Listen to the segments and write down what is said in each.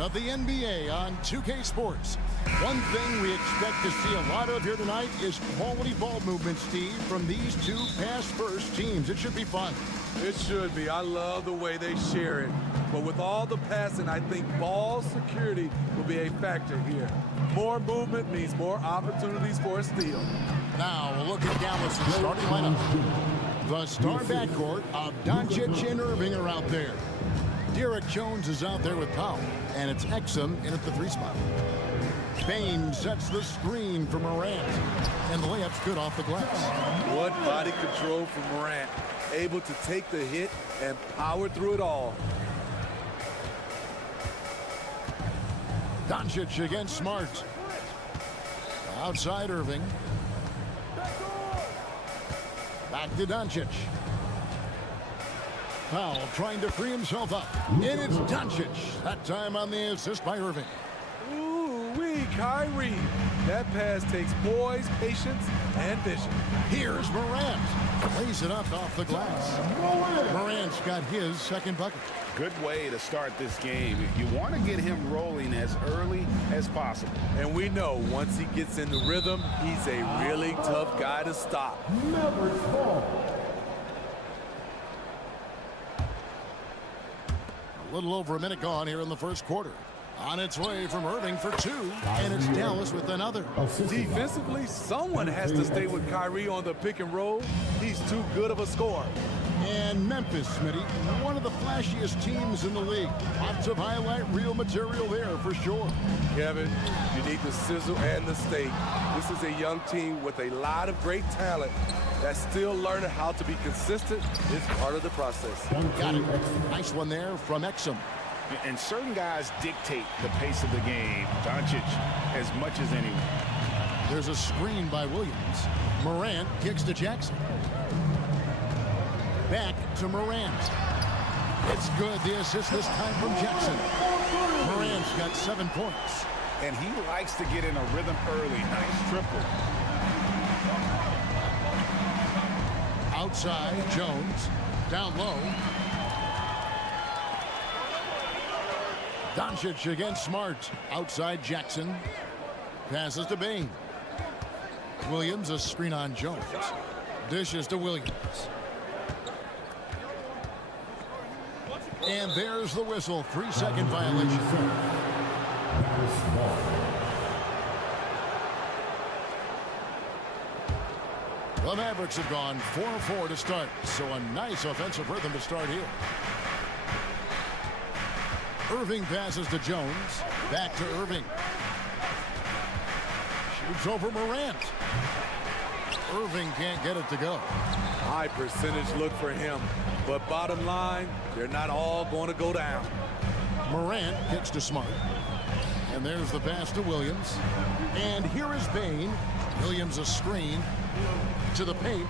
Of the NBA on 2K Sports. One thing we expect to see a lot of here tonight is quality ball movement, Steve, from these two pass-first teams. It should be fun. It should be. I love the way they share it. But with all the passing, I think ball security will be a factor here. More movement means more opportunities for a steal. Now we'll look at Dallas' starting lineup. The star backcourt of Doncic and Irving are out there. Derek Jones is out there with Powell, and it's Exum in at the 3 spot. Bane sets the screen for Morant, and the layup's good off the glass. What body control from Morant, able to take the hit and power through it all. Doncic against Smart. Outside Irving. Back to Doncic. Powell trying to free himself up. And it's Doncic. That time on the assist by Irving. Ooh-wee, Kyrie. That pass takes poise, patience, and vision. Here's Morant. Lays it up off the glass. Morant's got his second bucket. Good way to start this game. You want to get him rolling as early as possible. And we know once he gets in the rhythm, he's a really tough guy to stop. Mavericks ball. A little over a minute gone here in the first quarter. On its way from Irving for 2, and it's Dallas with another. Defensively, someone has to stay with Kyrie on the pick and roll. He's too good of a scorer. And Memphis, Smitty, one of the flashiest teams in the league. Lots of highlight reel material there for sure. Kevin, you need the sizzle and the steak. This is a young team with a lot of great talent that's still learning how to be consistent. It's part of the process. Got it. Nice one there from Exum. And certain guys dictate the pace of the game. Doncic as much as anyone. There's a screen by Williams. Morant kicks to Jackson. Back to Morant. It's good. The assist this time from Jackson. Morant's got 7 points. And he likes to get in a rhythm early. Nice triple. Outside, Jones. Down low. Doncic against Smart. Outside, Jackson. Passes to Bane. Williams, a screen on Jones. Dishes to Williams. And there's the whistle. 3-second violation. The Mavericks have gone 4-4 to start, so a nice offensive rhythm to start here. Irving passes to Jones. Back to Irving. Shoots over Morant. Irving can't get it to go. High percentage look for him. But bottom line, they're not all going to go down. Morant kicks to Smart. And there's the pass to Williams. And here is Bane. Williams a screen to the paint.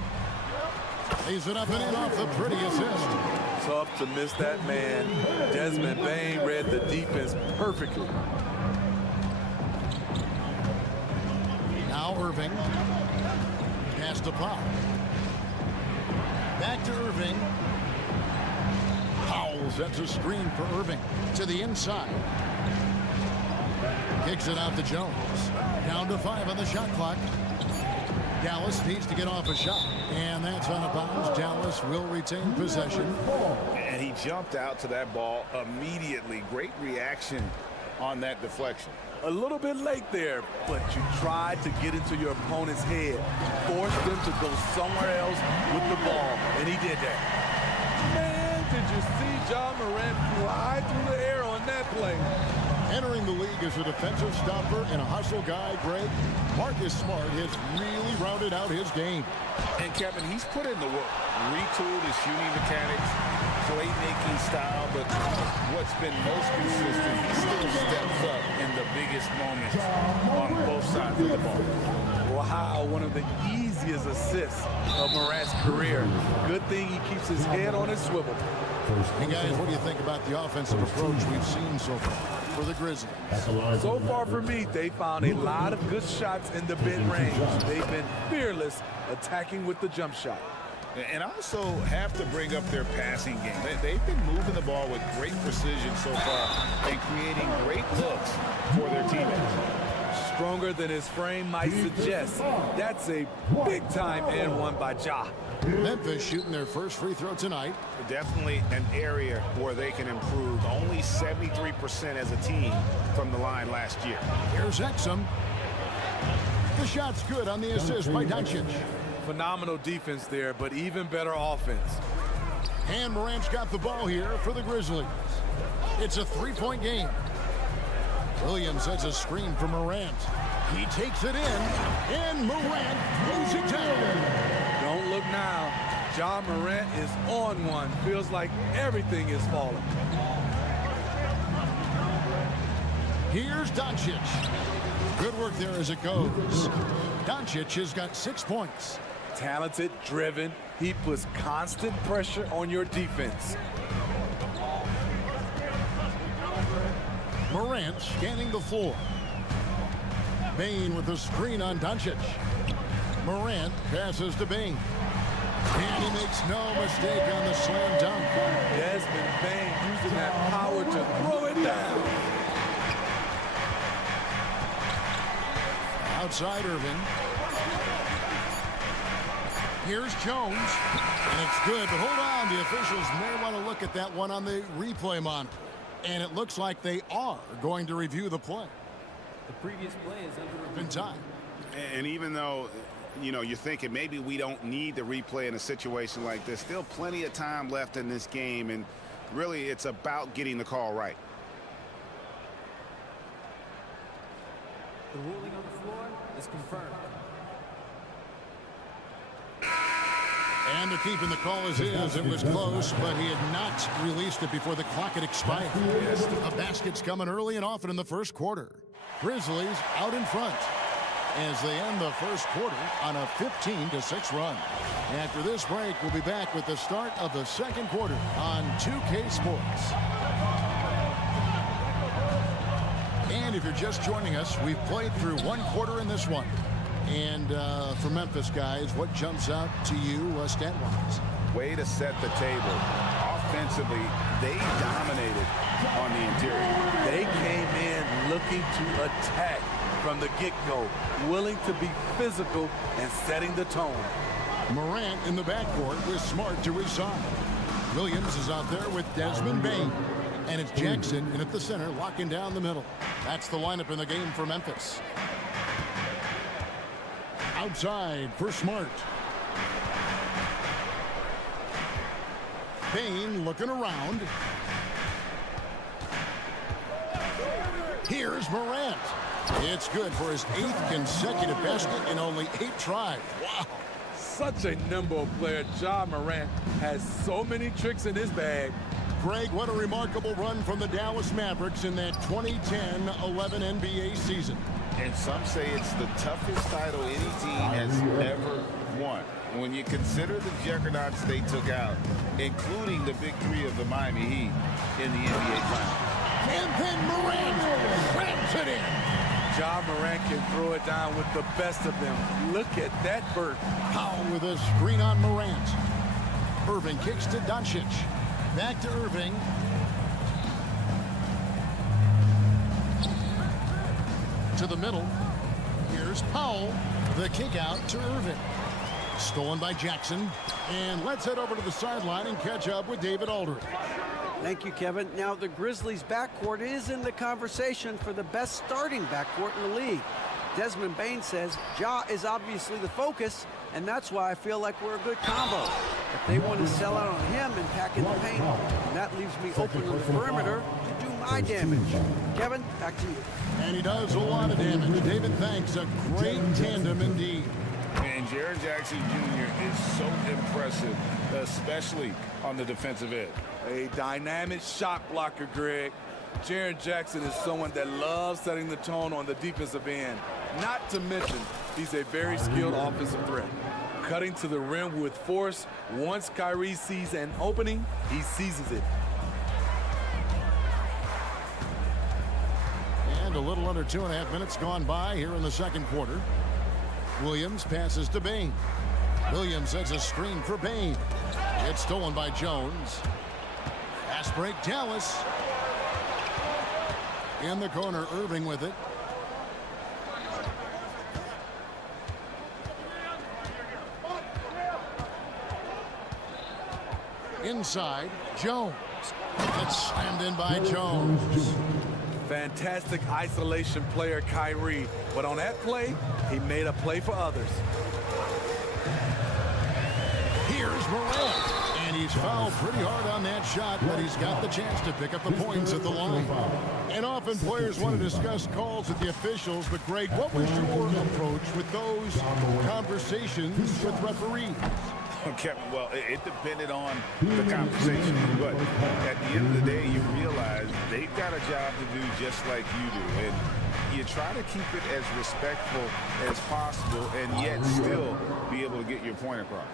Lays it up and in off the pretty assist. Tough to miss that man. Desmond Bane read the defense perfectly. Now Irving. Pass to Powell. Back to Irving. Powell sets a screen for Irving to the inside. Kicks it out to Jones. Down to 5 on the shot clock. Dallas needs to get off a shot. And that's out of bounds. Dallas will retain possession. And he jumped out to that ball immediately. Great reaction on that deflection. A little bit late there, but you tried to get into your opponent's head. Force them to go somewhere else with the ball, and he did that. Man, did you see John Morant fly through the air on that play? Entering the league as a defensive stopper and a hustle guy, Greg, Marcus Smart has really rounded out his game. And Kevin, he's put in the work. Retooled his shooting mechanics, playmaking style, but what's been most consistent. He still steps up in the biggest moments on both sides of the ball. Wow, one of the easiest assists of Morant's career. Good thing he keeps his head on his swivel. Hey guys, what do you think about the offensive approach we've seen so far for the Grizzlies? So far for me, they found a lot of good shots in the mid-range. They've been fearless attacking with the jump shot. And also have to bring up their passing game. They've been moving the ball with great precision so far and creating great looks for their teammates. Stronger than his frame might suggest. That's a big-time and one by Ja. Memphis shooting their first free throw tonight. Definitely an area where they can improve. Only 73% as a team from the line last year. Here's Exum. The shot's good on the assist by Doncic. Phenomenal defense there, but even better offense. And Morant's got the ball here for the Grizzlies. It's a three-point game. Williams has a screen for Morant. He takes it in, and Morant moves it down. Don't look now. Ja Morant is on one. Feels like everything is falling. Here's Doncic. Good work there as it goes. Doncic has got 6 points. Talented, driven. He puts constant pressure on your defense. Morant scanning the floor. Bane with the screen on Doncic. Morant passes to Bane. And he makes no mistake on the slam dunk. Desmond Bane using that power to throw it down. Outside Irving. Here's Jones. And it's good, but hold on. The officials may want to look at that one on the replay monitor. And it looks like they are going to review the play. The previous play is under In time. And even though, you know, you're thinking maybe we don't need the replay in a situation like this, still plenty of time left in this game, and really it's about getting the call right. The ruling on the floor is confirmed. And the keeping the call is his. It was close, but he had not released it before the clock had expired. A basket's coming early and often in the first quarter. Grizzlies out in front as they end the first quarter on a 15-6 run. After this break, we'll be back with the start of the second quarter on 2K Sports. And if you're just joining us, we've played through one quarter in this one. And for Memphis, guys, what jumps out to you stat-wise? Way to set the table. Offensively, they dominated on the interior. They came in looking to attack from the get-go, willing to be physical and setting the tone. Morant in the backcourt with Smart to his side. Williams is out there with Desmond Bane. And it's Jackson in at the center, locking down the middle. That's the lineup in the game for Memphis. Outside for Smart. Bane looking around. Here's Morant. It's good for his 8th consecutive basket in only 8 tries. Wow. Such a nimble player. Ja Morant has so many tricks in his bag. Greg, what a remarkable run from the Dallas Mavericks in that 2010-11 NBA season. And some say it's the toughest title any team has ever won. When you consider the juggernauts they took out, including the big three of the Miami Heat in the NBA Finals. And then Morant slams it in. Ja Morant can throw it down with the best of them. Look at that bird. Powell with a screen on Morant. Irving kicks to Doncic. Back to Irving. To the middle. Here's Powell. The kick out to Irving. Stolen by Jackson. And let's head over to the sideline and catch up with David Aldridge. Thank you, Kevin. Now, the Grizzlies' backcourt is in the conversation for the best starting backcourt in the league. Desmond Bane says Ja is obviously the focus, and that's why I feel like we're a good combo. If they want to sell out on him and pack in the paint, and that leaves me open on the perimeter to do my damage. Kevin, back to you. And he does a lot of damage. David, thanks. A great tandem indeed. And Jaren Jackson Jr. is so impressive, especially on the defensive end. A dynamic shot blocker, Greg. Jaren Jackson is someone that loves setting the tone on the defensive end. Not to mention, he's a very skilled offensive threat. Cutting to the rim with force. Once Kyrie sees an opening, he seizes it. And a little under 2.5 minutes gone by here in the second quarter. Williams passes to Bane. Williams sets a screen for Bane. It's stolen by Jones. Fast break, Dallas. In the corner, Irving with it. Inside, Jones. It's slammed in by Jones. Fantastic isolation player, Kyrie. But on that play, he made a play for others. Here's Morant. And he's fouled pretty hard on that shot, but he's got the chance to pick up the points at the line. And often players want to discuss calls with the officials, but Greg, what was your approach with those conversations with referees? Okay, well, it depended on the conversation, but at the end of the day, you realize they've got a job to do just like you do, and you try to keep it as respectful as possible and yet still be able to get your point across.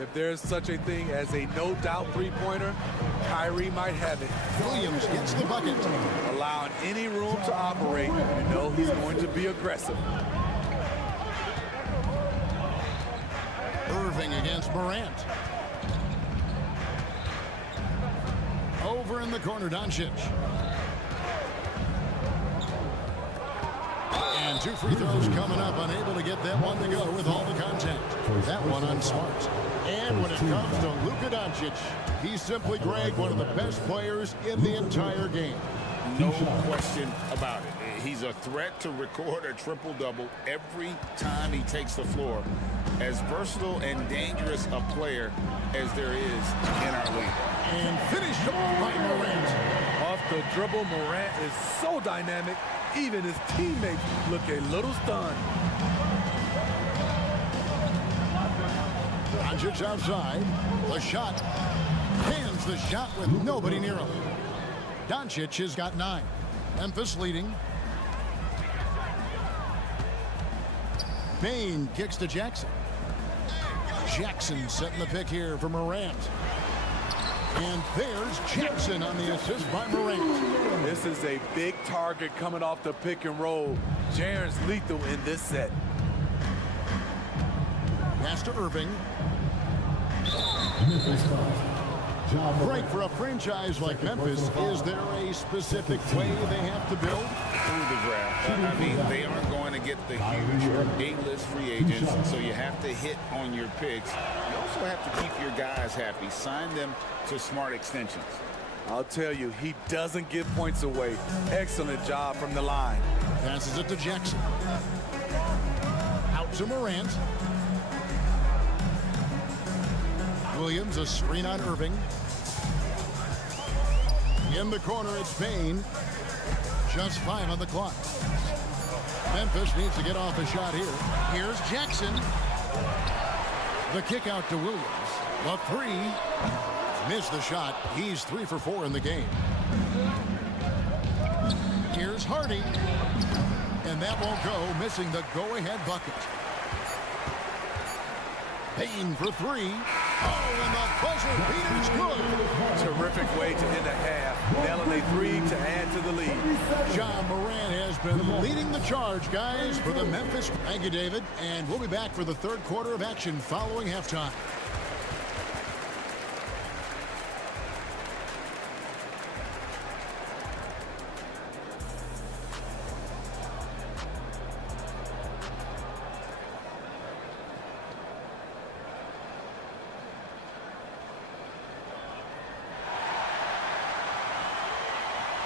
If there's such a thing as a no-doubt three-pointer, Kyrie might have it. Williams gets the bucket. Allowing any room to operate, you know he's going to be aggressive. Irving against Morant. Over in the corner, Doncic. And 2 free throws coming up, unable to get that one to go with all the contact. That one on Smart. And when it comes to Luka Doncic, he's simply, Greg, one of the best players in the entire game. No question about it. He's a threat to record a triple-double every time he takes the floor. As versatile and dangerous a player as there is in our league. And finished off by Morant. Off the dribble, Morant is so dynamic, even his teammates look a little stunned. Doncic outside. The shot. Hands the shot with nobody near him. Doncic has got 9. Memphis leading. Bane kicks to Jackson. Jackson setting the pick here for Morant. And there's Jackson on the assist by Morant. This is a big target coming off the pick and roll. Jaren's lethal in this set. Pass to Irving. Frank, for a franchise like Memphis, is there a specific way they have to build? Through the draft. I mean, they aren't going to get the huge A-list free agents, so you have to hit on your picks. You also have to keep your guys happy. Sign them to smart extensions. I'll tell you, he doesn't give points away. Excellent job from the line. Passes it to Jackson. Out to Morant. Williams, a screen on Irving. In the corner, it's Bane. Just 5 on the clock. Memphis needs to get off a shot here. Here's Jackson. The kick out to Williams. The 3. Missed the shot. He's 3 for 4 in the game. Here's Hardy. And that won't go, missing the go-ahead bucket. Bane for 3. Oh, and the buzzer beater's good. Terrific way to end the half. Nailing a 3 to add to the lead. John Morant has been leading the charge, guys, for the Memphis. Thank you, David. And we'll be back for the third quarter of action following halftime.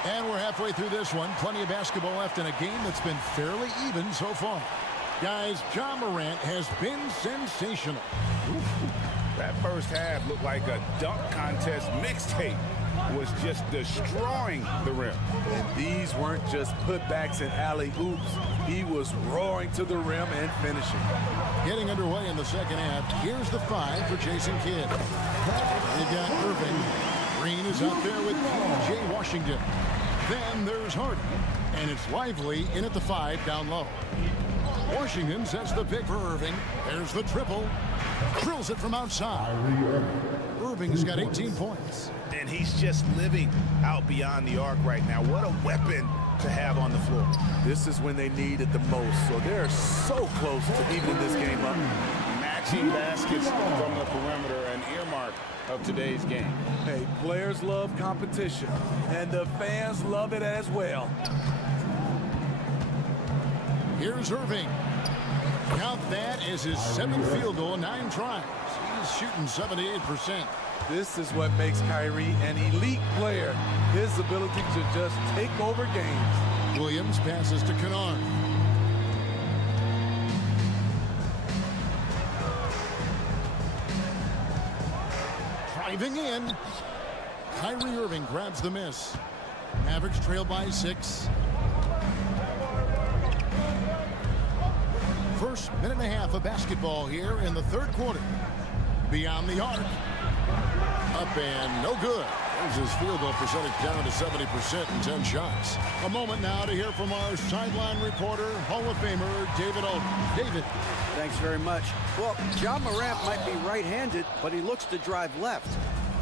And we're halfway through this one. Plenty of basketball left in a game that's been fairly even so far. Guys, John Morant has been sensational. That first half looked like a dunk contest mixtape. was just destroying the rim. And these weren't just putbacks and alley-oops. He was roaring to the rim and finishing. Getting underway in the second half. Here's the 5 for Jason Kidd. They've got Irving. Green is out there with P.J. Washington. Then there's Hardy. And it's Lively in at the 5 down low. Washington sets the pick for Irving. There's the triple. Drills it from outside. Irving's got 18 points. And he's just living out beyond the arc right now. What a weapon to have on the floor. This is when they need it the most. So they're so close to evening this game up. Matching baskets from the perimeter, an earmark of today's game. Hey, players love competition, and the fans love it as well. Here's Irving. Count that as his 7th field goal, 9 tries. He's shooting 78%. This is what makes Kyrie an elite player. His ability to just take over games. Williams passes to Kennard. Driving in. Kyrie Irving grabs the miss. Mavericks trail by 6. First minute and a half of basketball here in the third quarter. Beyond the arc. Up and no good. There's his field goal percentage down to 70% in 10 shots. A moment now to hear from our sideline reporter, Hall of Famer David Alden. David. Thanks very much. Well, Ja Morant might be right-handed, but he looks to drive left.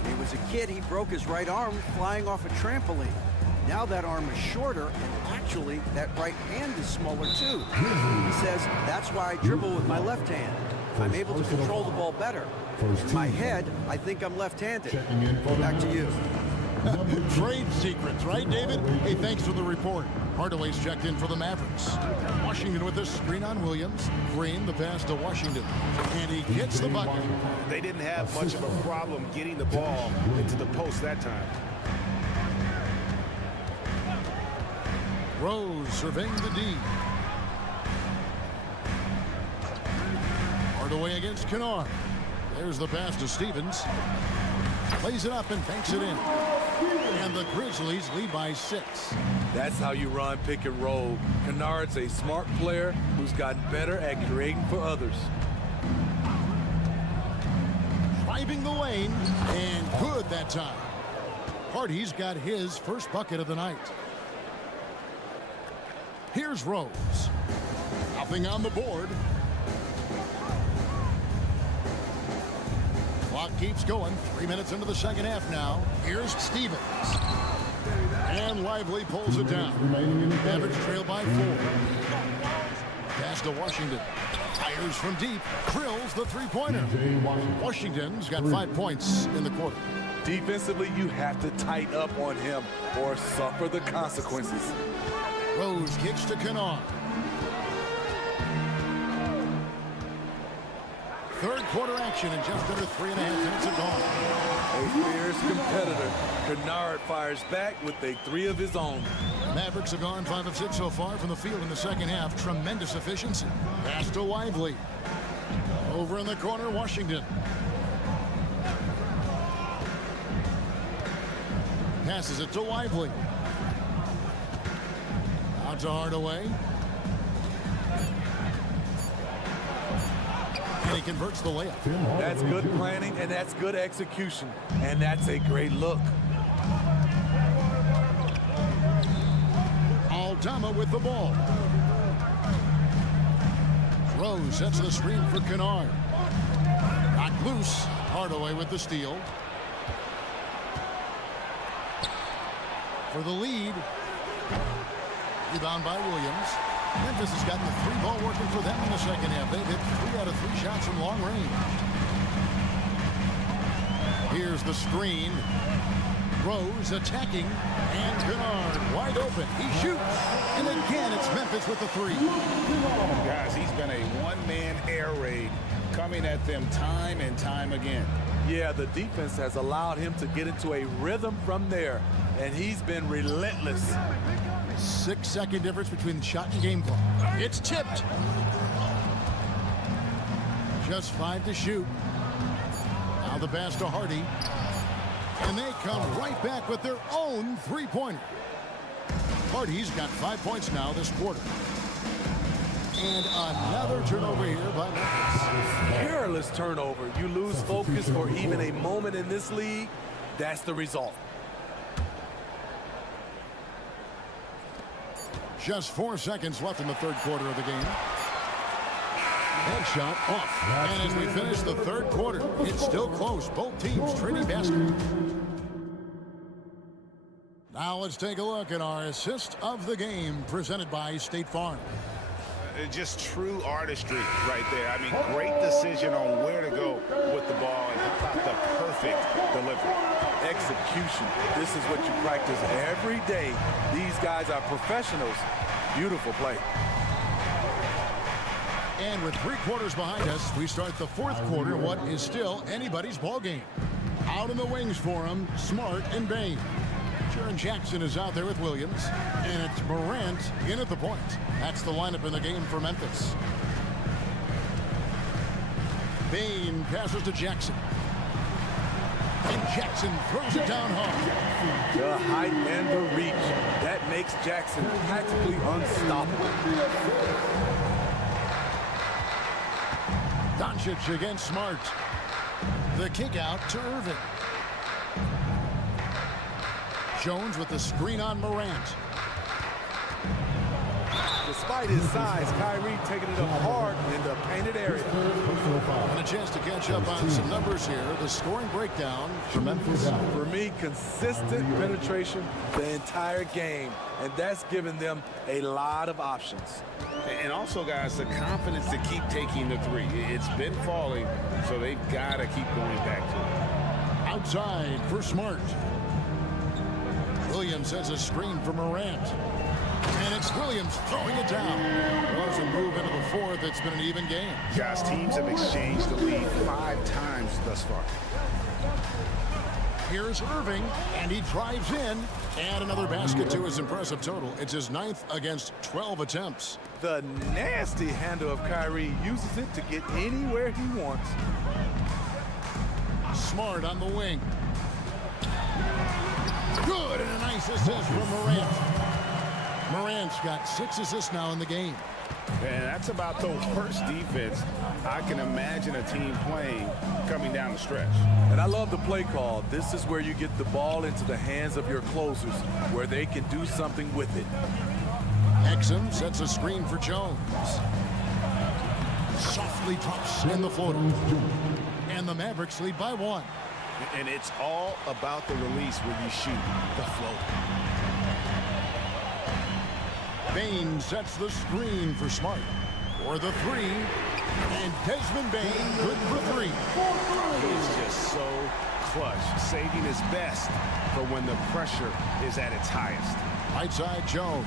When he was a kid, he broke his right arm flying off a trampoline. Now that arm is shorter, and actually that right hand is smaller too. He says, that's why I dribble with my left hand. I'm able to control the ball better. In my head, I think I'm left-handed. Back to you. Trade secrets, right, David? Hey, thanks for the report. Hardaway's checked in for the Mavericks. Washington with a screen on Williams. Green, the pass to Washington. And he gets the bucket. They didn't have much of a problem getting the ball into the post that time. Rose surveying the D. Hardaway against Kennard. There's the pass to Stevens. Plays it up and banks it in. And the Grizzlies lead by 6. That's how you run pick and roll. Kennard's a smart player who's gotten better at creating for others. Driving the lane, and good that time. Hardy's got his first bucket of the night. Here's Rose. Nothing on the board. Clock keeps going. 3 minutes into the second half now. Here's Stevens. And Lively pulls it down. Mavericks trail by 4. Pass to Washington. Fires from deep. Drills the three-pointer. Washington's got 5 points in the quarter. Defensively, you have to tighten up on him or suffer the consequences. Rose kicks to Kennard. Third quarter action in just under 3.5 minutes of gone. A fierce competitor. Kennard fires back with a 3 of his own. Mavericks have gone 5 of 6 so far from the field in the second half. Tremendous efficiency. Pass to Lively. Over in the corner, Washington. Passes it to Lively. Out to Hardaway. And he converts the layup. That's good planning, and that's good execution. And that's a great look. Aldama with the ball. Rose sets the screen for Kennard. Got loose. Hardaway with the steal. For the lead. Rebound by Williams. Memphis has gotten the 3-ball working for them in the second half. They've hit 3 out of 3 shots from long range. Here's the screen. Rose attacking. And Kennard wide open. He shoots. And again, it's Memphis with the 3. Guys, he's been a one-man air raid coming at them time and time again. Yeah, the defense has allowed him to get into a rhythm from there. And he's been relentless. 6-second difference between shot and game clock. It's tipped. Just 5 to shoot. Now the pass to Hardy. And they come right back with their own three-pointer. Hardy's got 5 points now this quarter. And another turnover here by Memphis. Careless turnover. You lose focus for even a moment in this league. That's the result. Just 4 seconds left in the third quarter of the game. Headshot off. And as we finish the third quarter, it's still close. Both teams trading baskets. Now let's take a look at our assist of the game presented by State Farm. Just true artistry right there. I mean, great decision on where to go with the ball, and how about the perfect delivery. Execution. This is what you practice every day. These guys are professionals. Beautiful play. And with 3 quarters behind us, we start the fourth quarter, what is still anybody's ball game. Out in the wings for him, Smart and Bain. Jaren Jackson is out there with Williams, and it's Morant in at the point. That's the lineup in the game for Memphis. Bain passes to Jackson. And Jackson throws it down hard. The height and the reach. That makes Jackson practically unstoppable. Doncic against Smart. The kick out to Irving. Jones with the screen on Morant. Despite his size, Kyrie taking it up hard in the painted area. And a chance to catch up on some numbers here. The scoring breakdown for Memphis. For me, consistent penetration the entire game, and that's given them a lot of options. And also, guys, the confidence to keep taking the three. It's been falling, so they've got to keep going back to it. Outside for Smart. Williams sends a screen for Morant. And it's Williams throwing it down. Well, as we move into the fourth, it's been an even game. Guys, teams have exchanged the lead 5 times thus far. Here's Irving, and he drives in. And another basket to his impressive total. It's his 9th against 12 attempts. The nasty handle of Kyrie uses it to get anywhere he wants. Smart on the wing. Good, and a nice assist from Morant. Morant's got 6 assists now in the game. And that's about the worst defense I can imagine a team playing coming down the stretch. And I love the play call. This is where you get the ball into the hands of your closers, where they can do something with it. Exum sets a screen for Jones. Softly drops in the floater. And the Mavericks lead by 1. And it's all about the release when you shoot the float. Bain sets the screen for Smart. For the 3. And Desmond Bain good for 3. He's just so clutch, saving his best for when the pressure is at its highest. Right side Jones.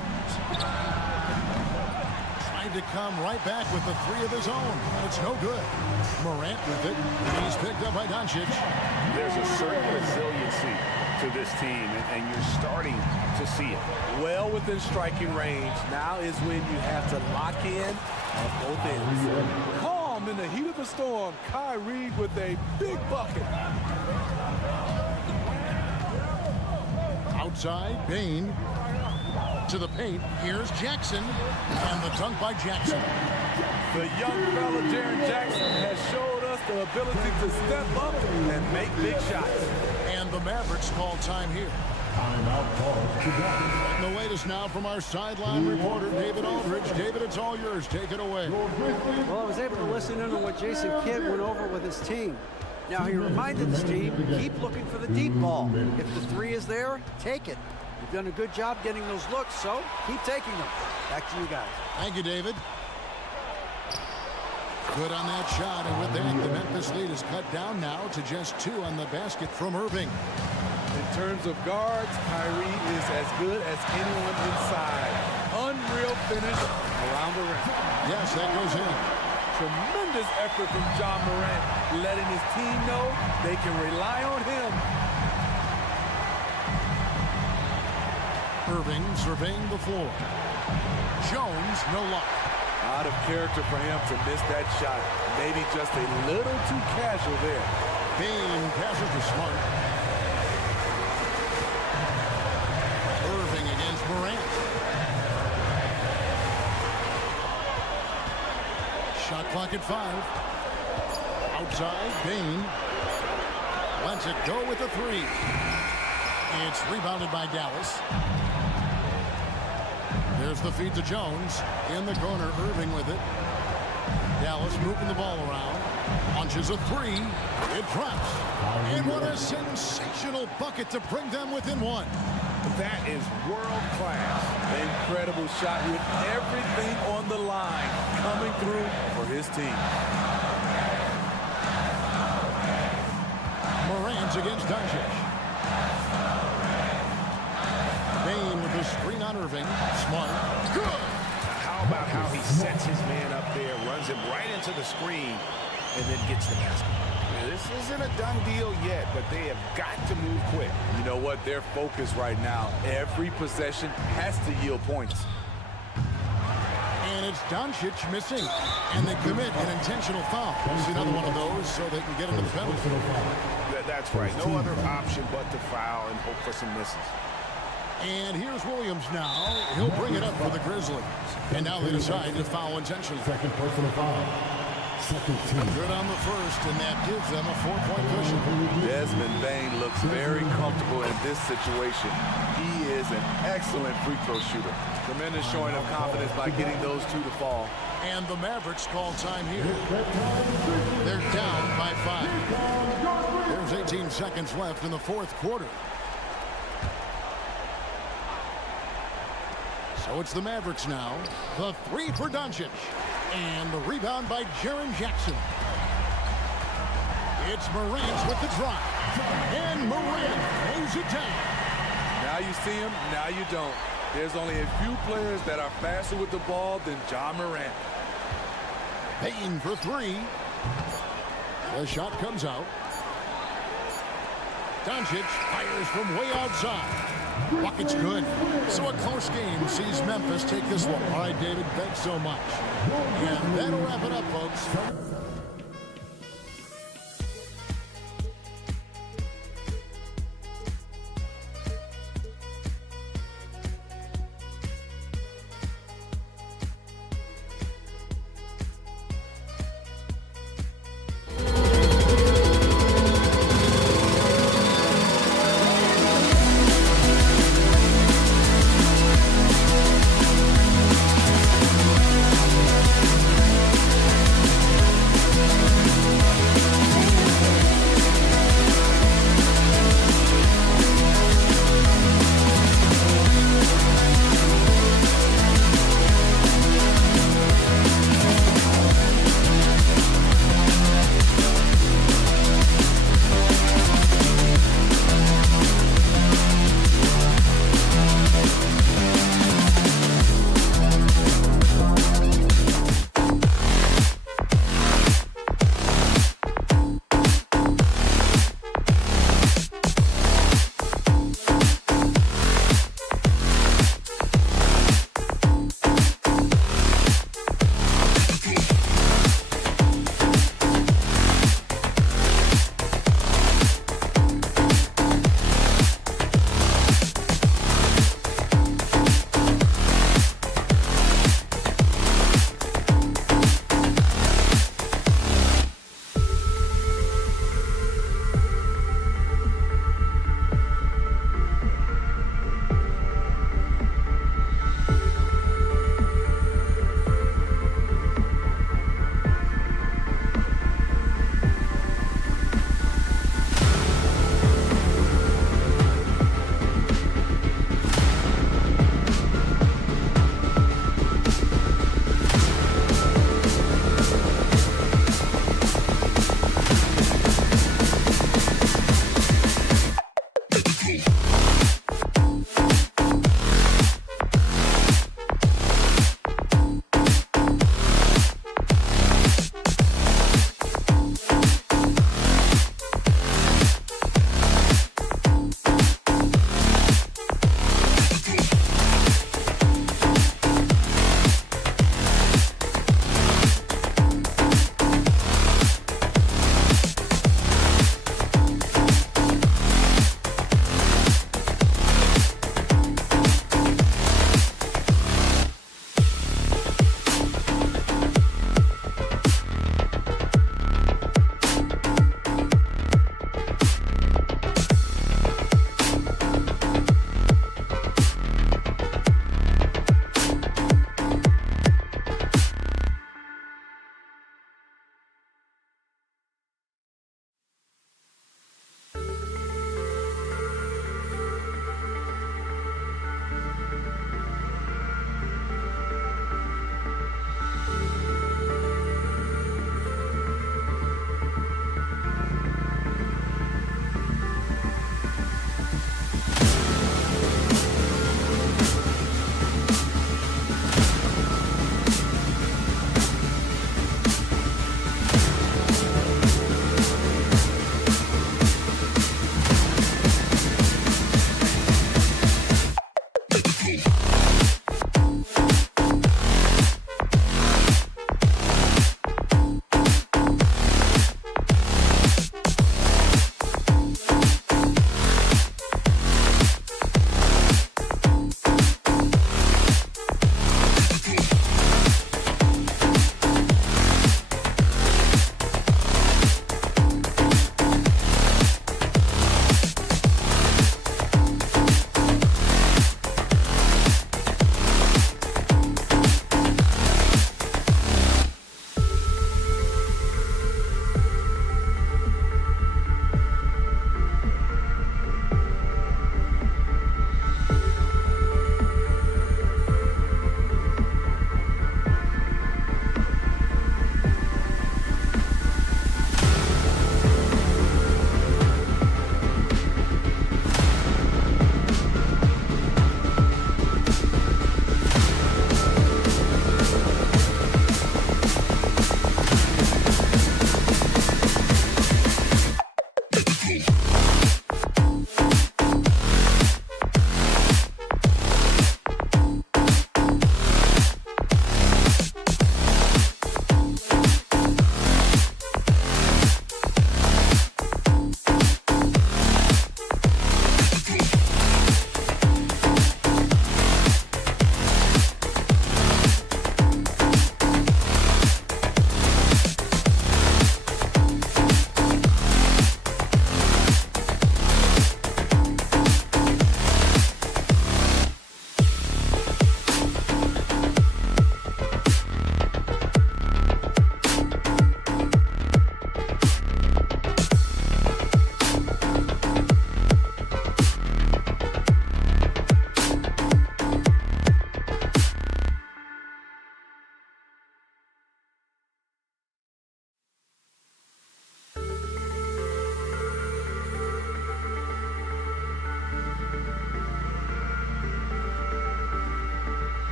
Trying to come right back with the 3 of his own. And it's no good. Morant with it. And he's picked up by Doncic. There's a certain resiliency to this team, and you're starting to see it. Well within striking range. Now is when you have to lock in at both ends. Calm in the heat of the storm. Kyrie with a big bucket. Outside, Bain to the paint. Here's Jackson. And the dunk by Jackson. The young fella, Jaren Jackson, has showed us the ability to step up and make big shots. And the Mavericks call time here. And the latest now from our sideline reporter, David Aldridge. David, it's all yours. Take it away. Well, I was able to listen in on what Jason Kidd went over with his team. Now, he reminded his team, keep looking for the deep ball. If the 3 is there, take it. You've done a good job getting those looks, so keep taking them. Back to you guys. Thank you, David. Good on that shot, and with that, the Memphis lead is cut down now to just 2 on the basket from Irving. In terms of guards, Kyrie is as good as anyone inside. Unreal finish around the rim. Yes, that goes in. Tremendous effort from John Morant, letting his team know they can rely on him. Irving surveying the floor. Jones, no luck. Out of character for him to miss that shot. Maybe just a little too casual there. Bain passes to Smart. Shot clock at 5. Outside, Bain lets it go with a 3. It's rebounded by Dallas. There's the feed to Jones. In the corner, Irving with it. Dallas moving the ball around. Launches a 3. It drops. And what a sensational bucket to bring them within 1. That is world class. Incredible shot with everything on the line coming through for his team. Morant's against Doncic. Bain with the screen on Irving. Smart. Good. How about how he sets his man up there, runs him right into the screen, and then gets the basket? This isn't a done deal yet, but they have got to move quick. You know what? They're focused right now. Every possession has to yield points. And it's Doncic missing. And they commit an intentional foul. We'll see another one of those so they can get into the penalty. That's right. No other option but to foul and hope for some misses. And here's Williams now. He'll bring it up for the Grizzlies. And now they decide to foul intentionally. Second personal foul. Second team. Good on the first, and that gives them a 4-point cushion. Desmond Bain looks very comfortable in this situation. He is an excellent free throw shooter. Tremendous showing of confidence by getting those 2 to fall. And the Mavericks call time here. They're down by 5. There's 18 seconds left in the 4th quarter. So it's the Mavericks now. The 3 for Doncic. And the rebound by Jaren Jackson. It's Morant with the drive. And Morant lays it down. Now you see him, now you don't. There's only a few players that are faster with the ball than Ja Morant. Bain for 3. The shot comes out. Doncic fires from way outside. Bucket's good. So a close game sees Memphis take this one. All right, David, thanks so much. And that'll wrap it up, folks.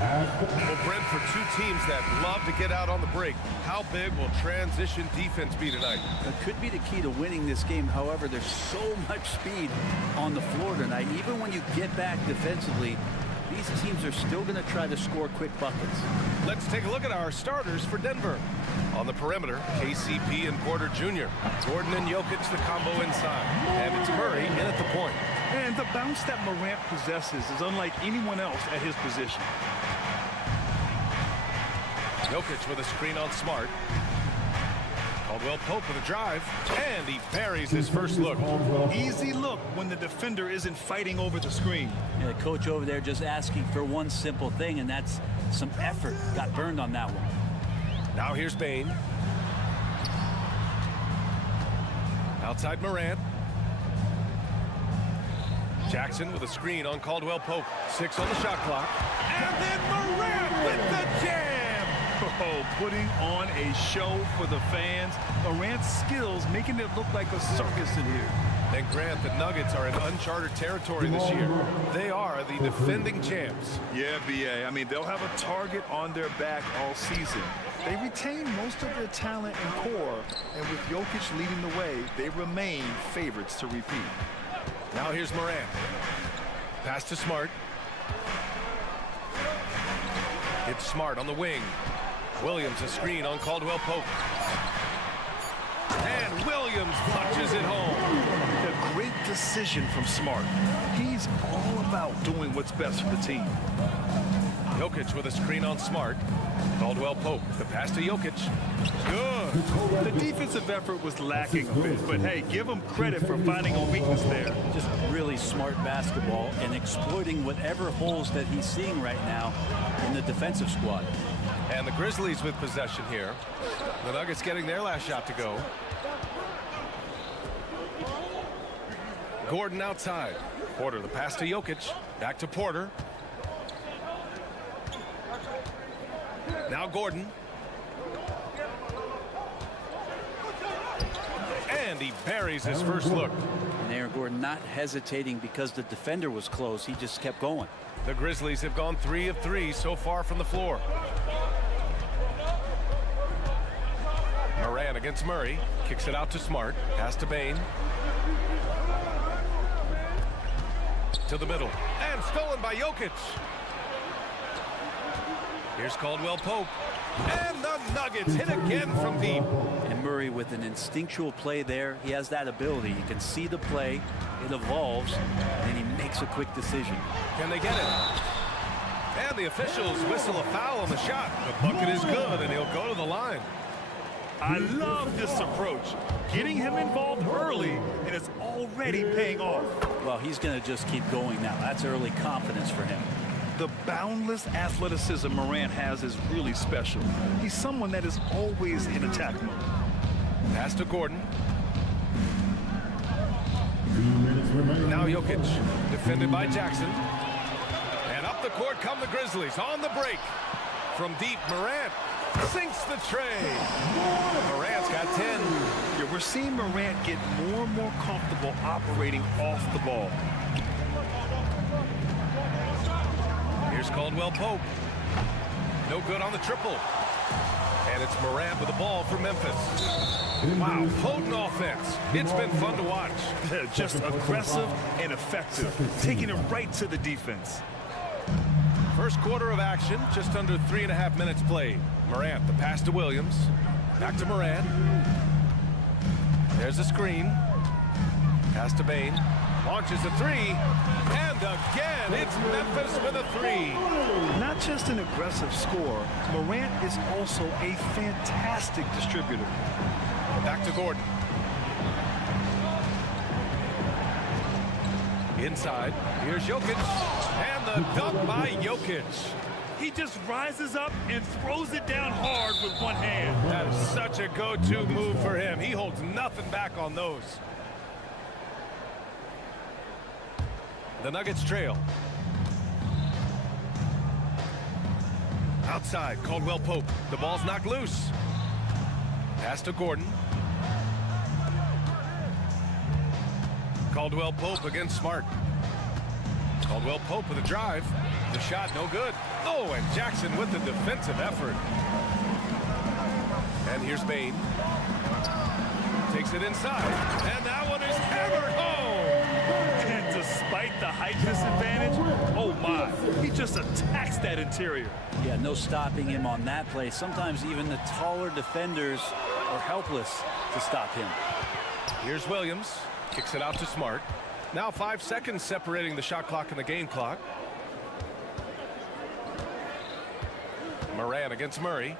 Well, Brent, for two teams that love to get out on the break, how big will transition defense be tonight? It could be the key to winning this game. However, there's so much speed on the floor tonight. Even when you get back defensively, these teams are still going to try to score quick buckets. Let's take a look at our starters for Denver. On the perimeter, KCP and Porter Jr. Gordon and Jokic, the combo inside. And it's Murray in at the point. And the bounce that Morant possesses is unlike anyone else at his position. Jokic with a screen on Smart. Caldwell Pope with a drive, and he buries his first look. Easy look when the defender isn't fighting over the screen. And the coach over there just asking for one simple thing, and that's some effort. Got burned on that one. Now here's Bane. Outside Morant. Jackson with a screen on Caldwell Pope. 6 on the shot clock. And then Morant with the jam! Oh, putting on a show for the fans. Morant's skills making it look like a circus in here. And Grant, the Nuggets are in uncharted territory this year. They are the defending champs. Yeah, B.A. I mean, they'll have a target on their back all season. They retain most of their talent and core, and with Jokic leading the way, they remain favorites to repeat. Now here's Morant. Pass to Smart. It's Smart on the wing. Williams a screen on Caldwell Pope. And Williams punches it home. A great decision from Smart. He's all about doing what's best for the team. Jokic with a screen on Smart. Caldwell Pope, the pass to Jokic. Good. The defensive effort was lacking a bit, but hey, give him credit for finding a weakness there. Just really smart basketball and exploiting whatever holes that he's seeing right now in the defensive squad. And the Grizzlies with possession here. The Nuggets getting their last shot to go. Gordon outside. Porter, the pass to Jokic. Back to Porter. Now Gordon. And he buries his first look. And Aaron Gordon not hesitating because the defender was close. He just kept going. The Grizzlies have gone 3 of 3 so far from the floor. Morant against Murray. Kicks it out to Smart. Pass to Bane. To the middle. And stolen by Jokic. Here's Caldwell Pope. And the Nuggets hit again from deep. And Murray with an instinctual play there. He has that ability. You can see the play. It evolves. And he makes a quick decision. Can they get it? And the officials whistle a foul on the shot. The bucket is good, and he'll go to the line. I love this approach. Getting him involved early, and it's already paying off. Well, he's going to just keep going now. That's early confidence for him. The boundless athleticism Morant has is really special. He's someone that is always in attack mode. Pass to Gordon. Now Jokic, defended by Jackson. And up the court come the Grizzlies on the break. From deep, Morant sinks the tray. Morant's got 10. Yeah, we're seeing Morant get more and more comfortable operating off the ball. Here's Caldwell Pope. No good on the triple. And it's Morant with the ball for Memphis. Wow, potent offense. It's been fun to watch. Just aggressive and effective, taking it right to the defense. First quarter of action, just under 3.5 minutes played. Morant, the pass to Williams. Back to Morant. There's a screen. Pass to Bane. Launches a three. And again, it's Memphis with a three. Not just an aggressive scorer, Morant is also a fantastic distributor. Back to Gordon. Inside, here's Jokic. And the dunk by Jokic. He just rises up and throws it down hard with one hand. That is such such a go-to move for him. He holds nothing back on those. The Nuggets trail. Outside, Caldwell Pope. The ball's knocked loose. Pass to Gordon. Caldwell Pope against Smart. Caldwell Pope with a drive. The shot no good. Oh, and Jackson with the defensive effort. And here's Bain. Takes it inside. And that one is hammered home. And despite the height disadvantage, oh my, he just attacks that interior. Yeah, no stopping him on that play. Sometimes even the taller defenders are helpless to stop him. Here's Williams. Kicks it out to Smart. Now 5 seconds separating the shot clock and the game clock. Morant against Murray.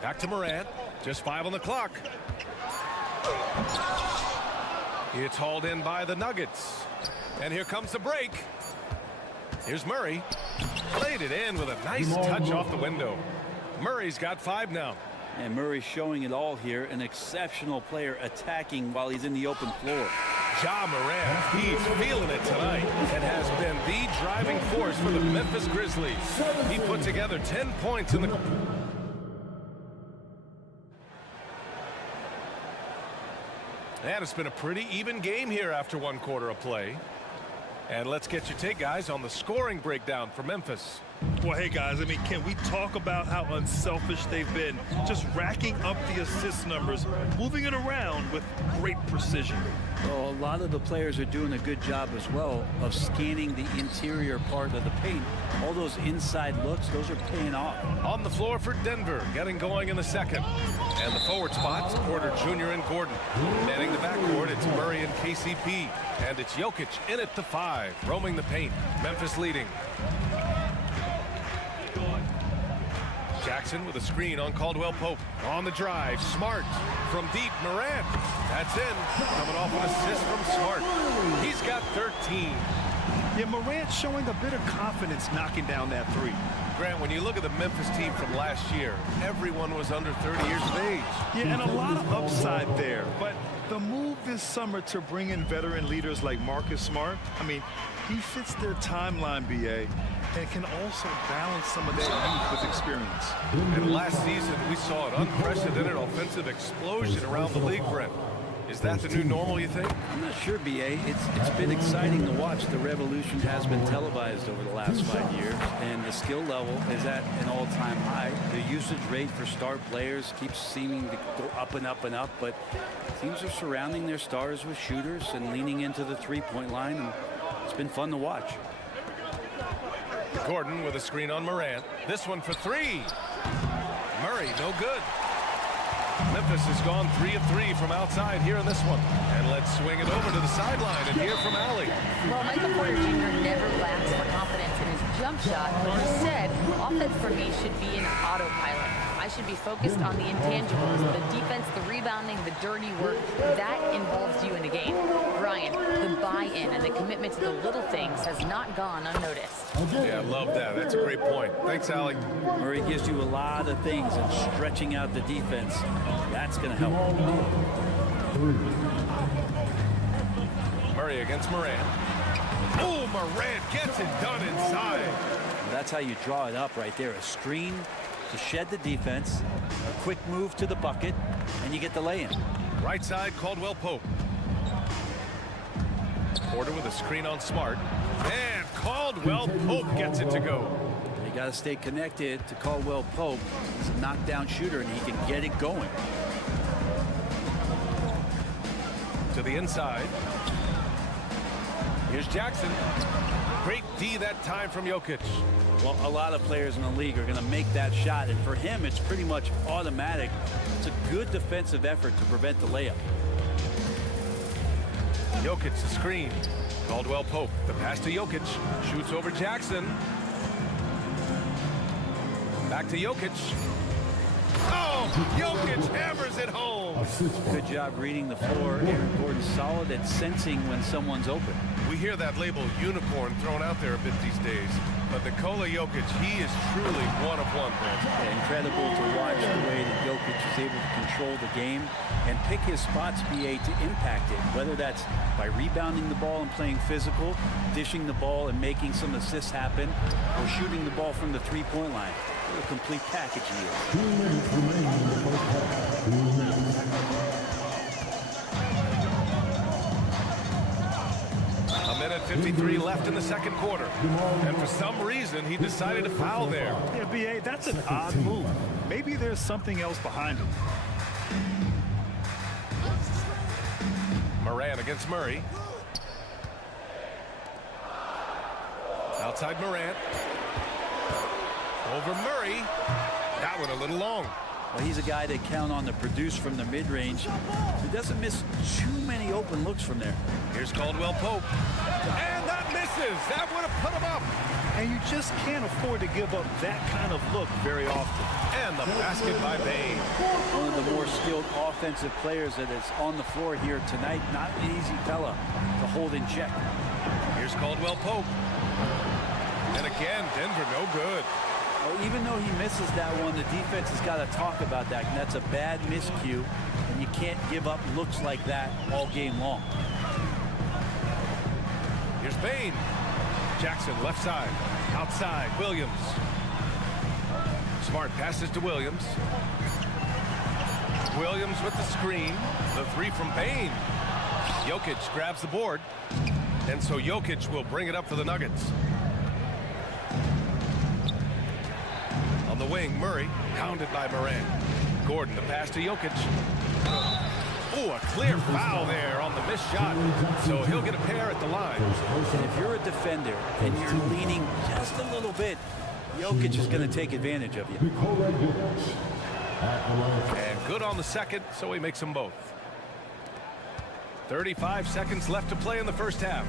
Back to Morant. Just 5 on the clock. It's hauled in by the Nuggets. And here comes the break. Here's Murray. Played it in with a nice touch off the window. Murray's got 5 now. And Murray showing it all here. An exceptional player attacking while he's in the open floor. Ja Morant, he's feeling it tonight and has been the driving force for the Memphis Grizzlies. He put together 10 points in the... And it's been a pretty even game here after 1 quarter of play. And let's get your take, guys, on the scoring breakdown for Memphis. Well, hey, guys, I mean, can we talk about how unselfish they've been? Just racking up the assist numbers, moving it around with great precision. Well, a lot of the players are doing a good job as well of scanning the interior part of the paint. All those inside looks, those are paying off. On the floor for Denver, getting going in the second. And the forward spots, Porter Jr. and Gordon. Manning the backcourt, it's Murray and KCP. And it's Jokic in at the 5, roaming the paint. Memphis leading. Jackson with a screen on Caldwell Pope. On the drive, Smart from deep, Morant. That's in. Coming off an assist from Smart. He's got 13. Yeah, Morant showing a bit of confidence knocking down that 3. Grant, when you look at the Memphis team from last year, everyone was under 30 years of age. Yeah, and a lot of upside there. But the move this summer to bring in veteran leaders like Marcus Smart, I mean, he fits their timeline, BA, and can also balance some of that youth with experience. And last season, we saw an unprecedented offensive explosion around the league, Brent. Is that the new normal, you think? I'm not sure, BA. It's been exciting to watch. The revolution has been televised over the last 5 years, and the skill level is at an all-time high. The usage rate for star players keeps seeming to go up and up and up, but teams are surrounding their stars with shooters and leaning into the three-point line, and it's been fun to watch. Gordon with a screen on Morant. This one for 3. Murray, no good. Memphis has gone 3 of 3 from outside here in this one. And let's swing it over to the sideline and hear from Allie. Well, Michael Porter Jr. never lacks for confidence in his jump shot, but he said offense for me should be an autopilot. I should be focused on the intangibles, the defense, the rebounding, the dirty work. That involves you in the game. Brian, the buy-in and the commitment to the little things has not gone unnoticed. Yeah, I love that. That's a great point. Thanks, Allie. Murray gives you a lot of things, and stretching out the defense, that's going to help. Murray against Morant. Oh, Morant gets it done inside. That's how you draw it up right there. A screen to shed the defense, a quick move to the bucket, and you get the lay-in. Right side, Caldwell Pope. Porter with a screen on Smart. And Caldwell Pope gets it to go. You got to stay connected to Caldwell Pope. He's a knockdown shooter, and he can get it going. To the inside. Here's Jackson. Great D that time from Jokic. Well, a lot of players in the league are going to make that shot, and for him, it's pretty much automatic. It's a good defensive effort to prevent the layup. Jokic, the screen. Caldwell Pope, the pass to Jokic. Shoots over Jackson. Back to Jokic. Oh, Jokic hammers it home. Good job reading the floor. Aaron Gordon's solid at sensing when someone's open. We hear that label unicorn thrown out there a bit these days. But Nikola Jokic, he is truly one of one, man. And incredible to watch the way that Jokic is able to control the game and pick his spots, BA, to impact it, whether that's by rebounding the ball and playing physical, dishing the ball and making some assists happen, or shooting the ball from the three-point line. What a complete package he is. 2 minutes remaining in the first half. 2 minutes. A minute 53 left in the second quarter. And for some reason, he decided to foul there. Yeah, BA, that's an odd move. Maybe there's something else behind him. Morant against Murray. Outside Morant. Over Murray. That one a little long. Well, he's a guy they count on to produce from the mid-range. He doesn't miss too many open looks from there. Here's Caldwell Pope. And that misses. That would have put him up. And you just can't afford to give up that kind of look very often. And the basket by Bane. One of the more skilled offensive players that is on the floor here tonight. Not an easy fella to hold in check. Here's Caldwell Pope. And again, Denver no good. Well, even though he misses that one, the defense has got to talk about that. And that's a bad miscue. And you can't give up looks like that all game long. Here's Bane. Jackson left side. Outside. Williams. Smart passes to Williams. Williams with the screen. The three from Bane. Jokic grabs the board. And so Jokic will bring it up for the Nuggets. On the wing, Murray, pounded by Morant. Gordon, the pass to Jokic. Oh, a clear foul there on the missed shot. So he'll get a pair at the line. And if you're a defender and you're leaning just a little bit, Jokic is going to take advantage of you. And good on the second, so he makes them both. 35 seconds left to play in the first half.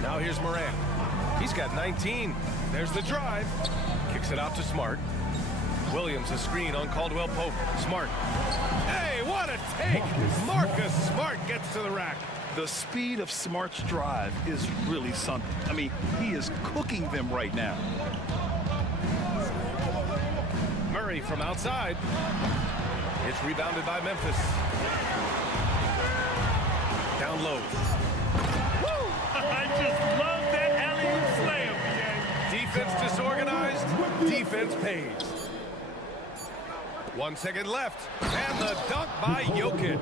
Now here's Morant. He's got 19. There's the drive. Kicks it out to Smart. Williams a screen on Caldwell Pope. Smart. Hey, what a take! Marcus Smart gets to the rack. The speed of Smart's drive is really something. I mean, he is cooking them right now. Murray from outside. It's rebounded by Memphis. Down low. Woo! I just love that alley-oop slam. Defense disorganized. Defense pays. 1 second left. And the dunk by Jokic.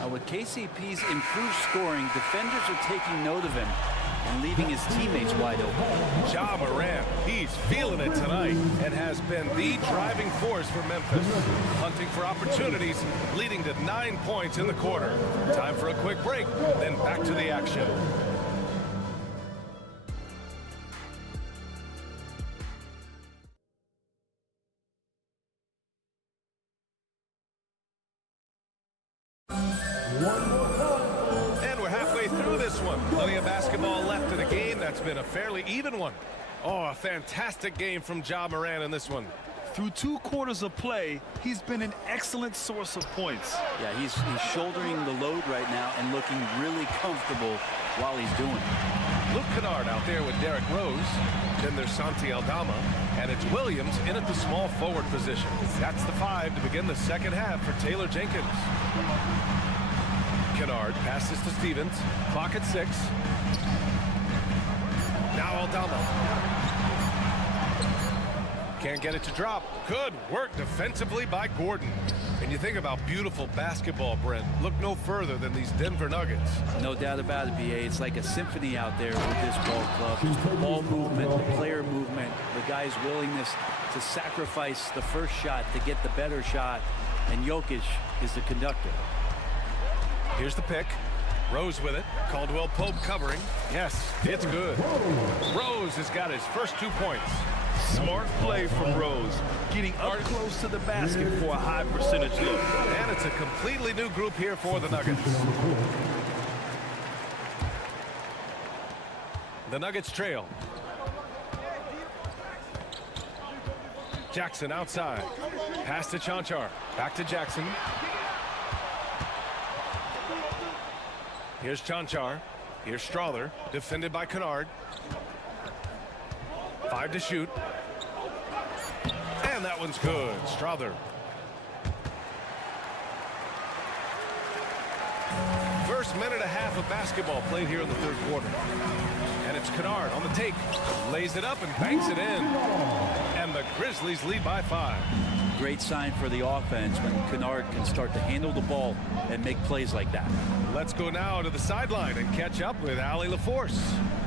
Now with KCP's improved scoring, defenders are taking note of him and leaving his teammates wide open. Ja Morant, he's feeling it tonight and has been the driving force for Memphis. Hunting for opportunities, leading to 9 points in the quarter. Time for a quick break, then back to the action. And we're halfway through this one. Plenty of basketball left in a game that's been a fairly even one. Oh, a fantastic game from Ja Morant in this one. Through 2 quarters of play, he's been an excellent source of points. Yeah, he's shouldering the load right now and looking really comfortable while he's doing it. Luke Kennard out there with Derrick Rose. Then there's Santi Aldama. And it's Williams in at the small forward position. That's the 5 to begin the second half for Taylor Jenkins. Kennard passes to Stevens. Clock at 6. Now Aldama. Can't get it to drop. Good work defensively by Gordon. And you think about beautiful basketball, Brent. Look no further than these Denver Nuggets. No doubt about it, BA. It's like a symphony out there with this ball club. Just the ball movement, the player movement, the guy's willingness to sacrifice the first shot to get the better shot. And Jokic is the conductor. Here's the pick. Rose with it. Caldwell Pope covering. Yes, it's good. Rose has got his first 2 points. Smart play from Rose, getting up close to the basket for a high percentage look. And it's a completely new group here for the Nuggets. The Nuggets trail. Jackson outside. Pass to Chanchar. Back to Jackson. Here's Chanchar. Here's Strawther. Defended by Kennard. 5 to shoot. And that one's good. Strother. First minute and a half of basketball played here in the third quarter. And it's Kennard on the take. Lays it up and banks it in. And the Grizzlies lead by 5. Great sign for the offense when Kennard can start to handle the ball and make plays like that. Let's go now to the sideline and catch up with Allie LaForce.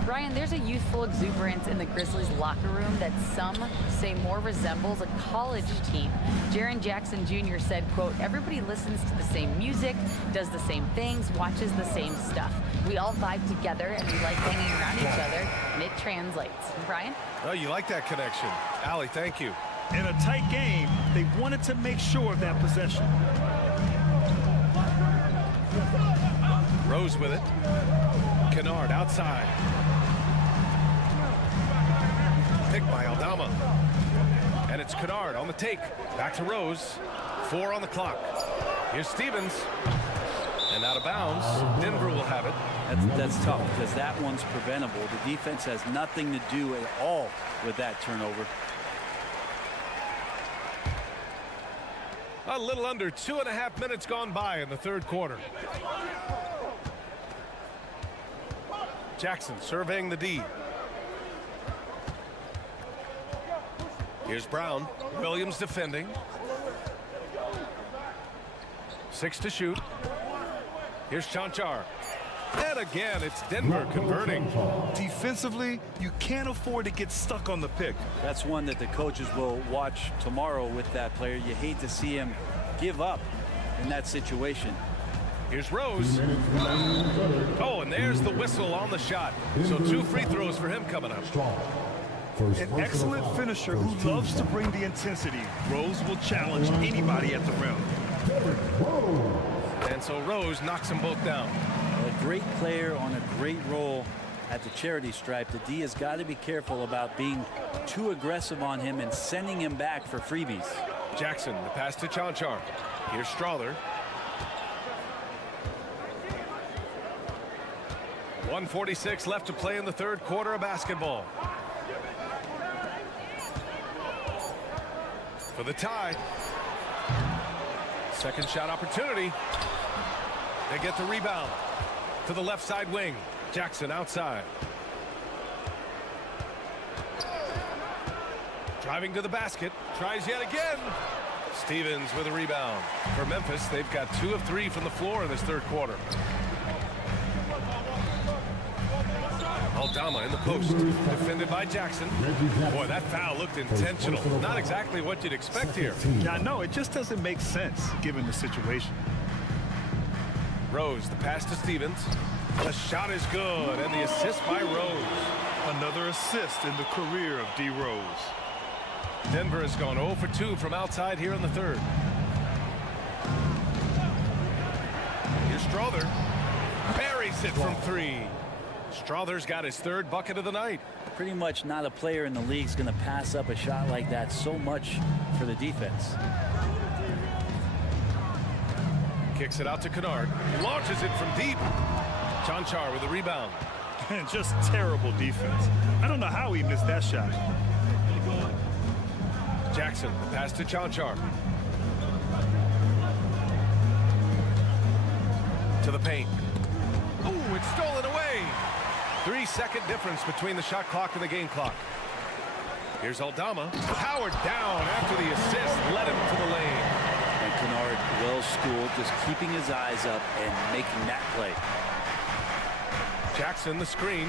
Brian, there's a youthful exuberance in the Grizzlies locker room that some say more resembles a college team. Jaren Jackson Jr. said, quote, everybody listens to the same music, does the same things, watches the same stuff. We all vibe together and we like hanging around each other, and it translates. Brian? Oh, you like that connection. Allie, thank you. In a tight game, they wanted to make sure of that possession. Rose with it. Kennard outside. Picked by Aldama. And it's Kennard on the take. Back to Rose. 4 on the clock. Here's Stevens. And out of bounds. Denver will have it. That's tough because that one's preventable. The defense has nothing to do at all with that turnover. A little under 2.5 minutes gone by in the third quarter. Jackson surveying the D. Here's Brown. Williams defending. 6 to shoot. Here's Chanchar. And again, it's Denver converting. Defensively, you can't afford to get stuck on the pick. That's one that the coaches will watch tomorrow with that player. You hate to see him give up in that situation. Here's Rose. Oh, and there's the whistle on the shot. So 2 free throws for him coming up. An excellent finisher who loves to bring the intensity. Rose will challenge anybody at the rim. And so Rose knocks them both down. A great player on a great role at the charity stripe. The D has got to be careful about being too aggressive on him and sending him back for freebies. Jackson, the pass to Chanchar. Here's Strother. 1:46 left to play in the third quarter of basketball. For the tie. Second shot opportunity. They get the rebound. To the left side wing. Jackson outside. Driving to the basket. Tries yet again. Stevens with a rebound. For Memphis, they've got 2 of 3 from the floor in this third quarter. Aldama in the post. Defended by Jackson. Boy, that foul looked intentional. Not exactly what you'd expect here. Yeah, no, it just doesn't make sense given the situation. Rose, the pass to Stevens. The shot is good, and the assist by Rose. Another assist in the career of D. Rose. Denver has gone 0 for 2 from outside here in the third. Here's Strother. Buries it from 3. Strother's got his 3rd bucket of the night. Pretty much not a player in the league is going to pass up a shot like that so much for the defense. Kicks it out to Kennard. Launches it from deep. Chanchar with a rebound. Just terrible defense. I don't know how he missed that shot. Jackson, the pass to Chanchar. To the paint. Ooh, it's stolen away. 3-second difference between the shot clock and the game clock. Here's Aldama. Powered down after the assist led him to the lane. And Kennard, well schooled, just keeping his eyes up and making that play. Jackson, the screen.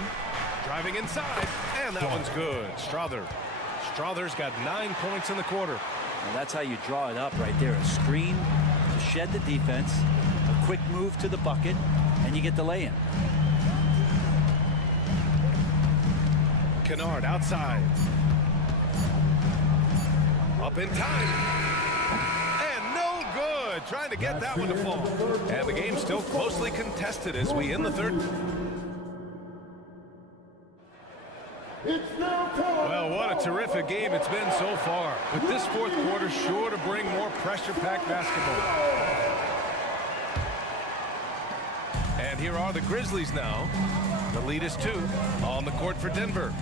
Driving inside. And that one's good. Strother's got 9 points in the quarter. Well, that's how you draw it up right there. A screen to shed the defense, a quick move to the bucket, and you get the lay-in. Kennard outside. Up in time. And no good. Trying to get that one to fall. And the game's still closely contested as we end the third. Well, what a terrific game it's been so far. With this fourth quarter sure to bring more pressure-packed basketball. And here are the Grizzlies now. The lead is 2 on the court for Denver.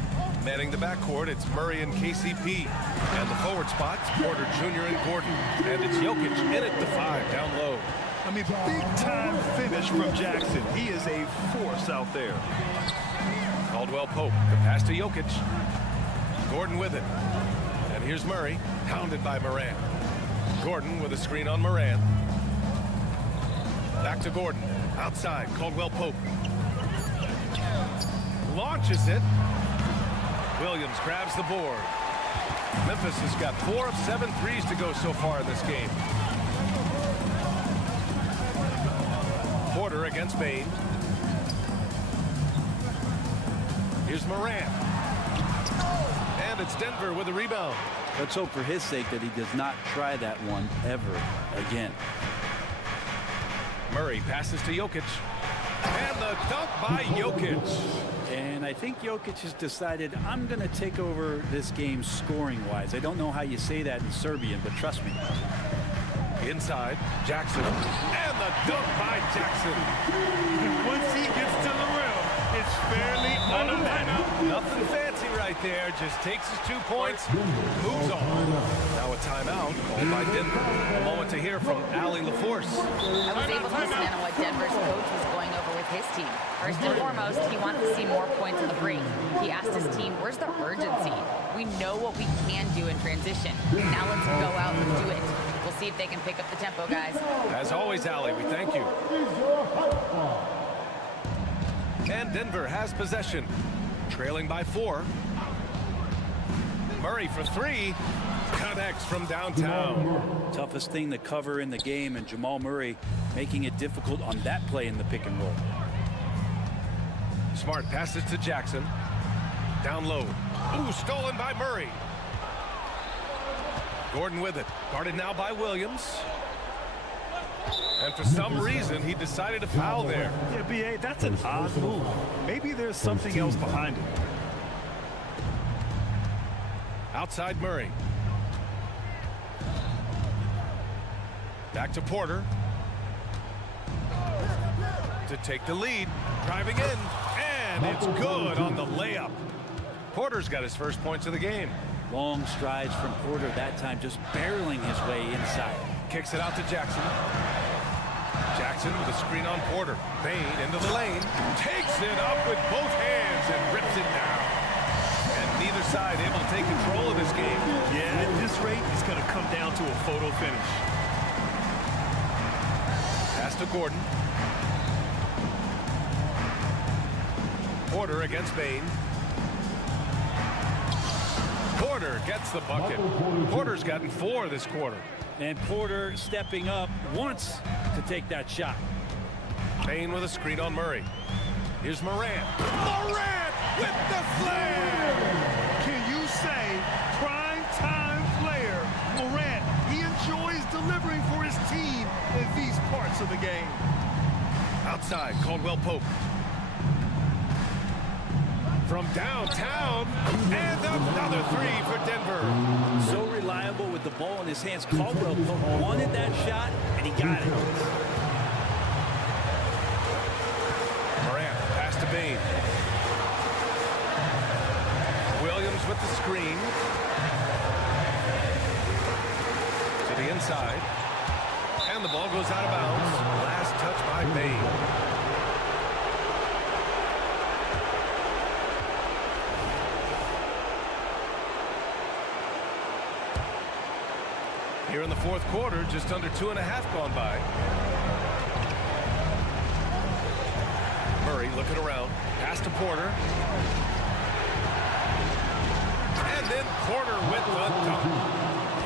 Manning the backcourt, it's Murray and KCP. And the forward spots, Porter Jr. and Gordon. And it's Jokic in at the 5, down low. I mean, big-time finish from Jackson. He is a force out there. Caldwell Pope, the pass to Jokic. Gordon with it. And here's Murray, hounded by Morant. Gordon with a screen on Morant. Back to Gordon. Outside, Caldwell Pope. Launches it. Williams grabs the board. Memphis has got 4 of 7 threes to go so far in this game. Porter against Bain. Here's Morant. And it's Denver with a rebound. Let's hope for his sake that he does not try that one ever again. Murray passes to Jokic. And the dunk by Jokic. And I think Jokic has decided, I'm going to take over this game scoring-wise. I don't know how you say that in Serbian, but trust me. Inside, Jackson. And the dunk by Jackson. Once he gets to the rim, it's fairly automatic. Nothing fancy right there. Just takes his 2 points, moves on. Now a timeout called by Denver. A moment to hear from Allie LaForce. I was able to listen in on what Denver's coach was going over with his team. First and foremost, he wants to see more points on the break. He asked his team, where's the urgency? We know what we can do in transition. Now let's go out and do it. We'll see if they can pick up the tempo, guys. As always, Allie, we thank you. And Denver has possession, trailing by 4. Murray for 3. Connects from downtown. Toughest thing to cover in the game, and Jamal Murray making it difficult on that play in the pick and roll. Smart passes to Jackson. Down low. Ooh, stolen by Murray. Gordon with it. Guarded now by Williams. And for some reason, he decided to foul there. Yeah, B.A., that's an odd move. Maybe there's something else behind it. Outside Murray. Back to Porter. To take the lead. Driving in. And it's good on the layup. Porter's got his first points of the game. Long strides from Porter that time, just barreling his way inside. Kicks it out to Jackson. Jackson with a screen on Porter. Bain into the lane. Takes it up with both hands and rips it down. And neither side able to take control of this game. Yeah, at this rate, it's going to come down to a photo finish. Pass to Gordon. Porter against Bain. Porter gets the bucket. Porter's gotten 4 this quarter. And Porter stepping up wants to take that shot. Bain with a screen on Murray. Here's Morant. Morant with the slam! Can you say prime time player? Morant, he enjoys delivering for his team in these parts of the game. Outside, Caldwell Pope. From downtown, and another 3 for Denver. So reliable with the ball in his hands. Caldwell Pope wanted that shot, and he got it. Morant, pass to Bain. Williams with the screen. To the inside. And the ball goes out of bounds. Last touch by Bain. Here in the fourth quarter, just under 2.5 gone by. Murray looking around. Pass to Porter. And then Porter with the dunk.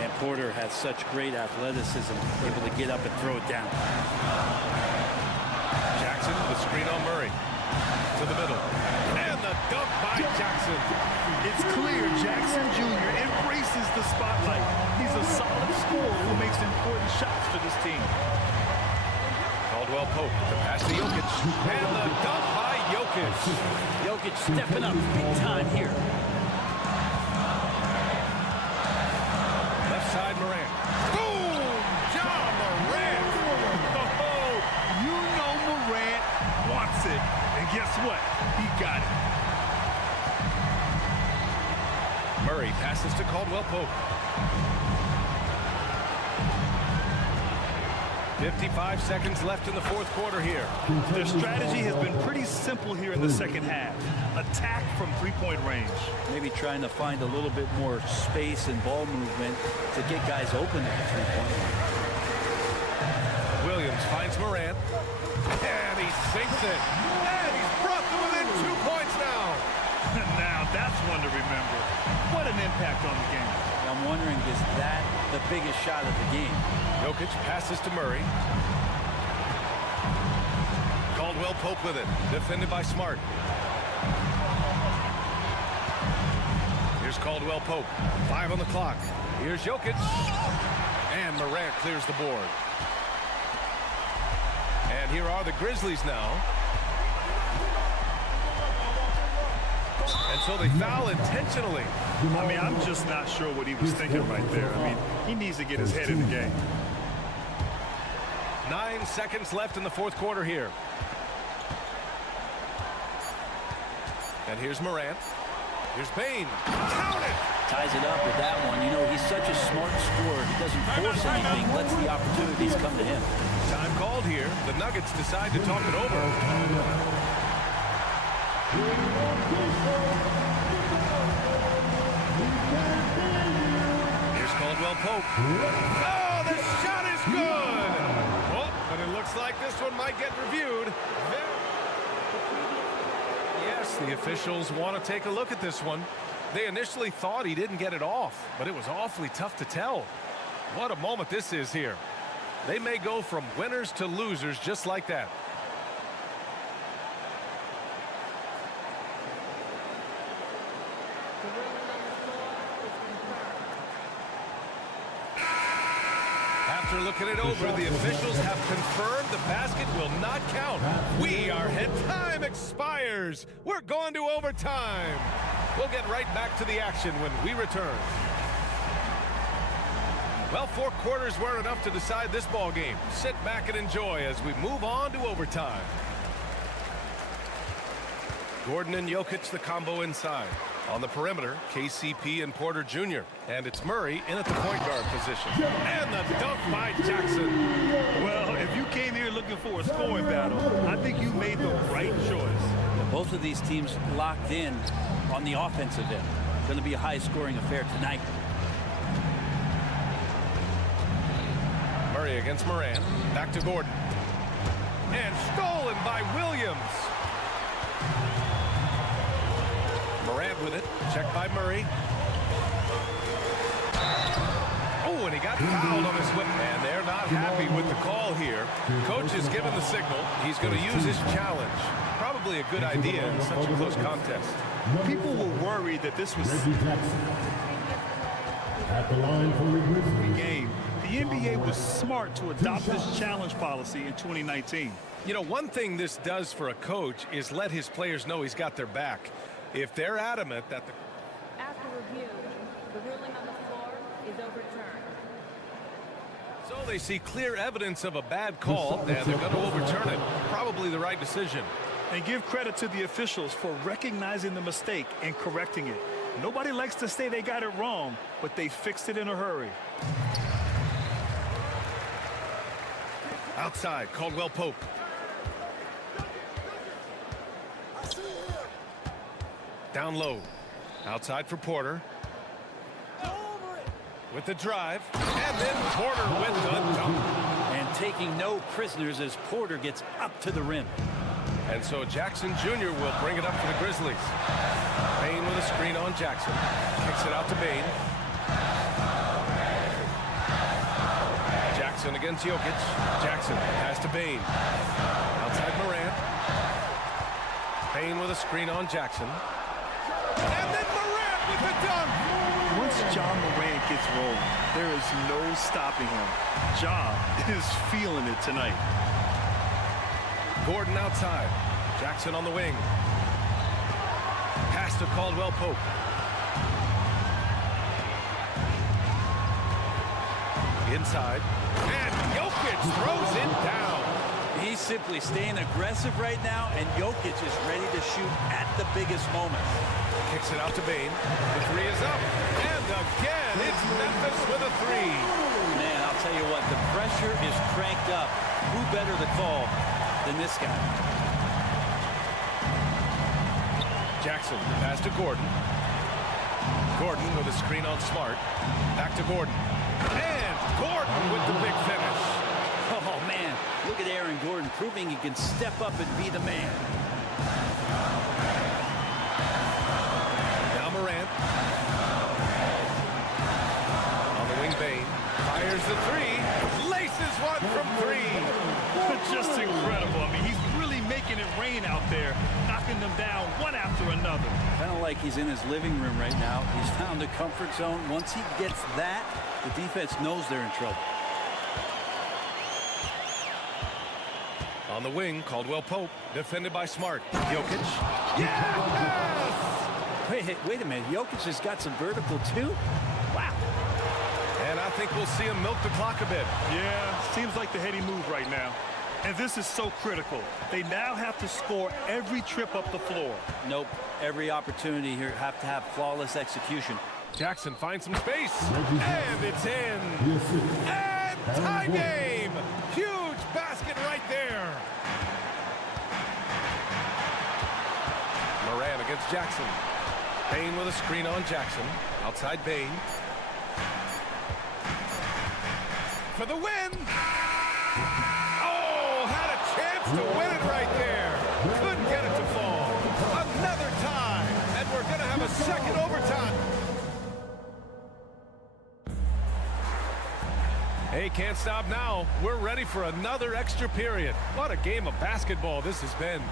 And Porter has such great athleticism, able to get up and throw it down. Jackson with a screen on Murray. To the middle. And the dunk by Jackson. It's clear Jackson Jr. embraces the spotlight. He's a solid scorer who makes important shots for this team. Caldwell Pope, the pass to Jokic. And the dunk by Jokic. Jokic stepping up big time here. Left side Morant. Boom! John Morant. Oh, you know Morant wants it. And guess what? He got it. passes to Caldwell Pope. 55 seconds left in the fourth quarter here. Their strategy has been pretty simple here in the second half. Attack from three-point range. Maybe trying to find a little bit more space and ball movement to get guys open at the three-point line. Williams finds Morant. And he sinks it. And he's brought them within 2 points now. Now that's one to remember. What an impact on the game. I'm wondering, is that the biggest shot of the game? Jokic passes to Murray. Caldwell Pope with it. Defended by Smart. Here's Caldwell Pope. 5 on the clock. Here's Jokic. And Morant clears the board. And here are the Grizzlies now. And so they foul intentionally. I mean, I'm just not sure what he was thinking right there. I mean, he needs to get his head in the game. 9 seconds left in the fourth quarter here. And here's Morant. Here's Bane. Count it! Ties it up with that one. You know, he's such a smart scorer. He doesn't force anything, lets the opportunities come to him. Time called here. The Nuggets decide to talk it over. Here's Caldwell Pope. Oh, the shot is good! Oh, but it looks like this one might get reviewed. Yes, the officials want to take a look at this one. They initially thought he didn't get it off, but it was awfully tough to tell. What a moment this is here. They may go from winners to losers just like that. After looking it over, the officials have confirmed the basket will not count. We are head. Time expires. We're going to overtime. We'll get right back to the action when we return. Well, 4 quarters were enough to decide this ball game. Sit back and enjoy as we move on to overtime. Gordon and Jokic, the combo inside. On the perimeter, KCP and Porter Jr. And it's Murray in at the point guard position. And the dunk by Jackson. Well, if you came here looking for a scoring battle, I think you made the right choice. Both of these teams locked in on the offensive end. Going to be a high-scoring affair tonight. Murray against Morant. Back to Gordon. And stolen by Williams. Morant with it. Checked by Murray. Oh, and he got fouled on his whip. And they're not happy with the call here. Coach has given the signal. He's going to use his challenge. Probably a good idea in such a close contest. People were worried that this was At the line for the Grizzlies. game. The NBA was smart to adopt this challenge policy in 2019. You know, one thing this does for a coach is let his players know he's got their back. If they're adamant that the... After review, the ruling on the floor is overturned. So they see clear evidence of a bad call, and they're going to overturn it. Probably the right decision. And give credit to the officials for recognizing the mistake and correcting it. Nobody likes to say they got it wrong, but they fixed it in a hurry. Outside, Caldwell Pope. Down low. Outside for Porter. With the drive. And then Porter with the dunk. And taking no prisoners as Porter gets up to the rim. And so Jackson Jr. will bring it up for the Grizzlies. Bane with a screen on Jackson. Kicks it out to Bane. Jackson against Jokic. Jackson pass to Bane. Outside Morant. Bane with a screen on Jackson. And then Morant with the dunk. Once John Morant gets rolling, there is no stopping him. Ja is feeling it tonight. Gordon outside. Jackson on the wing. Pass to Caldwell Pope. Inside. And Jokic throws it down. He's simply staying aggressive right now, and Jokic is ready to shoot at the biggest moments. Kicks it out to Bain. The three is up. And again, it's Memphis with a three. Man, I'll tell you what, the pressure is cranked up. Who better to call than this guy? Jackson, pass to Gordon. Gordon with a screen on Smart. Back to Gordon. And Gordon with the big finish. Oh, man, look at Aaron Gordon proving he can step up and be the man. Now Morant. On the wing, Bain. Fires the three. Laces one from three. Just incredible. I mean, he's really making it rain out there, knocking them down one after another. Kind of like he's in his living room right now. He's found a comfort zone. Once he gets that, the defense knows they're in trouble. On the wing, Caldwell Pope, defended by Smart. Jokic. Yes! Wait a minute. Jokic has got some vertical, too? Wow. And I think we'll see him milk the clock a bit. Yeah, seems like the heady move right now. And this is so critical. They now have to score every trip up the floor. Nope. Every opportunity here have to have flawless execution. Jackson finds some space. And it's in. And tie game. Huge basket right there. Moran against Jackson. Bain with a screen on Jackson. Outside Bain. For the win. Oh, had a chance to win it right there. Couldn't get it to fall. Another tie. And we're going to have a second overtime. Hey, can't stop now. We're ready for another extra period. What a game of basketball this has been.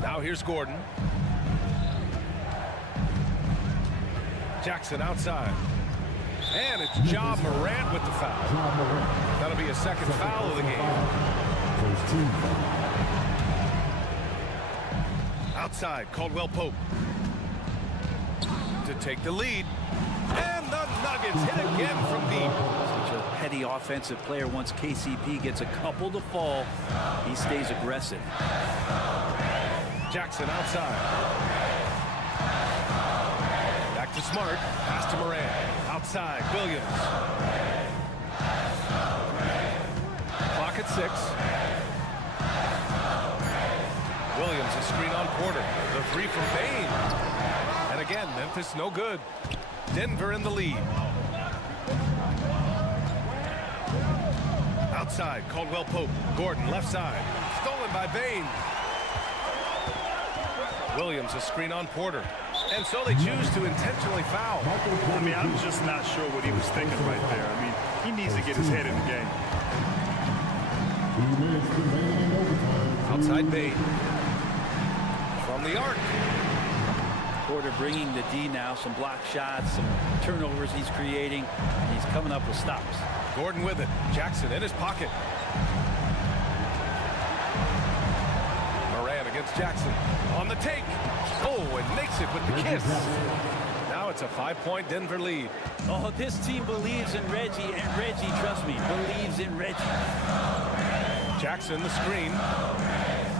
Now here's Gordon. Jackson outside. And it's Ja Morant with the foul. That'll be a second foul of the game. Outside, Caldwell Pope. To take the lead. And the Nuggets hit again from deep. Such a heady offensive player. Once KCP gets a couple to fall, he stays aggressive. Jackson outside. Back to Smart. Pass to Morant. Outside, Williams. Clock at 6. Williams, a screen on Porter. The three from Bain. And again, Memphis no good. Denver in the lead. Outside, Caldwell Pope. Gordon, left side. Stolen by Bain. Williams, a screen on Porter. And so they choose to intentionally foul. I mean, I'm just not sure what he was thinking right there. I mean, he needs to get his head in the game. Outside Bain. From the arc. Porter bringing the D now. Some block shots, some turnovers he's creating. And he's coming up with stops. Gordon with it. Jackson in his pocket. Moran against Jackson. On the take. Oh, and makes it with the kiss. Now it's a 5-point Denver lead. Oh, this team believes in Reggie, and Reggie, trust me, believes in Reggie. Jackson, the screen.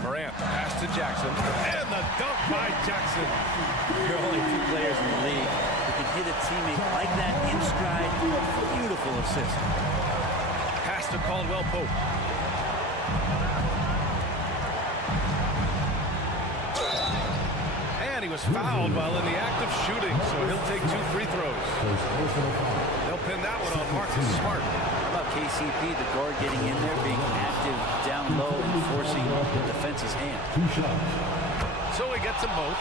Morant, pass to Jackson. And the dunk by Jackson. There are only 2 players in the league who can hit a teammate like that in stride. Beautiful assist. Pass to Caldwell Pope. And he was fouled while in the act of shooting, so he'll take 2 free throws. They'll pin that one on Marcus Smart. How about KCP, the guard getting in there, being active down low and forcing the defense's hand. So he gets them both,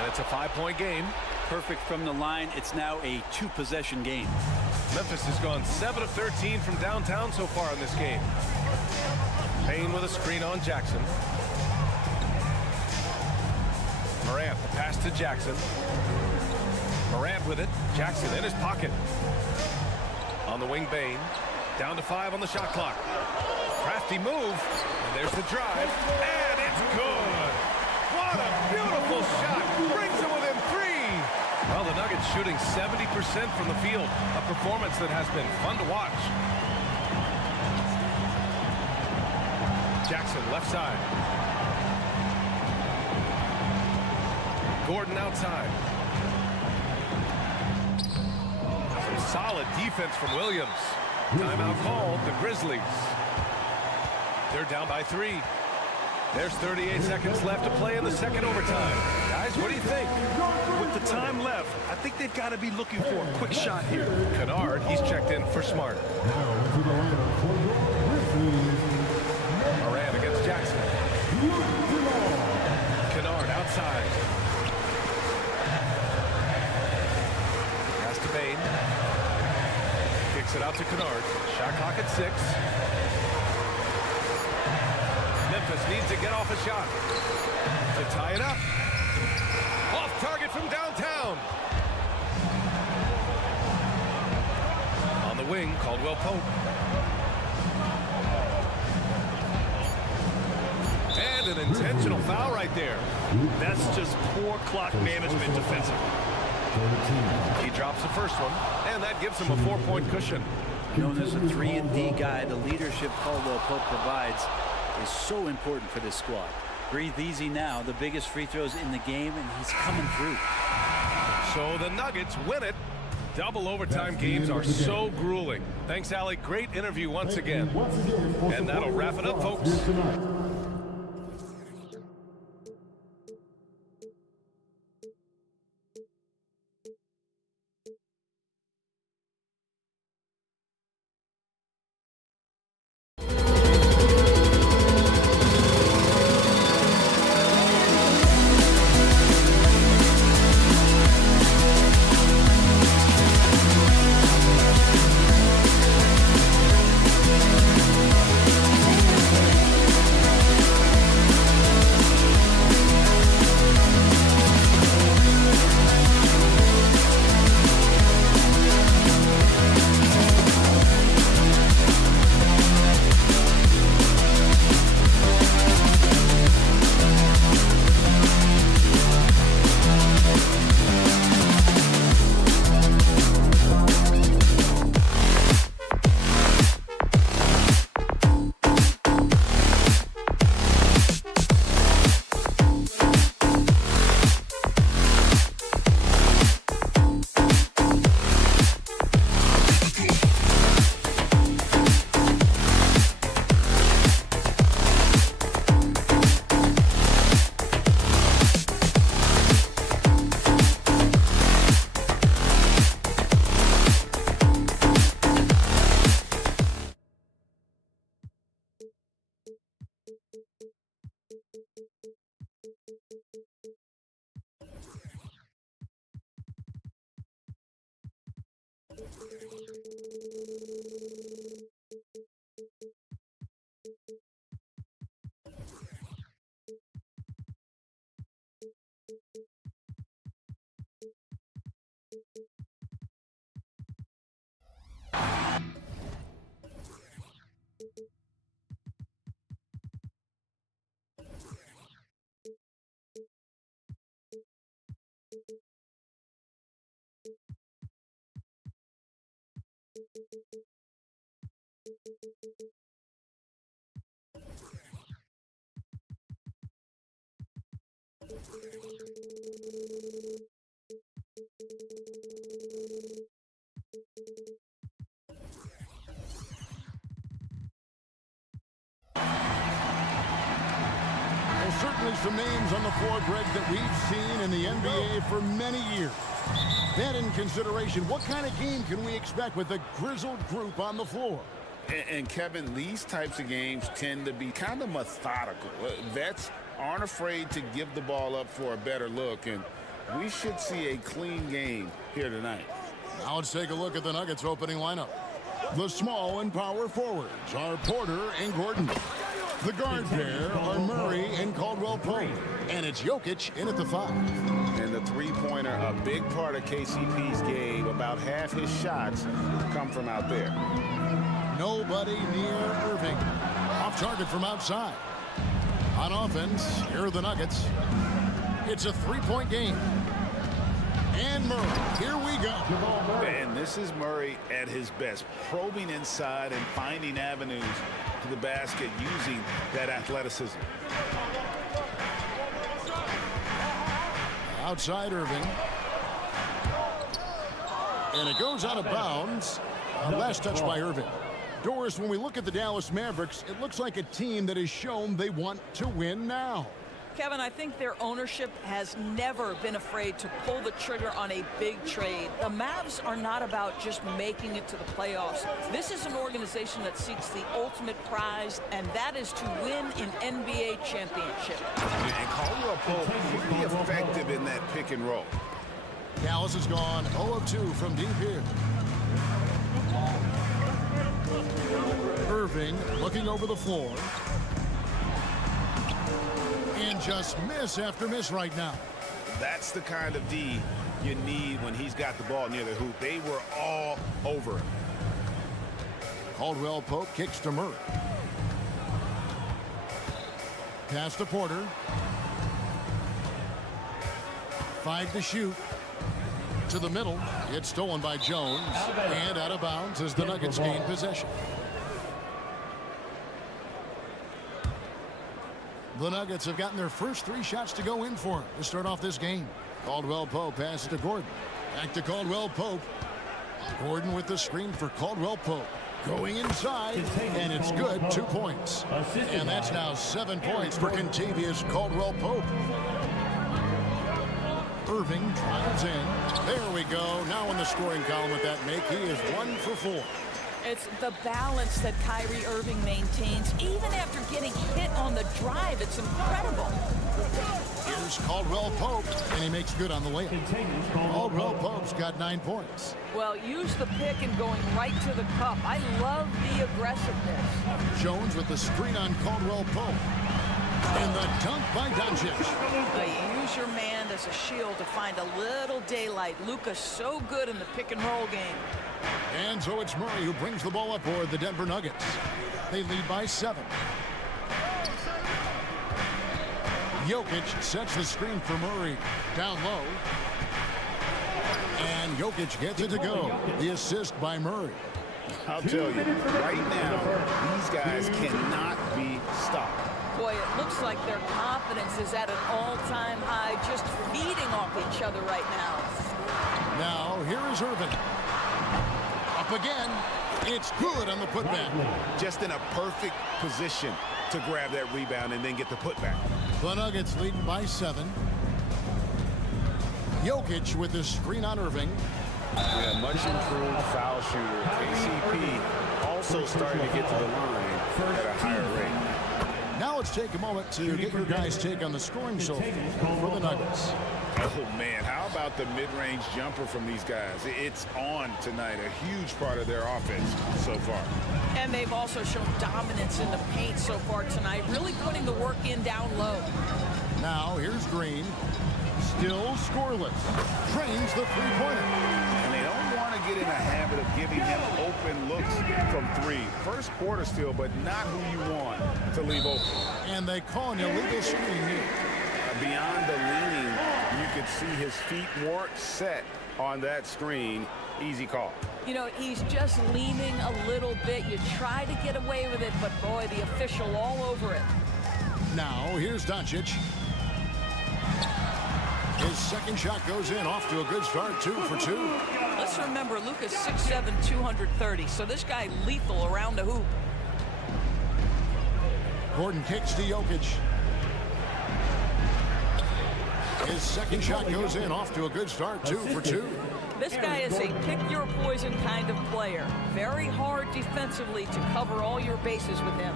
and it's a 5-point game. Perfect from the line. It's now a 2-possession game. Memphis has gone 7 of 13 from downtown so far in this game. Bain with a screen on Jackson. Morant, the pass to Jackson. Morant with it. Jackson in his pocket. On the wing, Bain. Down to 5 on the shot clock. Crafty move. And there's the drive. And it's good. What a beautiful shot. Brings it within 3. Well, the Nuggets shooting 70% from the field, a performance that has been fun to watch. Jackson, left side. Gordon outside. Some solid defense from Williams. Timeout called, the Grizzlies. They're down by 3. There's 38 seconds left to play in the second overtime. Guys, what do you think? With the time left, I think they've got to be looking for a quick shot here. Kennard, he's checked in for Smart. Moran against Jackson. Kennard outside. Pass to Bain. Kicks it out to Kennard. Shot clock at 6. Memphis needs to get off a shot to tie it up. Off target from downtown. On the wing, Caldwell Pope. And an intentional foul right there. That's just poor clock management defensively. He drops the first one, and that gives him a 4-point cushion. Known as a 3-and-D guy, the leadership Caldwell Pope provides is so important for this squad. Breathe easy now, the biggest free throws in the game, and he's coming through. So the Nuggets win it. Double overtime games are so grueling. Thanks, Allie. Great interview once again. And that'll wrap it up, folks. Certainly some names on the floor, Greg, that we've seen in the NBA for many years. That in consideration, what kind of game can we expect with a grizzled group on the floor? And Kevin, these types of games tend to be kind of methodical. Vets aren't afraid to give the ball up for a better look, and we should see a clean game here tonight. Now let's take a look at the Nuggets opening lineup. The small and power forwards are Porter and Gordon. The guard pair are Murray and Caldwell Pope. And it's Jokic in at the 5. And the three-pointer, a big part of KCP's game. About half his shots come from out there. Nobody near Irving. Off target from outside. On offense, here are the Nuggets. It's a 3-point game. And Murray, here we go. And this is Murray at his best, probing inside and finding avenues to the basket using that athleticism. Outside Irving. And it goes out of bounds. Last touch by Irving. Doris, when we look at the Dallas Mavericks, it looks like a team that has shown they want to win now. Kevin, I think their ownership has never been afraid to pull the trigger on a big trade. The Mavs are not about just making it to the playoffs. This is an organization that seeks the ultimate prize, and that is to win an NBA championship. And Caldwell Pope pretty effective in that pick and roll. Dallas has gone 0 of 2 from deep here. Irving looking over the floor. And just miss after miss right now. That's the kind of D you need when he's got the ball near the hoop. They were all over him. Caldwell Pope kicks to Murray. Pass to Porter. 5 to shoot. To the middle. It's stolen by Jones. And out of bounds as the Nuggets gain possession. The Nuggets have gotten their first 3 shots to go in for him to start off this game. Caldwell Pope passes to Gordon. Back to Caldwell Pope. Gordon with the screen for Caldwell Pope. Going inside, and it's good. 2 points. And that's now 7 points for Contavious Caldwell Pope. Irving drives in. There we go. Now in the scoring column with that make, he is 1 for 4. It's the balance that Kyrie Irving maintains, even after getting hit on the drive. It's incredible. Here's Caldwell Pope, and he makes good on the layup. Caldwell Pope's got 9 points. Well, use the pick and going right to the cup. I love the aggressiveness. Jones with the screen on Caldwell Pope. And the dunk by Doncic. Use your man as a shield to find a little daylight. Luka's so good in the pick and roll game. And so it's Murray who brings the ball up for the Denver Nuggets. They lead by 7. Jokic sets the screen for Murray down low. And Jokic gets it to go. The assist by Murray. I'll tell you, right now, these guys cannot be stopped. Boy, it looks like their confidence is at an all-time high, just feeding off each other right now. Now, here is Irving. Up again. It's good on the putback. Just in a perfect position to grab that rebound and then get the putback. The Nuggets leading by 7. Jokic with the screen on Irving. Yeah, much improved foul shooter. KCP also starting to get to the line at a higher rate. Now let's take a moment to get your guys' take on the scoring so far for the Nuggets. Oh, man, how about the mid-range jumper from these guys? It's on tonight, a huge part of their offense so far. And they've also shown dominance in the paint so far tonight, really putting the work in down low. Now here's Green. Still scoreless. Trains the three-pointer. And they don't want to get in a habit of giving him open looks from 3. First quarter still, but not who you want to leave open. And they call an illegal screen here. Beyond the leaning, you could see his feet weren't set on that screen. Easy call. You know, he's just leaning a little bit. You try to get away with it, but boy, the official all over it. Now here's Doncic. His second shot goes in, off to a good start, 2 for 2. Let's remember, Luka's 6'7", 230, so this guy lethal around the hoop. Gordon kicks to Jokic. His second shot goes in, off to a good start, 2 for 2. This guy is a pick-your-poison kind of player. Very hard defensively to cover all your bases with him.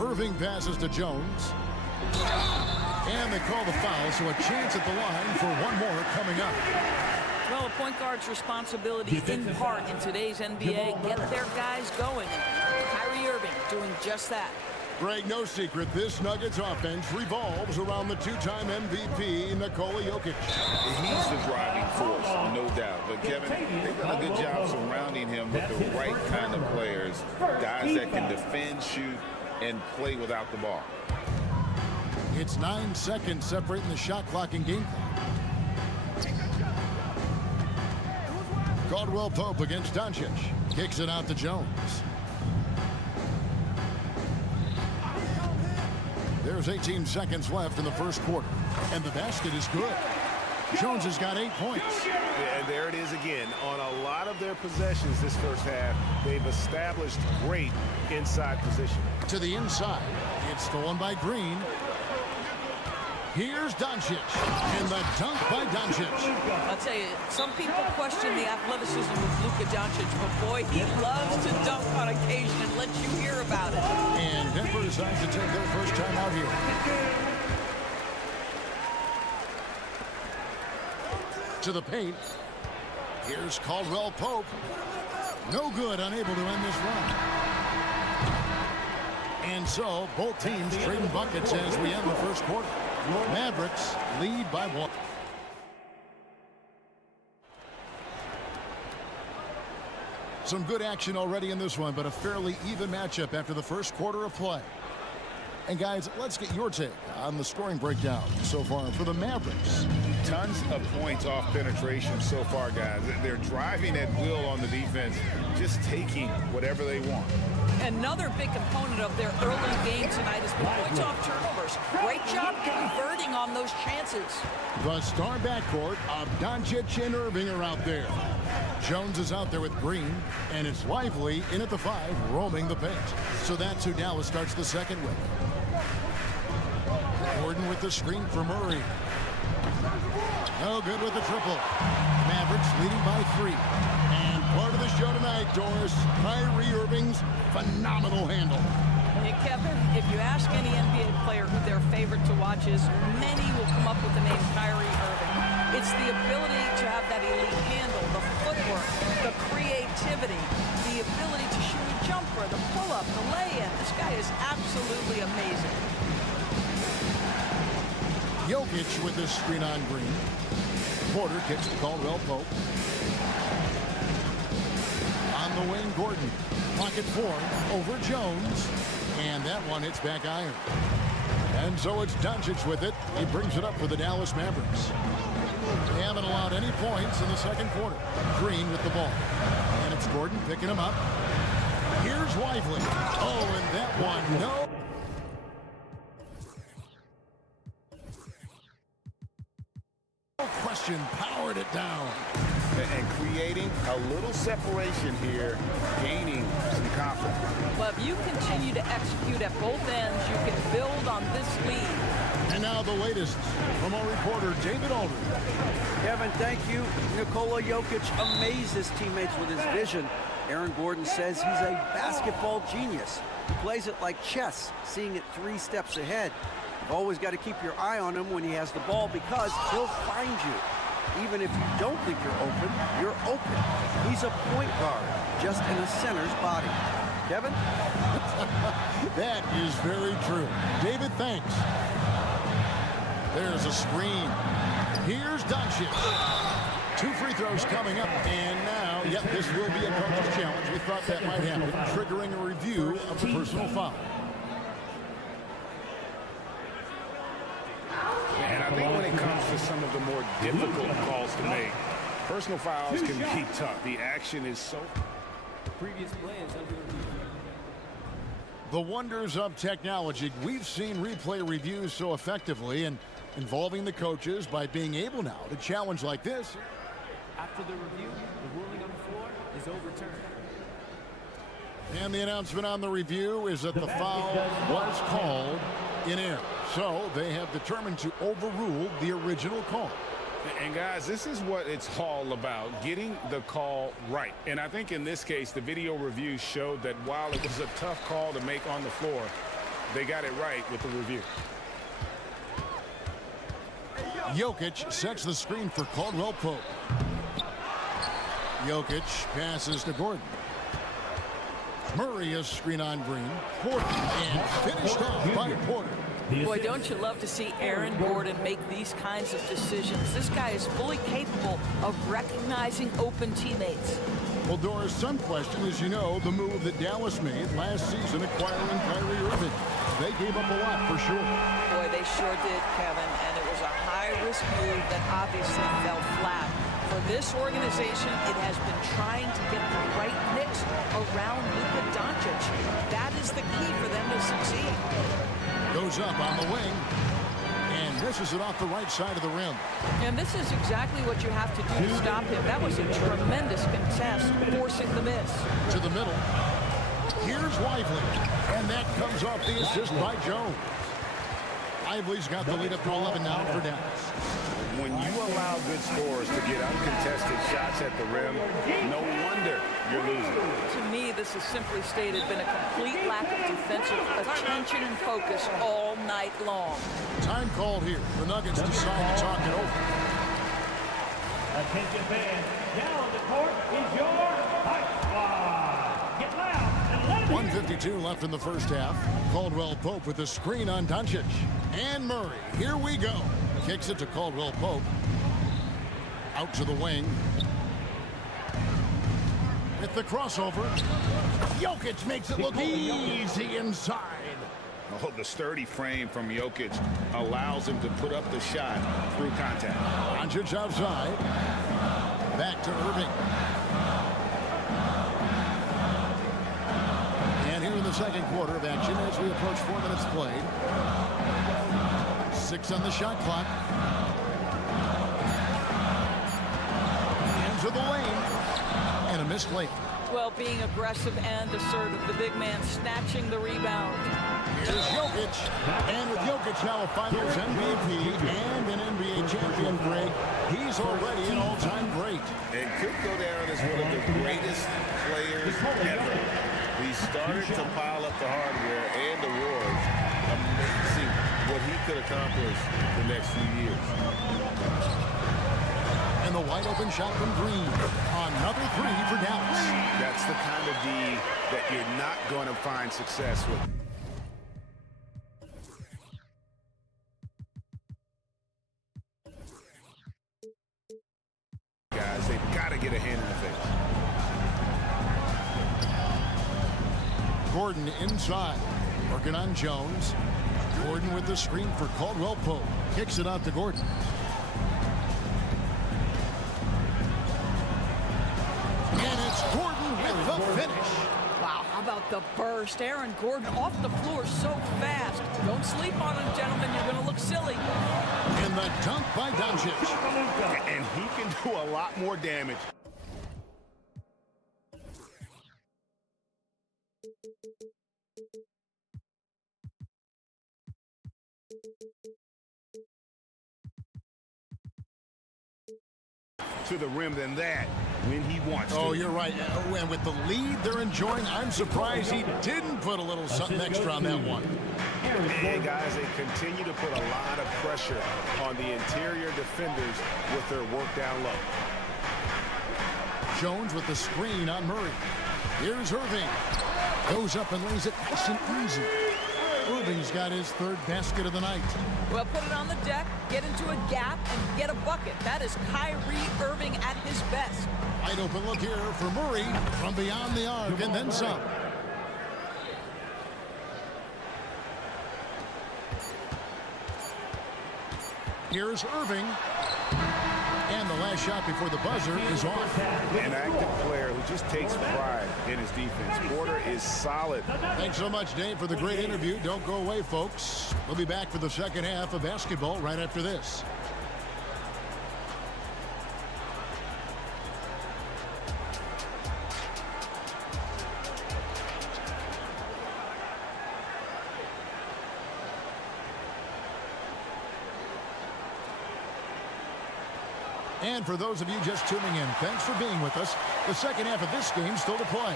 Irving passes to Jones. And they call the foul, so a chance at the line for one more coming up. Well, a point guard's responsibility in part in today's NBA, get their guys going. And Kyrie Irving doing just that. Greg, no secret, this Nuggets offense revolves around the 2-time MVP, Nikola Jokic. He's the driving force, no doubt. But, Kevin, they've done a good job surrounding him with the right kind of players, guys that can defend, shoot, and play without the ball. It's 9 seconds separating the shot clock and game clock. Caldwell Pope against Doncic. Kicks it out to Jones. There's 18 seconds left in the first quarter. And the basket is good. Jones has got 8 points. And there it is again. On a lot of their possessions this first half, they've established great inside position. To the inside. It's stolen by Green. Here's Doncic. And the dunk by Doncic. I'll tell you, some people question the athleticism of Luka Doncic, but boy, he loves to dunk on occasion and let you hear about it. And Denver decides to take their first time out here. To the paint. Here's Caldwell Pope. No good, unable to end this run. And so both teams trading buckets as we end the first quarter. Mavericks lead by 1. Some good action already in this one, but a fairly even matchup after the first quarter of play. And guys, let's get your take on the scoring breakdown so far for the Mavericks. Tons of points off penetration so far, guys. They're driving at will on the defense, just taking whatever they want. Another big component of their early game tonight has been points off turnovers. Great job converting on those chances. The star backcourt of Doncic and Irving are out there. Jones is out there with Green, and it's Lively in at the 5, roaming the paint. So that's who Dallas starts the second with. Gordon with the screen for Murray. No good with the triple. Mavericks leading by 3. And part of the show tonight, Doris, Kyrie Irving's phenomenal handle. Hey, Kevin, if you ask any NBA player who their favorite to watch is, many will come up with the name Kyrie Irving. It's the ability to have that elite handle, the footwork, the creativity, the ability to shoot a jumper, the pull-up, the lay-in. This guy is absolutely amazing. Jokic with this screen on Green. Porter kicks to Caldwell Pope. On the wing, Gordon. Pocket 4 over Jones. And that one hits back iron. And so it's Doncic with it. He brings it up for the Dallas Mavericks. They haven't allowed any points in the second quarter. Green with the ball. And it's Gordon picking him up. Here's Lively. Oh, and that one, no. No question, powered it down. And creating a little separation here, gaining some confidence. Well, if you continue to execute at both ends, you can build on this lead. And now the latest from our reporter, David Aldridge. Kevin, thank you. Nikola Jokic amazes teammates with his vision. Aaron Gordon says he's a basketball genius. He plays it like chess, seeing it 3 steps ahead. You've always got to keep your eye on him when he has the ball because he'll find you. Even if you don't think you're open. He's a point guard, just in a center's body. Kevin? That is very true. David, thanks. There's a screen. Here's Doncic. 2 free throws coming up. And now, yep, this will be a coach's challenge. We thought that might happen, triggering a review of the personal foul. And I think when it comes to some of the more difficult calls to make, personal fouls can be tough. The action is so... Previous play is under review. The wonders of technology. We've seen replay reviews so effectively and involving the coaches by being able now to challenge like this. After the review, the ruling on the floor is overturned. And the announcement on the review is that the foul was called in error. So they have determined to overrule the original call. And guys, this is what it's all about, getting the call right. And I think in this case, the video review showed that while it was a tough call to make on the floor, they got it right with the review. Jokic sets the screen for Caldwell Pope. Jokic passes to Gordon. Murray is screen on Green. Porter, and finished off by Porter. Boy, don't you love to see Aaron Gordon make these kinds of decisions. This guy is fully capable of recognizing open teammates. Well, Doris, some question, as you know, the move that Dallas made last season acquiring Kyrie Irving. They gave up a lot for sure. Boy, they sure did, Kevin, and it was a high-risk move that obviously fell flat. For this organization, it has been trying to get the right mix around Luka Doncic. That is the key for them to succeed. Goes up on the wing, and misses it off the right side of the rim. And this is exactly what you have to do to stop him. That was a tremendous contest, forcing the miss. To the middle. Here's Lively, and that comes off the assist by Jones. Lively's got the lead up to 11 now for Dallas. When you allow good scorers to get uncontested shots at the rim, no wonder you're losing. To me, this has simply stated been a complete lack of defensive attention and focus all night long. Time called here. The Nuggets decide to talk it over. Attention fans, now on the court is your Hype Squad. Get loud and let it 1:52 left in the first half. Caldwell Pope with the screen on Doncic. And Murray, here we go. Kicks it to Caldwell Pope. Out to the wing. With the crossover. Jokic makes it look easy inside. Oh, the sturdy frame from Jokic allows him to put up the shot through contact. Doncic outside. Back to Irving. And here in the second quarter of action as we approach 4 minutes played. 6 on the shot clock. Into the lane. And a missed late. Well, being aggressive and assertive, the big man snatching the rebound. Here's Jokic. And with Jokic now a Finals MVP and an NBA champion, Greg, he's already an all-time great. And could go down as one of the greatest players ever. He started to pile up the hardware and the awards. Amazing what he could accomplish the next few years. And the wide open shot from Green. Another 3 for Dallas. That's the kind of D that you're not going to find success with. Guys, they've got to get a hand in the face. Gordon inside. Working on Jones. Gordon with the screen for Caldwell Pope. Kicks it out to Gordon. And it's Gordon with the finish. Wow, how about the burst? Aaron Gordon off the floor so fast. Don't sleep on him, gentlemen. You're going to look silly. And the dunk by Doncic. And he can do a lot more damage. To the rim than that when he wants to. Oh, you're right. And with the lead they're enjoying, I'm surprised he didn't put a little something extra on that one. Hey, guys, they continue to put a lot of pressure on the interior defenders with their work down low. Jones with the screen on Murray. Here's Irving. Goes up and lays it nice and easy. Irving's got his 3rd basket of the night. Well, put it on the deck, get into a gap, and get a bucket. That is Kyrie Irving at his best. Wide open look here for Murray from beyond the arc and then some. Here's Irving. And the last shot before the buzzer is off. An active player who just takes pride in his defense. Porter is solid. Thanks so much, Dave, for the great interview. Don't go away, folks. We'll be back for the second half of basketball right after this. And for those of you just tuning in, thanks for being with us. The second half of this game still to play.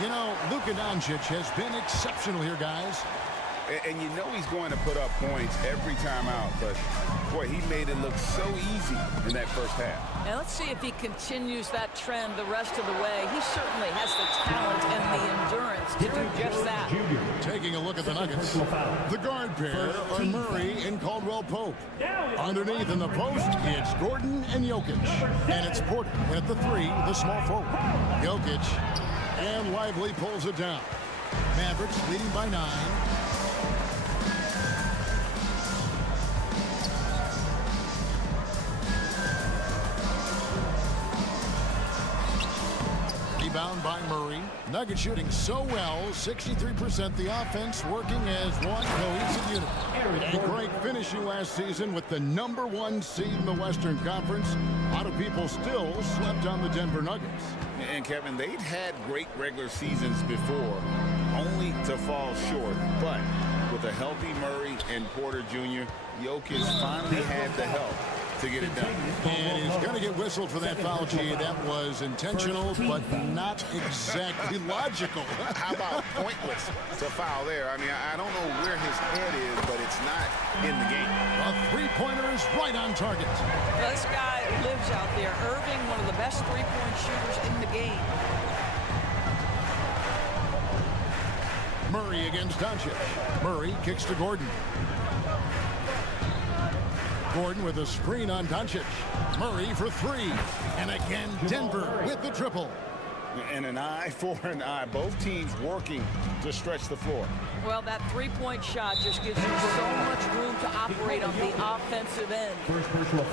You know, Luka Doncic has been exceptional here, guys. And you know he's going to put up points every time out, but boy, he made it look so easy in that first half. Now let's see if he continues that trend the rest of the way. He certainly has the talent and the endurance to do just that. Taking a look at the Nuggets. The guard pair are Murray and Caldwell Pope. Underneath in the post, it's Gordon and Jokic. And it's Porter. And at the 3, the small forward. Jokic. And Lively pulls it down. Mavericks leading by 9. Rebound by Murray. Nuggets shooting so well, 63%. The offense working as one cohesive unit. A great finishing last season with the #1 seed in the Western Conference. A lot of people still slept on the Denver Nuggets. And Kevin, they'd had great regular seasons before, only to fall short. But with a healthy Murray and Porter Jr., Jokic finally had the help to get it done. And he's going to get whistled for that foul, G. That was intentional, but not exactly logical. How about pointless to foul there? I mean, I don't know where his head is, but it's not in the game. A three-pointer is right on target. Well, this guy lives out there. Irving, one of the best three-point shooters in the game. Murray against Doncic. Murray kicks to Gordon. Gordon with a screen on Doncic. Murray for 3. And again, Denver with the triple. And an eye for an eye. Both teams working to stretch the floor. Well, that three-point shot just gives you so much room to operate on the offensive end.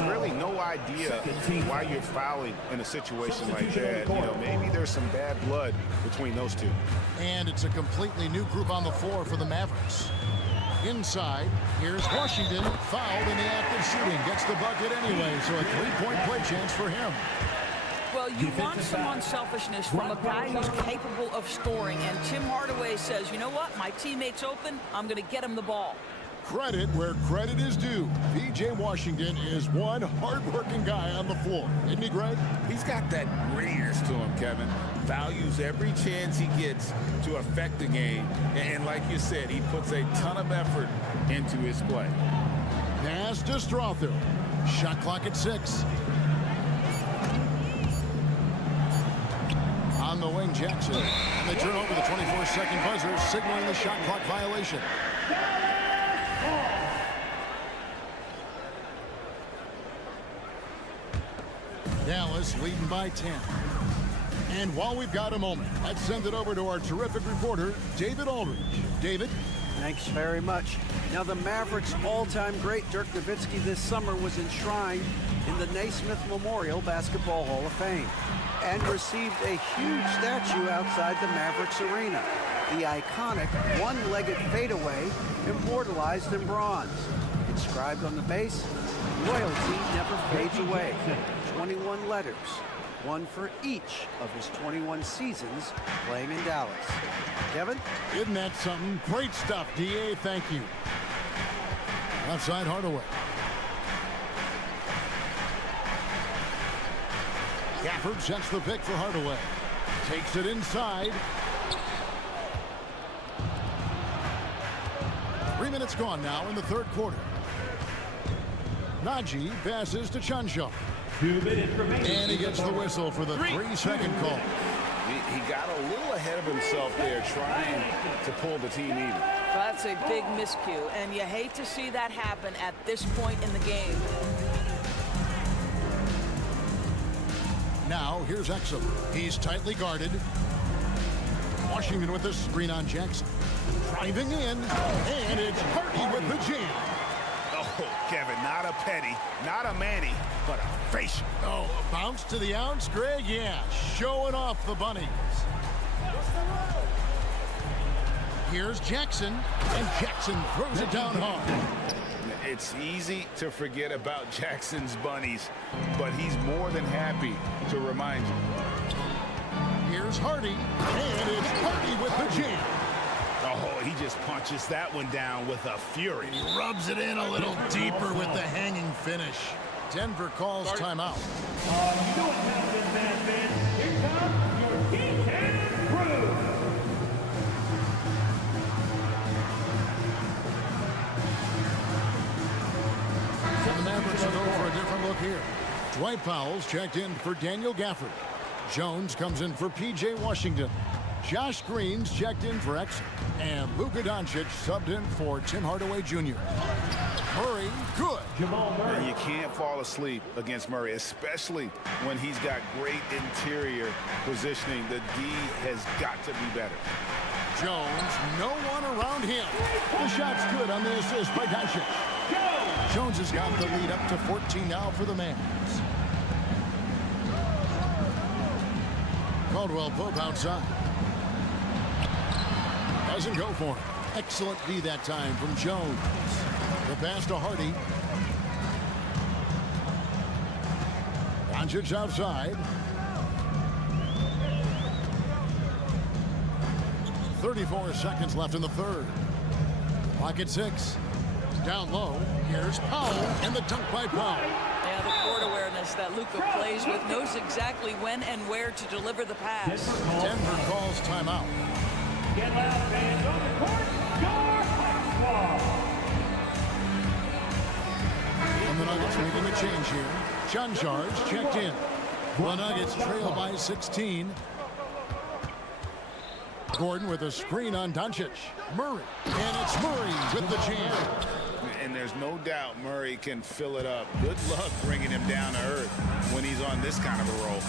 Really no idea why you're fouling in a situation like that. You know, maybe there's some bad blood between those two. And it's a completely new group on the floor for the Mavericks. Inside, here's Washington, fouled in the act of shooting. Gets the bucket anyway, so a three-point play chance for him. Well, you want some unselfishness from a guy who's capable of scoring. And Tim Hardaway says, you know what? My teammate's open. I'm going to get him the ball. Credit where credit is due. P.J. Washington is one hard-working guy on the floor. Isn't he, Greg? He's got that grittiness to him, Kevin. Values every chance he gets to affect the game. And like you said, he puts a ton of effort into his play. Pass to Strother. Shot clock at 6. On the wing, Jackson. And they turn over the 24-second buzzer, signaling the shot clock violation. Dallas leading by 10. And while we've got a moment, let's send it over to our terrific reporter, David Aldridge. David? Thanks very much. Now, the Mavericks' all-time great Dirk Nowitzki this summer was enshrined in the Naismith Memorial Basketball Hall of Fame and received a huge statue outside the Mavericks arena. The iconic one-legged fadeaway immortalized in bronze. Inscribed on the base, loyalty never fades away. 21 letters, one for each of his 21 seasons playing in Dallas. Kevin? Isn't that something? Great stuff, D.A. Thank you. Outside Hardaway. Gafford sets the pick for Hardaway. Takes it inside. 3 minutes gone now in the third quarter. Najee passes to Chanshaw. 2 minutes remaining. And he gets the whistle for the 3-second call. He got a little ahead of himself there, trying to pull the team even. That's a big miscue, and you hate to see that happen at this point in the game. Now, here's Exum. He's tightly guarded. Washington with the screen on Jackson. Driving in, and it's Hardy with the jam. Oh, Kevin, not a Petty, not a Manny, but a facial. Oh, a bounce to the ounce, Greg? Yeah, showing off the bunnies. Here's Jackson, and Jackson throws it down hard. It's easy to forget about Jackson's bunnies, but he's more than happy to remind you. Here's Hardy, and it's Hardy with the jam. Oh, he just punches that one down with a fury. He rubs it in a little deeper with the hanging finish. Denver calls timeout. You know what time it is, man, fans. Here comes your King crew. So the Mavericks will go for a different look here. Dwight Powell's checked in for Daniel Gafford. Jones comes in for P.J. Washington. Josh Green's checked in for Exum. And Luka Doncic subbed in for Tim Hardaway Jr. Murray, good. And you can't fall asleep against Murray, especially when he's got great interior positioning. The D has got to be better. Jones, no one around him. The shot's good on the assist by Doncic. Jones has got the lead up to 14 now for the Mavs. Caldwell Pope outside. Doesn't go for it. Excellent D that time from Jones. The pass to Hardy. Doncic outside. 34 seconds left in the third. Clock at 6. Down low. Here's Powell and the dunk by Powell. Yeah, the court awareness that Luka plays with, knows exactly when and where to deliver the pass. Denver calls timeout. Get loud, fans. On the court, your hot squad. And the Nuggets making a change here. Chanjar's checked in. The Nuggets trail by 16. Gordon with a screen on Doncic. Murray. And it's Murray with the jam. And there's no doubt Murray can fill it up. Good luck bringing him down to earth when he's on this kind of a roll.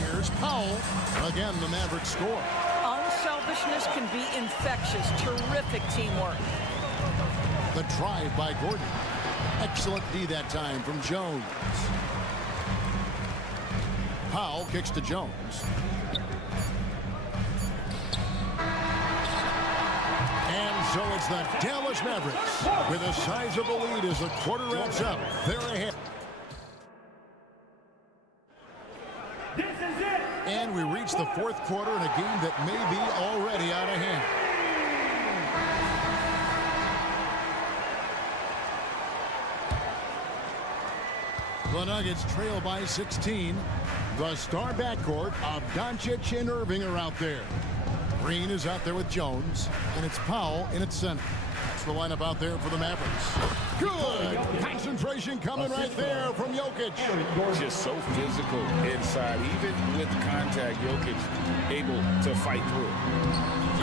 Here's Powell. Again, the Mavericks score. Unselfishness can be infectious. Terrific teamwork. The drive by Gordon. Excellent D that time from Jones. Powell kicks to Jones. And so it's the Dallas Mavericks with a sizable lead as the quarter wraps up. They're ahead. This is it. And we reach the fourth quarter in a game that may be already out of hand. The Nuggets trail by 16. The star backcourt of Doncic and Irving are out there. Green is out there with Jones, and it's Powell in its center. That's the lineup out there for the Mavericks. Good concentration coming right there from Jokic. Just so physical inside. Even with contact, Jokic able to fight through.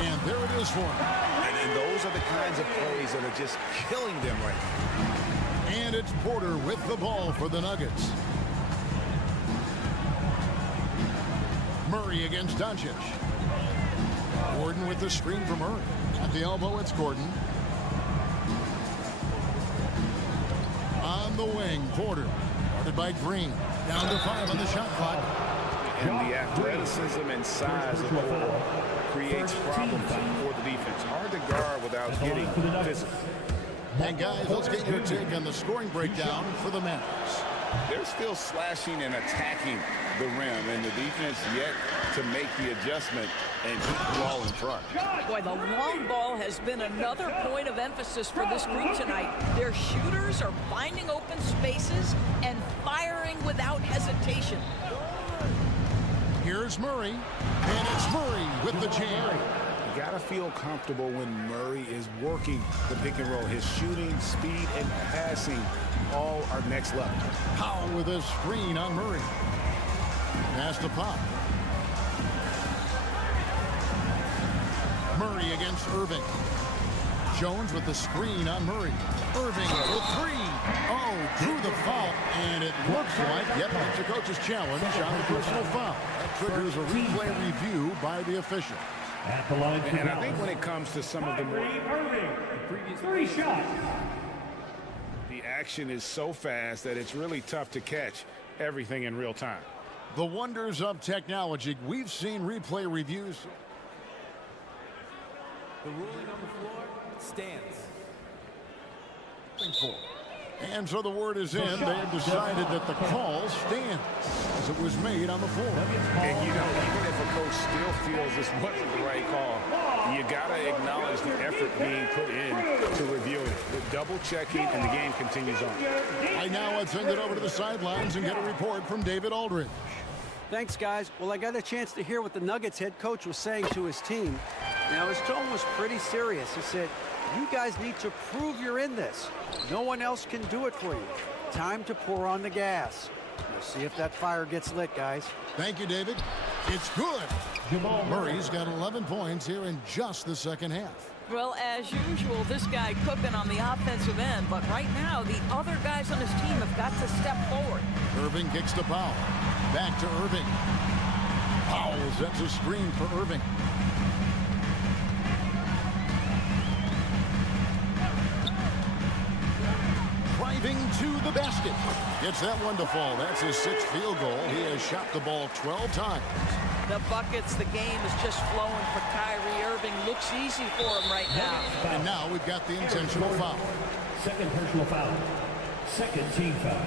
And there it is for him. And those are the kinds of plays that are just killing them right now. And it's Porter with the ball for the Nuggets. Murray against Doncic. Gordon with the screen from Murray. At the elbow, it's Gordon. On the wing, Porter. Guarded by Green. Down to 5 on the shot clock. And the athleticism and size of Porter creates problems for the defense. Hard to guard without getting physical. And guys, let's get your take on the scoring breakdown for the Mavericks. They're still slashing and attacking the rim, and the defense yet to make the adjustment and keep the ball in front. Boy, the long ball has been another point of emphasis for this group tonight. Their shooters are finding open spaces and firing without hesitation. Here's Murray, and it's Murray with the jam. You got to feel comfortable when Murray is working the pick and roll. His shooting, speed, and passing all are next level. Powell with a screen on Murray. Pass to Pop. Murray against Irving. Jones with the screen on Murray. Irving with 3. Oh, drew the foul, and it looks like, yep, it's a coach's challenge on the personal foul. That triggers a replay review by the official. At the line And I think when it comes to some of the more... Irving, 3 shots. The action is so fast that it's really tough to catch everything in real time. The wonders of technology. We've seen replay reviews. The ruling on the floor stands. And so the word is in. They have decided that the call stands as it was made on the floor. And you know, even if a coach still feels this wasn't the right call, you got to acknowledge the effort being put in to reviewing it. The double checking, and the game continues on. Right now, let's send it over to the sidelines and get a report from David Aldridge. Thanks, guys. Well, I got a chance to hear what the Nuggets head coach was saying to his team. Now, his tone was pretty serious. He said, you guys need to prove you're in this. No one else can do it for you. Time to pour on the gas. We'll see if that fire gets lit, guys. Thank you, David. It's good. Murray's got 11 points here in just the second half. Well, as usual, this guy cooking on the offensive end, but right now the other guys on his team have got to step forward. Irving kicks to Powell. Back to Irving. Powell sets a screen for Irving. Driving to the basket. Gets that one to fall. That's his 6th field goal. He has shot the ball 12 times. The buckets, the game is just flowing for Kyrie Irving. Looks easy for him right now. And now we've got the intentional foul. Second personal foul. Second team foul.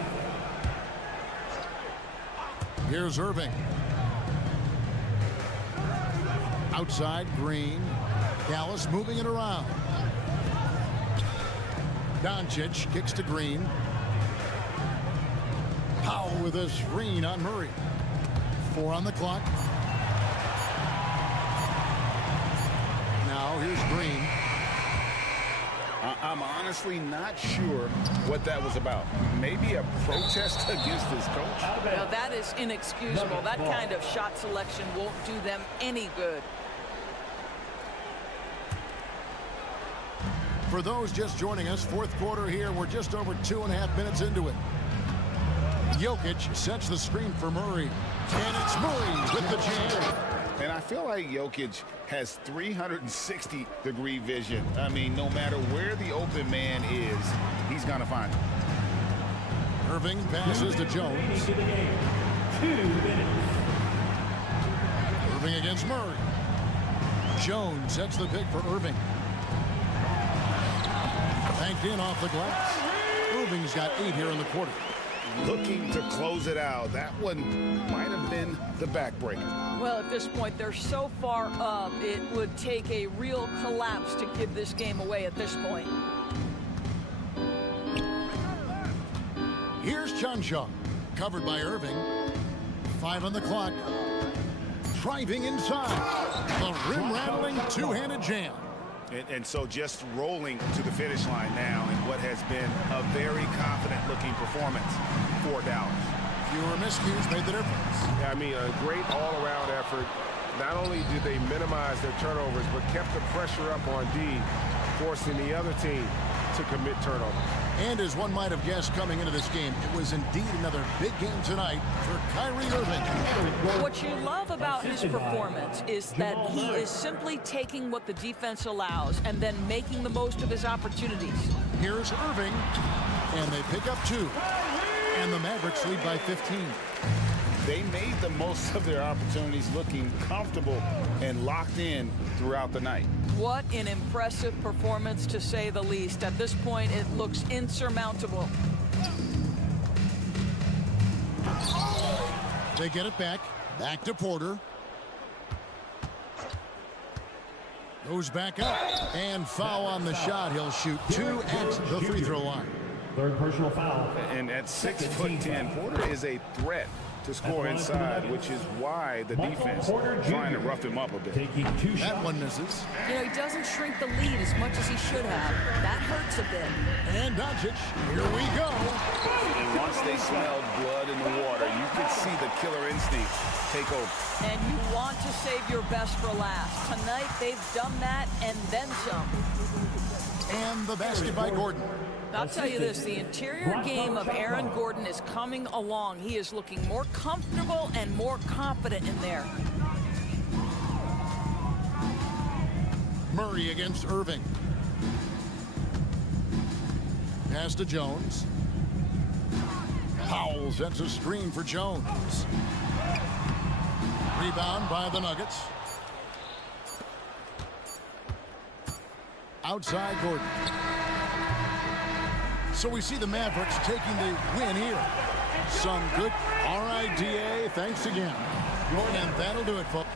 Here's Irving. Outside, Green. Dallas moving it around. Doncic kicks to Green. Powell with a screen on Murray. 4 on the clock. Now here's Green. I'm honestly not sure what that was about. Maybe a protest against his coach? Now that is inexcusable. That kind of shot selection won't do them any good. For those just joining us, 4th quarter here. We're just over 2.5 minutes into it. Jokic sets the screen for Murray. And it's Murray with the jam. And I feel like Jokic has 360-degree vision. I mean, no matter where the open man is, he's going to find him. Irving passes to Jones. 2 minutes. Irving against Murray. Jones sets the pick for Irving. Banked in off the glass. Irving's got 8 here in the quarter. Looking to close it out. That one might have been the backbreaker. Well, at this point, they're so far up, it would take a real collapse to give this game away at this point. Here's Chanshaw, covered by Irving. 5 on the clock. Driving inside. The rim-rattling two-handed jam. And so just rolling to the finish line now in what has been a very confident-looking performance for Dallas. Fewer miscues made the difference. Yeah, I mean, a great all-around effort. Not only did they minimize their turnovers, but kept the pressure up on D, forcing the other team to commit turnovers. And as one might have guessed coming into this game, it was indeed another big game tonight for Kyrie Irving. What you love about his performance is that he is simply taking what the defense allows and then making the most of his opportunities. Here's Irving, and they pick up 2. And the Mavericks lead by 15. They made the most of their opportunities, looking comfortable and locked in throughout the night. What an impressive performance, to say the least. At this point, it looks insurmountable. They get it back. Back to Porter. Goes back up. And foul on the shot. He'll shoot 2 at the free throw line. Third personal foul. And at 6'10", Porter is a threat to score inside, which is why the defense trying to rough him up a bit. That one misses. You know, he doesn't shrink the lead as much as he should have. That hurts a bit. And Doncic, here we go. And once they smelled blood in the water, you could see the killer instinct take over. And you want to save your best for last. Tonight, they've done that and then some. And the basket by Gordon. I'll tell you this, the interior game of Aaron Gordon is coming along. He is looking more comfortable and more confident in there. Murray against Irving. Pass to Jones. Powell sets a screen for Jones. Rebound by the Nuggets. Outside Gordon. So we see the Mavericks taking the win here. Some good RIDA. Thanks again. And that'll do it, folks.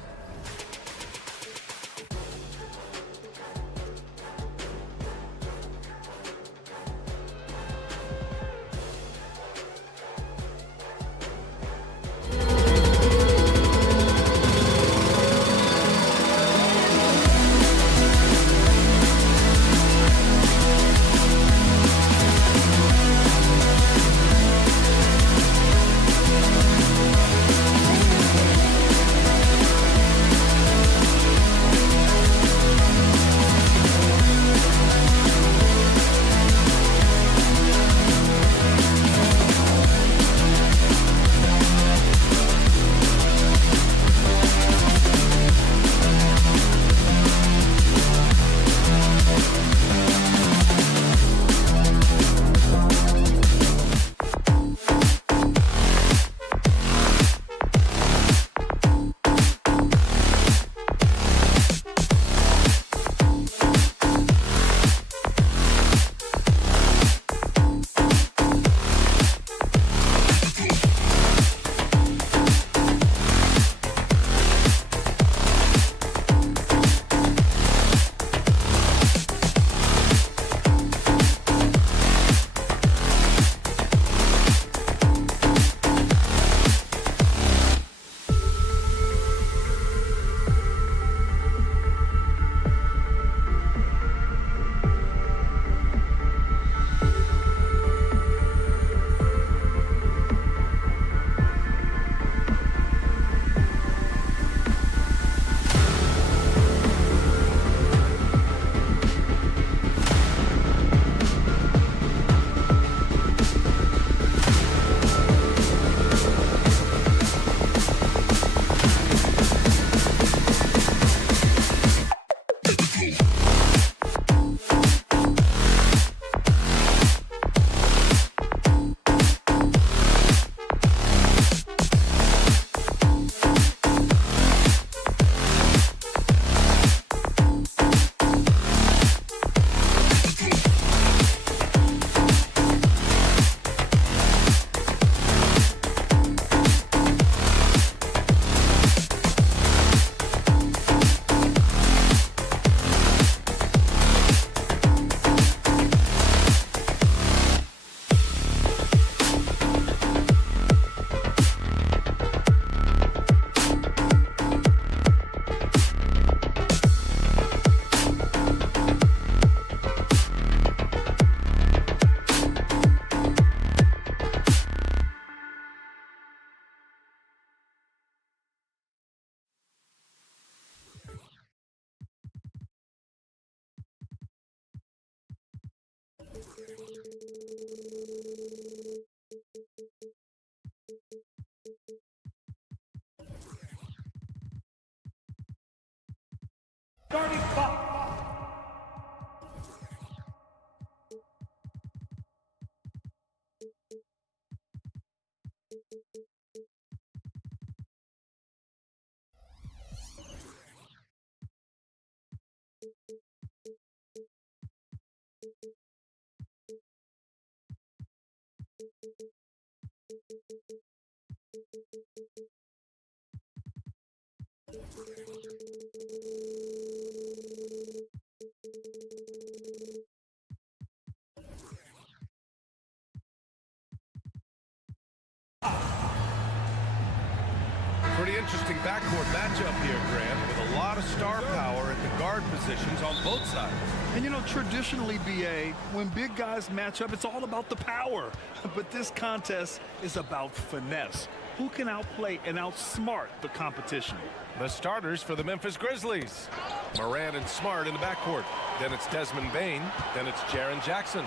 Pretty interesting backcourt matchup here, Grant, with a lot of star power at the guard positions on both sides. And you know, traditionally, BA, when big guys match up, it's all about the power. But this contest is about finesse. Who can outplay and outsmart the competition? The starters for the Memphis Grizzlies. Morant and Smart in the backcourt. Then it's Desmond Bane. Then it's Jaren Jackson.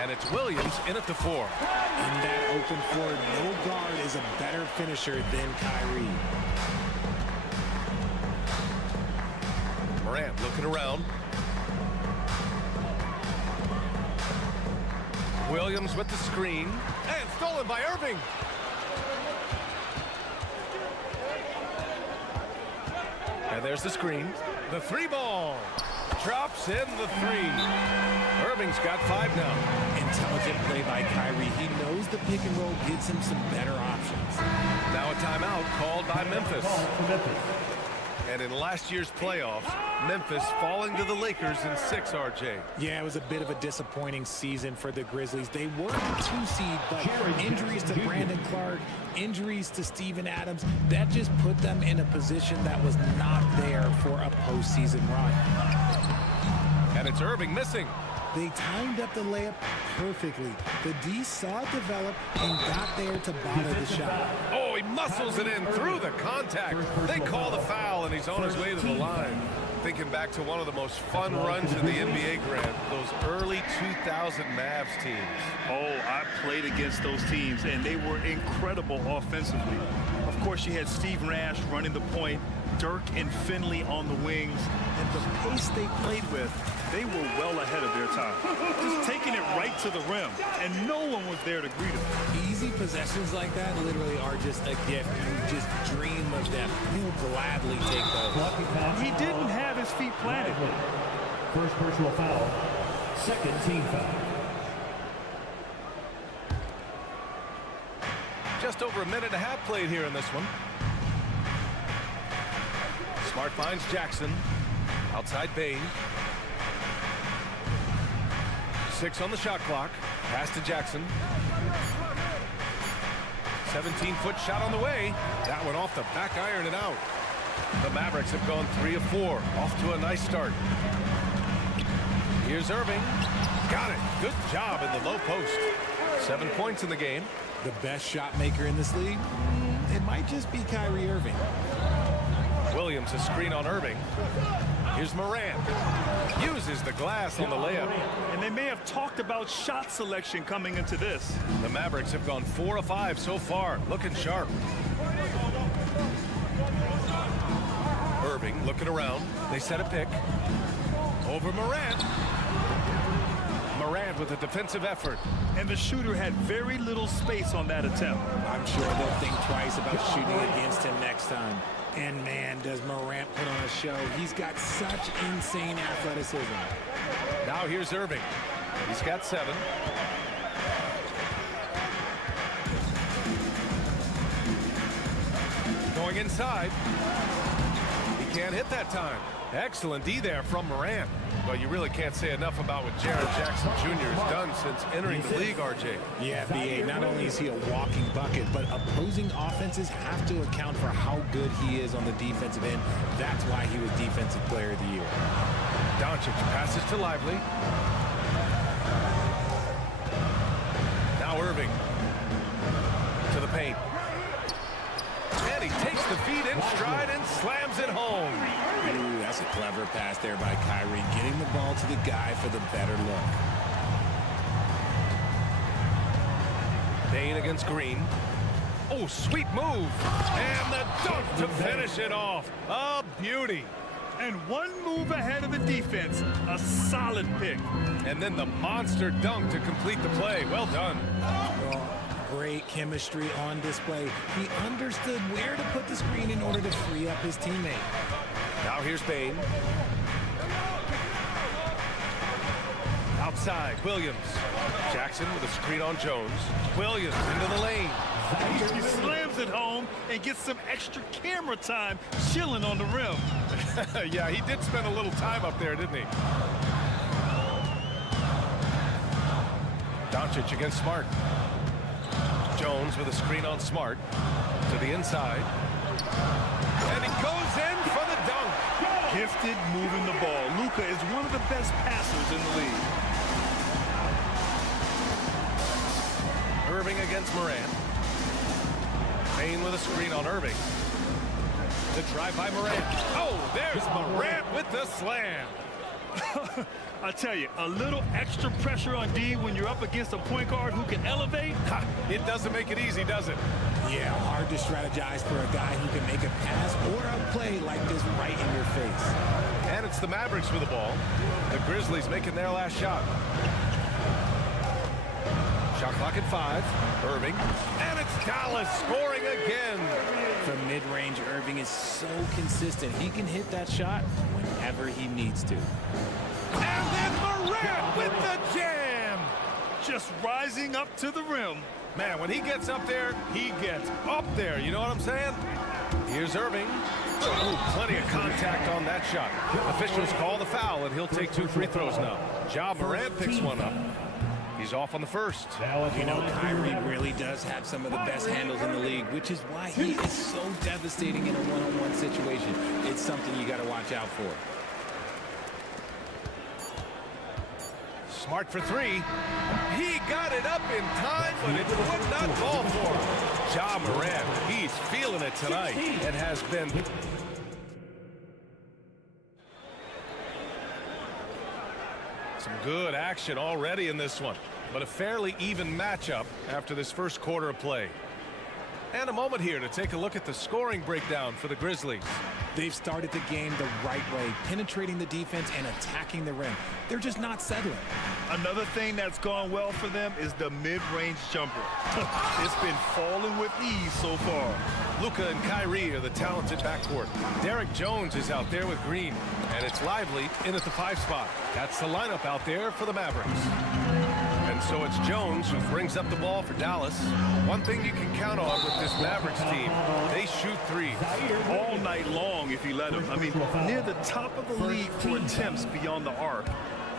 And it's Williams in at the 4. In that open floor, no guard is a better finisher than Kyrie. Morant looking around. Williams with the screen. And stolen by Irving. And there's the screen. The 3-ball. Drops in the 3. Irving's got 5 now. Intelligent play by Kyrie. He knows the pick and roll gives him some better options. Now a timeout called by Memphis. And in last year's playoffs, Memphis falling to the Lakers in 6, RJ. Yeah, it was a bit of a disappointing season for the Grizzlies. They were the 2 seed, but injuries to Brandon Clark, injuries to Steven Adams, that just put them in a position that was not there for a postseason run. And it's Irving missing. They timed up the layup perfectly. The D saw it develop and got there to bother the shot. Oh, he muscles it in through the contact. They call the foul, and he's on his way to the line. Thinking back to one of the most fun runs in the NBA, Grant, those early 2000 Mavs teams. Oh, I played against those teams, and they were incredible offensively. Of course, you had Steve Nash running the point, Dirk and Finley on the wings, and the pace they played with, they were well ahead of their time. Just taking it right to the rim, and no one was there to greet them. Easy possessions like that literally are just a gift. You just dream of them. You'll gladly take those. He didn't have his feet planted. First personal foul. Second team foul. Just over a minute and a half played here in this one. Smart finds Jackson. Outside Bane. 6 on the shot clock. Pass to Jackson. 17-foot shot on the way. That one off the back iron and out. The Mavericks have gone 3 of 4. Off to a nice start. Here's Irving. Got it. Good job in the low post. 7 points in the game. The best shot maker in this league? It might just be Kyrie Irving. Williams a screen on Irving. Here's Morant. Uses the glass on the layup. And they may have talked about shot selection coming into this. The Mavericks have gone 4 of 5 so far. Looking sharp. Irving looking around. They set a pick. Over Morant. Morant with a defensive effort. And the shooter had very little space on that attempt. I'm sure they'll think twice about shooting against him next time. And man, does Morant put on a show. He's got such insane athleticism. Now here's Irving. He's got 7. Going inside. He can't hit that time. Excellent D there from Morant. Well, you really can't say enough about what Jaren Jackson Jr. has done since entering the league, RJ. Yeah, BA, not only is he a walking bucket, but opposing offenses have to account for how good he is on the defensive end. That's why he was Defensive Player of the Year. Doncic passes to Lively. Now Irving to the paint. And he takes the feed in stride and slams it home. Ooh, that's a clever pass there by Kyrie, getting the ball to the guy for the better look. Bane against Green. Oh, sweet move. And the dunk to finish it off. A beauty. And one move ahead of the defense. A solid pick. And then the monster dunk to complete the play. Well done. Great chemistry on display. He understood where to put the screen in order to free up his teammate. Now here's Bane. inside. Williams. Jackson with a screen on Jones. Williams into the lane. He slams it home and gets some extra camera time chilling on the rim. Yeah, he did spend a little time up there, didn't he? Doncic against Smart. Jones with a screen on Smart. To the inside. And he goes in for the dunk. Gifted moving the ball. Luka is one of the best passers in the league. Irving against Morant. Payne with a screen on Irving. The drive by Morant. Oh, there's Morant with the slam. I tell you, a little extra pressure on D when you're up against a point guard who can elevate. It doesn't make it easy, does it? Yeah, hard to strategize for a guy who can make a pass or a play like this right in your face. And it's the Mavericks with the ball. The Grizzlies making their last shot. Shot clock at 5. Irving. And it's Dallas scoring again. From mid-range, Irving is so consistent. He can hit that shot whenever he needs to. And then Morant with the jam. Just rising up to the rim. Man, when he gets up there, he gets up there. You know what I'm saying? Here's Irving. Ooh, plenty of contact on that shot. Officials call the foul, and he'll take 2 free throws now. Ja Morant picks one up. He's off on the first. You know, Kyrie really does have some of the best handles in the league, which is why he is so devastating in a one-on-one situation. It's something you got to watch out for. Smart for 3. He got it up in time, but it would not fall for him. Ja Morant, he's feeling it tonight and has been. Some good action already in this one, but a fairly even matchup after this first quarter of play. And a moment here to take a look at the scoring breakdown for the Grizzlies. They've started the game the right way, penetrating the defense and attacking the rim. They're just not settling. Another thing that's gone well for them is the mid-range jumper. It's been falling with ease so far. Luka and Kyrie are the talented backcourt. Derek Jones is out there with Green, and it's Lively in at the 5 spot. That's the lineup out there for the Mavericks. And so it's Jones who brings up the ball for Dallas. One thing you can count on with this Mavericks team, they shoot threes. All night long if you let them. I mean, near the top of the league for attempts beyond the arc.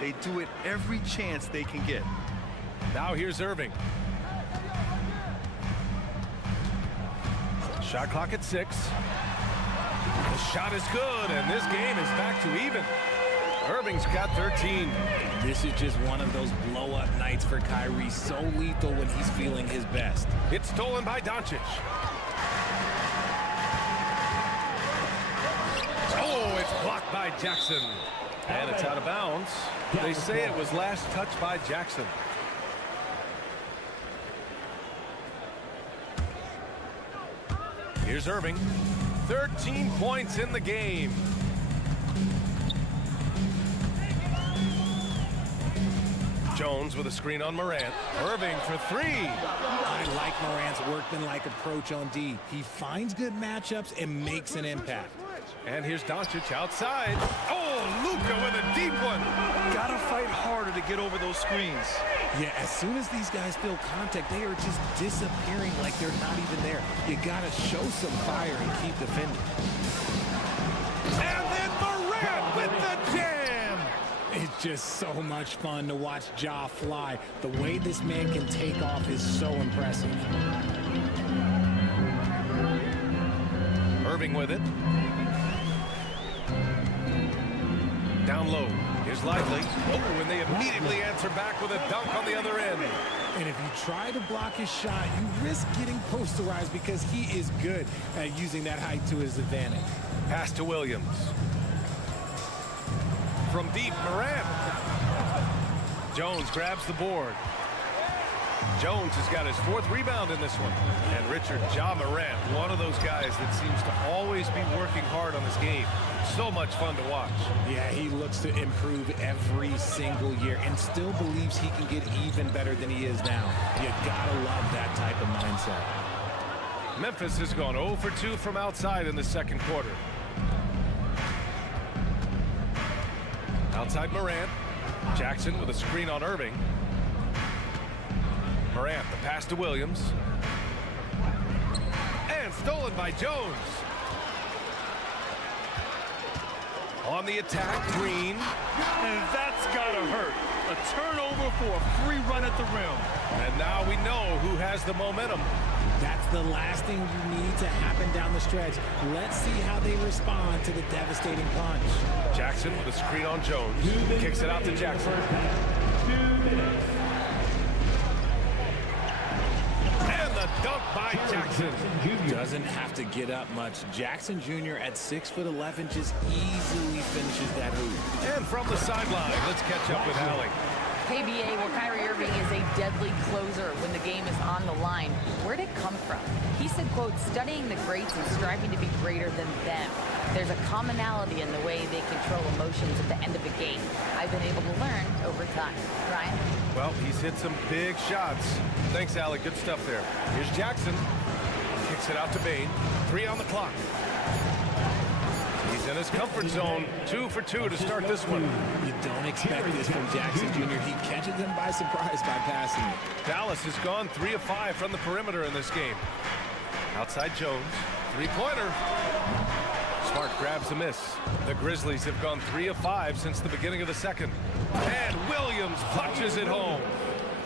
They do it every chance they can get. Now here's Irving. Shot clock at 6. The shot is good, and this game is back to even. Irving's got 13. This is just one of those blow-up nights for Kyrie, so lethal when he's feeling his best. It's stolen by Doncic. Oh, it's blocked by Jackson. And it's out of bounds. They say it was last touched by Jackson. Here's Irving. 13 points in the game. Jones with a screen on Morant. Irving for 3. I like Morant's workmanlike approach on D. He finds good matchups and makes an impact. And here's Doncic outside. Oh, Luka with a deep one. Gotta fight harder to get over those screens. Yeah, as soon as these guys feel contact, they are just disappearing like they're not even there. You gotta show some fire and keep defending. And then Morant with the jam. It's just so much fun to watch Ja fly. The way this man can take off is so impressive. Irving with it. Down low. Here's Lively. Oh, and they immediately answer back with a dunk on the other end. And if you try to block his shot, you risk getting posterized because he is good at using that height to his advantage. Pass to Williams. From deep, Morant. Jones grabs the board. Jones has got his 4th rebound in this one. And Richard, Ja Morant, one of those guys that seems to always be working hard on this game. So much fun to watch. Yeah, he looks to improve every single year and still believes he can get even better than he is now. You gotta love that type of mindset. Memphis has gone 0 for 2 from outside in the second quarter. Outside Morant. Jackson with a screen on Irving. Morant, the pass to Williams. And stolen by Jones. On the attack, Green. And that's gotta hurt. A turnover for a free run at the rim. And now we know who has the momentum. That's the last thing you need to happen down the stretch. Let's see how they respond to the devastating punch. Jackson with a screen on Jones. Kicks it out to Jackson. 2 minutes. And the dunk by Jackson. Doesn't have to get up much. Jackson Jr. at 6'11" just easily finishes that hoop. And from the sideline, let's catch up with Allie. KBA, well, Kyrie Irving is a deadly closer when the game is on the line. Where'd it come from? He said, quote, studying the greats and striving to be greater than them. There's a commonality in the way they control emotions at the end of a game. I've been able to learn over time. Ryan? Well, he's hit some big shots. Thanks, Allie. Good stuff there. Here's Jackson. Kicks it out to Bane. 3 on the clock. He's in his comfort zone. 2 for 2 to start this one. You don't expect this from Jackson Jr. He catches them by surprise by passing it. Dallas has gone 3 of 5 from the perimeter in this game. Outside Jones. 3-pointer. Smart grabs a miss. The Grizzlies have gone 3 of 5 since the beginning of the second. And Williams punches it home.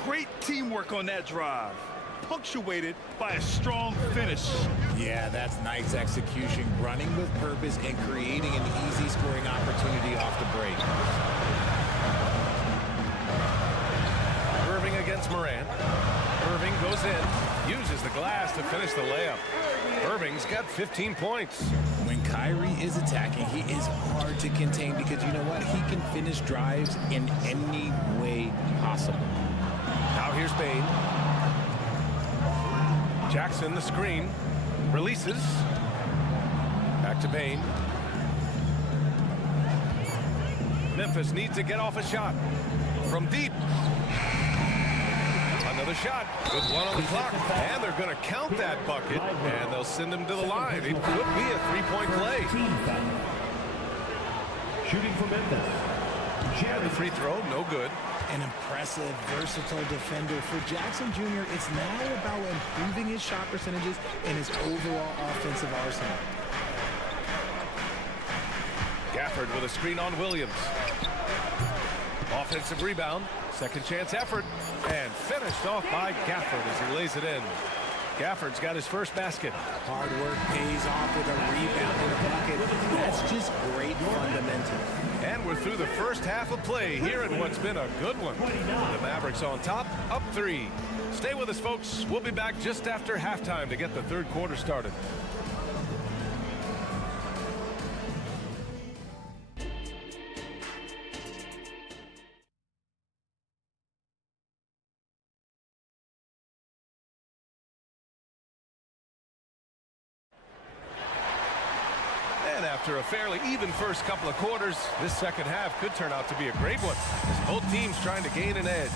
Great teamwork on that drive, punctuated by a strong finish. Yeah, that's nice execution, running with purpose and creating an easy scoring opportunity off the break. Irving against Morant. Irving goes in, uses the glass to finish the layup. Irving's got 15 points. When Kyrie is attacking, he is hard to contain because you know what? He can finish drives in any way possible. Now here's Bane. Jackson, the screen, releases. Back to Bane. Memphis needs to get off a shot from deep. Another shot with 1 on the clock, and they're going to count that bucket, and they'll send him to the line. It could be a 3-point play. Shooting for Memphis. And the free throw, no good. An impressive, versatile defender for Jackson Jr. It's now about improving his shot percentages and his overall offensive arsenal. Gafford with a screen on Williams. Offensive rebound, second chance effort, and finished off by Gafford as he lays it in. Gafford's got his first basket. Hard work pays off with a rebound and a bucket. That's just great fundamentals. And we're through the first half of play here in what's been a good one. The Mavericks on top, up 3. Stay with us, folks. We'll be back just after halftime to get the third quarter started. After a fairly even first couple of quarters, this second half could turn out to be a great one as both teams trying to gain an edge.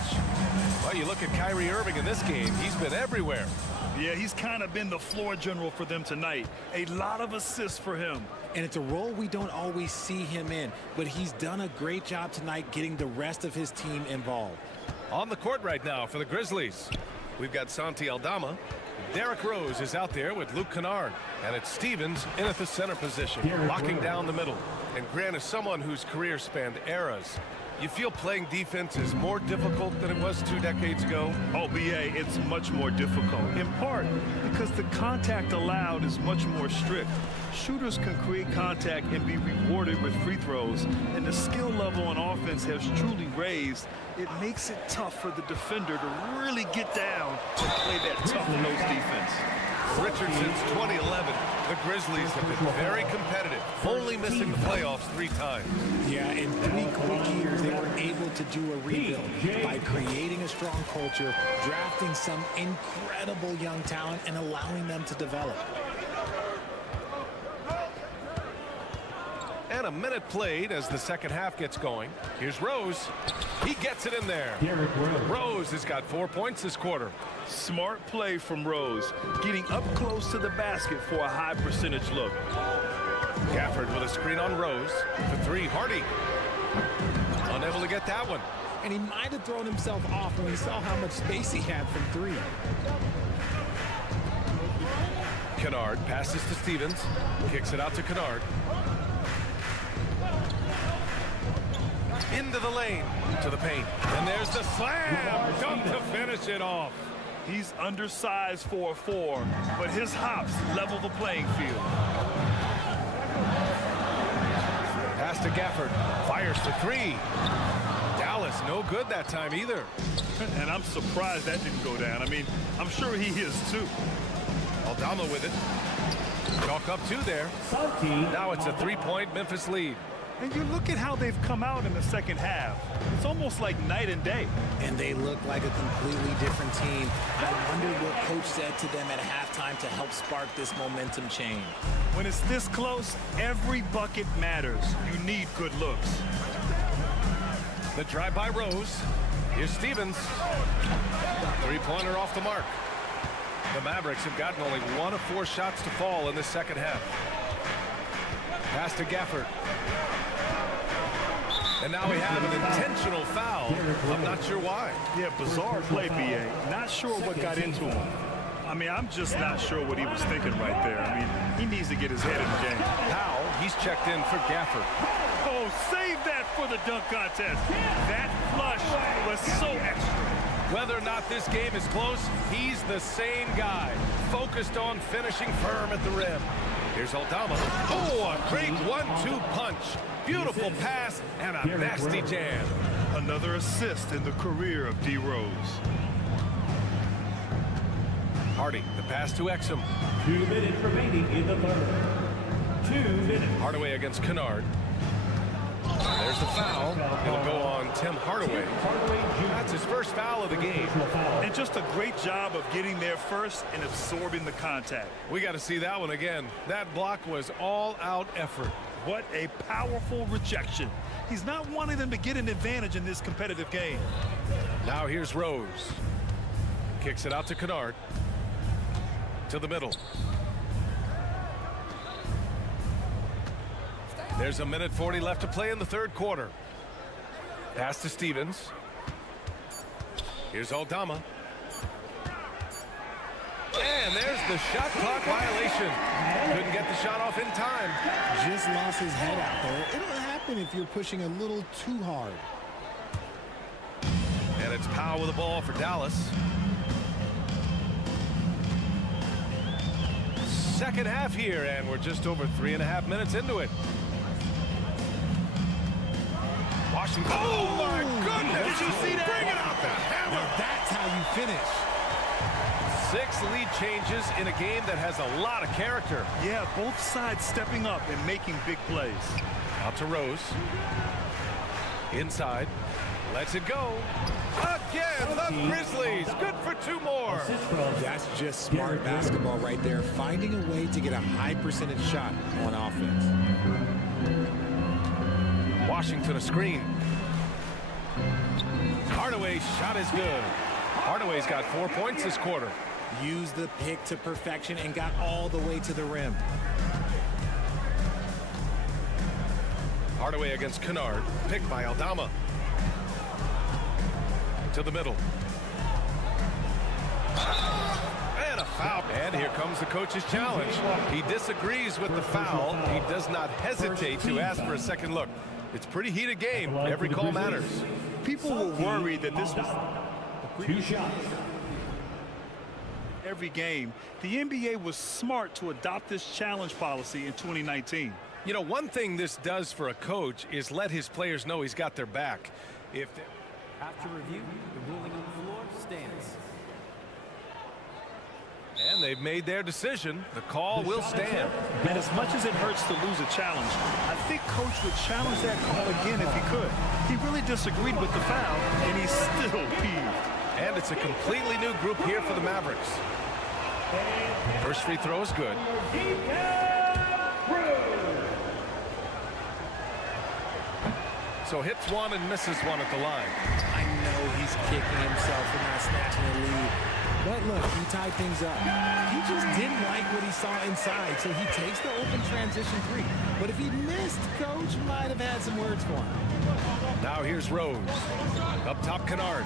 Well, you look at Kyrie Irving in this game, he's been everywhere. Yeah, he's kind of been the floor general for them tonight. A lot of assists for him. And it's a role we don't always see him in, but he's done a great job tonight getting the rest of his team involved. On the court right now for the Grizzlies, we've got Santi Aldama. Derrick Rose is out there with Luke Kennard, and it's Stevens in at the center position, locking down the middle. And Grant is someone whose career spanned eras. You feel playing defense is more difficult than it was 2 decades ago? Oh, BA, it's much more difficult, in part because the contact allowed is much more strict. Shooters can create contact and be rewarded with free throws, and the skill level on offense has truly raised. It makes it tough for the defender to really get down and play that tough-nosed defense. Richard, since 2011, the Grizzlies have been very competitive, only missing the playoffs 3 times. Yeah, in 3 quick years, they were able to do a rebuild by creating a strong culture, drafting some incredible young talent, and allowing them to develop. And a minute played as the second half gets going. Here's Rose. He gets it in there. Rose has got 4 points this quarter. Smart play from Rose, getting up close to the basket for a high percentage look. Gafford with a screen on Rose. For 3, Hardy. Unable to get that that one. And he might have thrown himself off when he saw how much space he had from three. Kennard passes to Stevens, kicks it out to Kennard. Into the lane, to the paint. And there's the slam, dunk to finish it off. He's undersized for a 4, but his hops level the playing field. Pass to Gafford, fires for 3. Dallas, no good that time either. And I'm surprised that didn't go down. I mean, I'm sure he is too. Aldama with it. Chalk up 2 there. Now it's a 3-point Memphis lead. And you look at how they've come out in the second half. It's almost like night and day. And they look like a completely different team. I wonder what coach said to them at halftime to help spark this momentum change. When it's this close, every bucket matters. You need good looks. The drive by Rose. Here's Stevens. 3-pointer off the mark. The Mavericks have gotten only 1 of 4 shots to fall in the second half. Pass to Gafford. And now we have an intentional foul. I'm not sure why. Yeah, bizarre play, B.A. Not sure what got into him. I mean, I'm just not sure what he was thinking right there. I mean, he needs to get his head in the game. Powell, he's checked in for Gafford. Oh, save that for the dunk contest. That flush was so extra. Whether or not this game is close, he's the same guy, focused on finishing firm at the rim. Here's Aldama. Oh, a great 1-2 punch. Beautiful pass and a nasty jam. Another assist in the career of D. Rose. Hardy, the pass to Exum. 2 minutes remaining in the third. 2 minutes. Hardaway against Kennard. There's the foul. It'll go on Tim Hardaway. That's his first foul of the game. And just a great job of getting there first and absorbing the contact. We got to see that one again. That block was all-out effort. What a powerful rejection. He's not wanting them to get an advantage in this competitive game. Now here's Rose. Kicks it out to Kennard. To the middle. There's a 1:40 left to play in the third quarter. Pass to Stevens. Here's Aldama. And there's the shot clock violation. Couldn't get the shot off in time. Just lost his head out there. It'll happen if you're pushing a little too hard. And it's Powell with the ball for Dallas. Second half here, and we're just over 3.5 minutes into it. Washington. Oh, my goodness. Did you see that? Bring it out the hammer. Now that's how you finish. 6 lead changes in a game that has a lot of character. Yeah, both sides stepping up and making big plays. Out to Rose. Inside. Lets it go. Again, the Grizzlies. Good for 2 more. That's just smart basketball right there. Finding a way to get a high percentage shot on offense. Washington a screen. Hardaway's shot is good. Hardaway's got 4 points this quarter. Used the pick to perfection and got all the way to the rim. Hardaway against Kennard. Picked by Aldama. To the middle. And a foul. And here comes the coach's challenge. He disagrees with the foul. He does not hesitate to ask for a second look. It's a pretty heated game. Every call matters. People were worried that this was 2 shots. every game. The NBA was smart to adopt this challenge policy in 2019. You know, one thing this does for a coach is let his players know he's got their back. After review, the ruling on the floor stands. And they've made their decision. The call will stand. And as much as it hurts to lose a challenge, I think Coach would challenge that call again if he could. He really disagreed with the foul, and he's still peeved. And it's a completely new group here for the Mavericks. First free throw is good. so hits one and misses one at the line. I know he's kicking himself and not snatching the lead. But look, he tied things up. He just didn't like what he saw inside, so he takes the open transition three. But if he missed, Coach might have had some words for him. Now here's Rose. Up top, Kennard.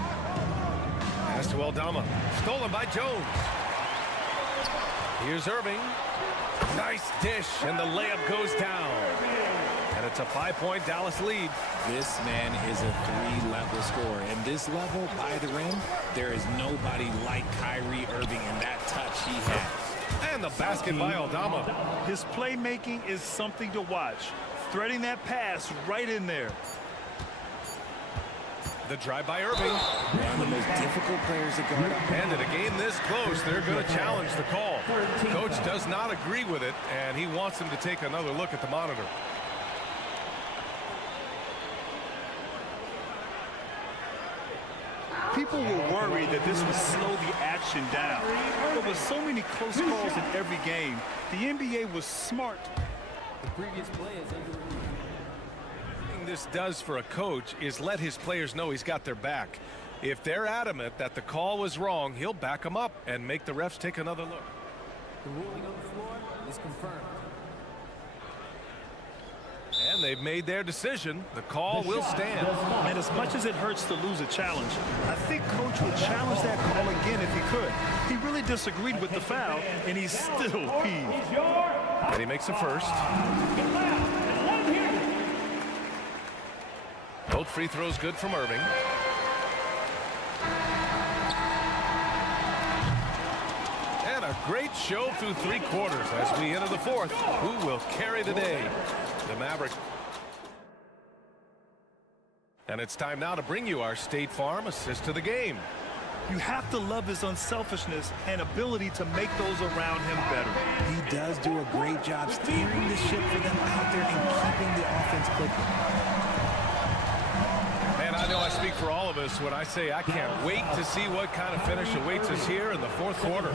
Pass to Aldama. Stolen by Jones. Here's Irving. Nice dish, and the layup goes down. And it's a 5-point Dallas lead. This man is a three-level scorer. And this level, by the rim, there is nobody like Kyrie Irving in that touch he has. And the basket by Aldama. His playmaking is something to watch. Threading that pass right in there. The drive by Irving. One of the most difficult players to guard up. And in a game this close, they're going to challenge the call. Coach does not agree with it, and he wants him to take another look at the monitor. People were worried that this would slow the action down. But with so many close calls in every game, the NBA was smart. The previous play is under review. What this does for a coach is let his players know he's got their back. If they're adamant that the call was wrong, he'll back them up and make the refs take another look. The ruling on the floor is confirmed. And they've made their decision. The call will stand. And as much as it hurts to lose a challenge, I think Coach would challenge that call again if he could. He really disagreed with the foul, and he's still peeved. And he makes a first. Both free throws good from Irving. And a great show through 3 quarters as we enter the 4th. Who will carry the day? The Mavericks. And it's time now to bring you our State Farm assist to the game. You have to love his unselfishness and ability to make those around him better. He does do a great job steering the ship for them out there and keeping the offense clicking. Man, I know I speak for all of us when I say I can't wait to see what kind of finish awaits us here in the 4th quarter.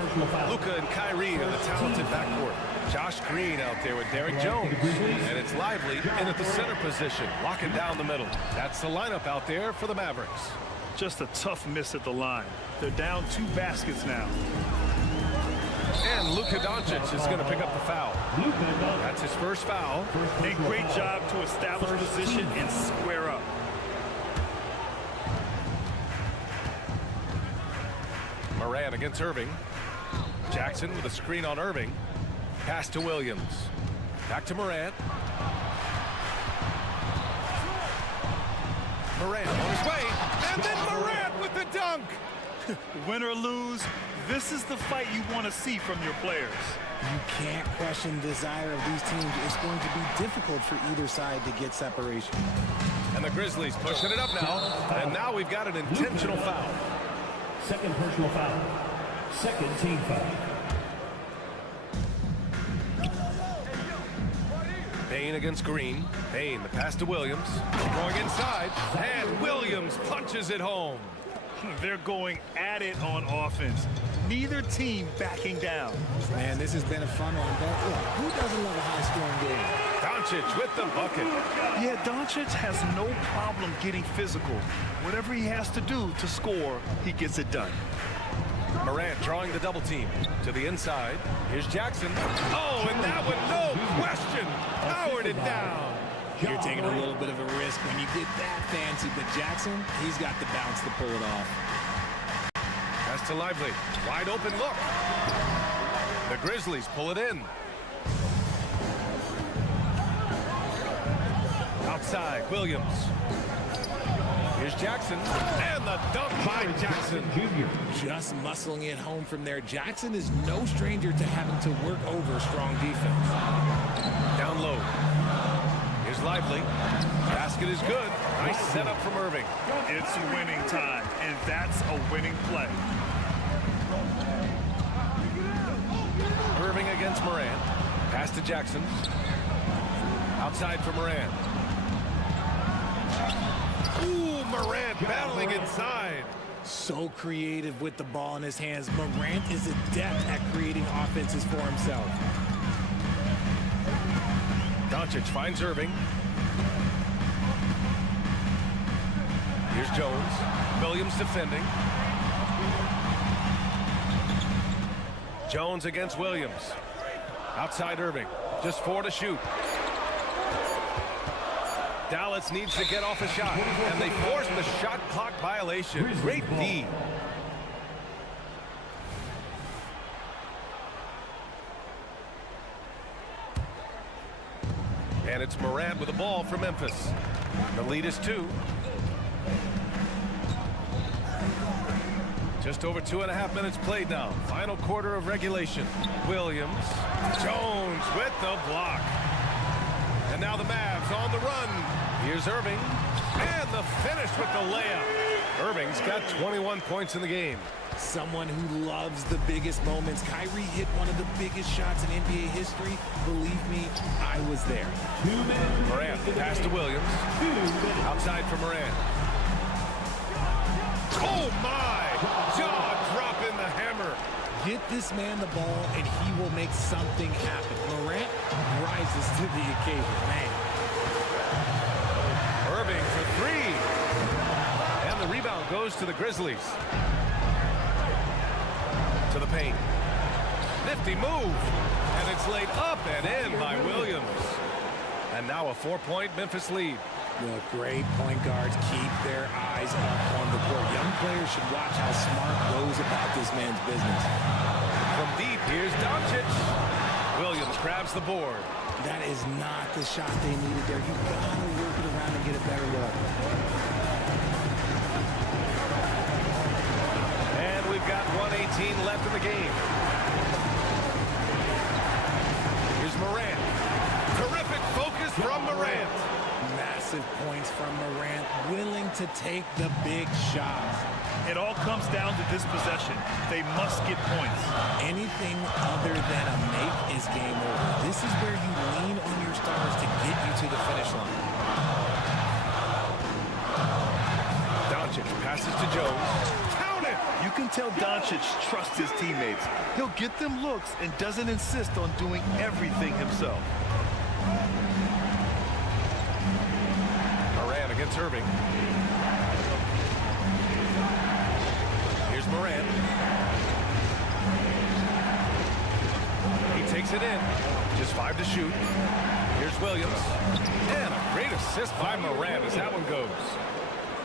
Luka and Kyrie in the talented backcourt. Josh Green out there with Derek Jones. And it's Lively in at the center position, locking down the middle. That's the lineup out there for the Mavericks. Just a tough miss at the line. They're down 2 baskets now. And Luka Doncic is going to pick up the foul. That's his first foul. A great job to establish position and square up. Moran against Irving. Jackson with a screen on Irving. Pass to Williams. Back to Morant. Morant on his way. And then Morant with the dunk. Win or lose, this is the fight you want to see from your players. You can't question the desire of these teams. It's going to be difficult for either side to get separation. And the Grizzlies pushing it up now. And now we've got an intentional foul. Second personal foul. Second team foul. Payne against Green. Payne, the pass to Williams. Going inside. And Williams punches it home. They're going at it on offense. Neither team backing down. Man, this has been a fun one. But look, who doesn't love a high-scoring game? Doncic with the bucket. Yeah, Doncic has no problem getting physical. Whatever he has to do to score, he gets it done. Morant drawing the double team to the inside. Here's Jackson. Oh, and that one, no question, powered it down. You're taking a little bit of a risk when you get that fancy, but Jackson, he's got the bounce to pull it off. Pass to Lively. Wide open look. The Grizzlies pull it in. Outside, Williams. Here's Jackson. And the dunk by Jackson. Just muscling it home from there. Jackson is no stranger to having to work over strong defense. Down low. Here's Lively. Basket is good. Nice setup from Irving. It's winning time, and that's a winning play. Irving against Morant. Pass to Jackson. Outside for Morant. Ooh, Morant battling inside. So creative with the ball in his hands. Morant is adept at creating offenses for himself. Doncic finds Irving. Here's Jones. Williams defending. Jones against Williams. Outside Irving. Just 4 to shoot. Dallas needs to get off a shot, and they force the shot clock violation. Great D. And it's Morant with the ball for Memphis. The lead is 2. Just over 2.5 minutes played now. Final quarter of regulation. Williams. Jones with the block. And now the Mavs on the run. Here's Irving. And the finish with the layup. Irving's got 21 points in the game. Someone who loves the biggest moments. Kyrie hit one of the biggest shots in NBA history. Believe me, I was there. Morant pass to Williams. Outside for Morant. Oh my! Jaw dropping the hammer. Get this man the ball and he will make something happen. Morant rises to the occasion, man. Irving for 3. And the rebound goes to the Grizzlies. To the paint. Nifty move. And it's laid up and in by Williams. And now a 4-point Memphis lead. Look, great point guards keep their eyes up on the court. Young players should watch how Smart goes about this man's business. From deep, here's Doncic. Williams grabs the board. That is not the shot they needed there. You've got to work it around and get a better look. And we've got 1:18 left in the game. Here's Morant. Terrific focus from Morant. Massive points from Morant, willing to take the big shots. It all comes down to this possession. They must get points. Anything other than a make is game over. This is where you lean on your stars to get you to the finish line. Doncic passes to Jones. Count it! You can tell Doncic trusts his teammates. He'll get them looks and doesn't insist on doing everything himself. Against Irving. Here's Morant. He takes it in. Just 5 to shoot. Here's Williams. And a great assist by Morant as that one goes.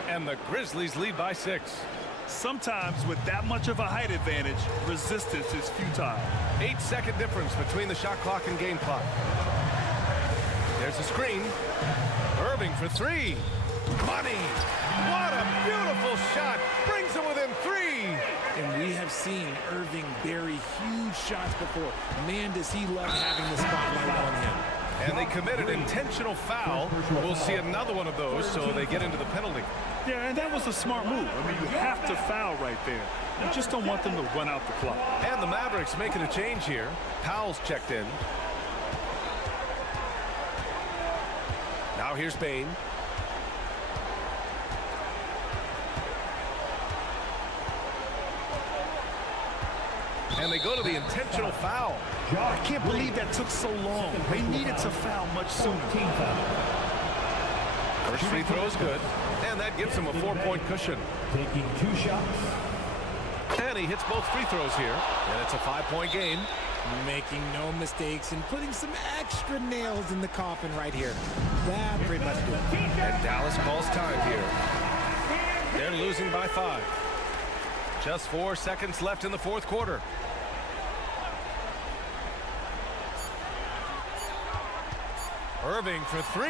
And the Grizzlies lead by 6. Sometimes with that much of a height advantage, resistance is futile. 8-second difference between the shot clock and game clock. There's a screen. Irving for 3. Money! What a beautiful shot! Brings him within 3! And we have seen Irving bury huge shots before. Man, does he love having the spotlight on him. And they committed intentional foul. We'll see another one of those, so they get into the penalty. Yeah, and that was a smart move. I mean, you have to foul right there. You just don't want them to run out the clock. And the Mavericks making a change here. Powell's checked in. Now here's Bane. And they go to the intentional foul. I can't believe that took so long. They needed to foul much sooner. First free throw is good. And that gives him a 4-point cushion. Taking 2 shots. And he hits both free throws here. And it's a 5-point game. Making no mistakes and putting some extra nails in the coffin right here. That pretty much did it. And Dallas calls time here. They're losing by 5. Just 4 seconds left in the 4th quarter. Irving for 3.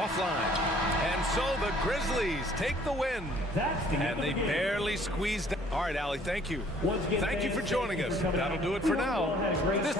Offline. And so the Grizzlies take the win. And they barely squeezed. All right, Allie, thank you. Thank you for joining us. That'll do it for now. This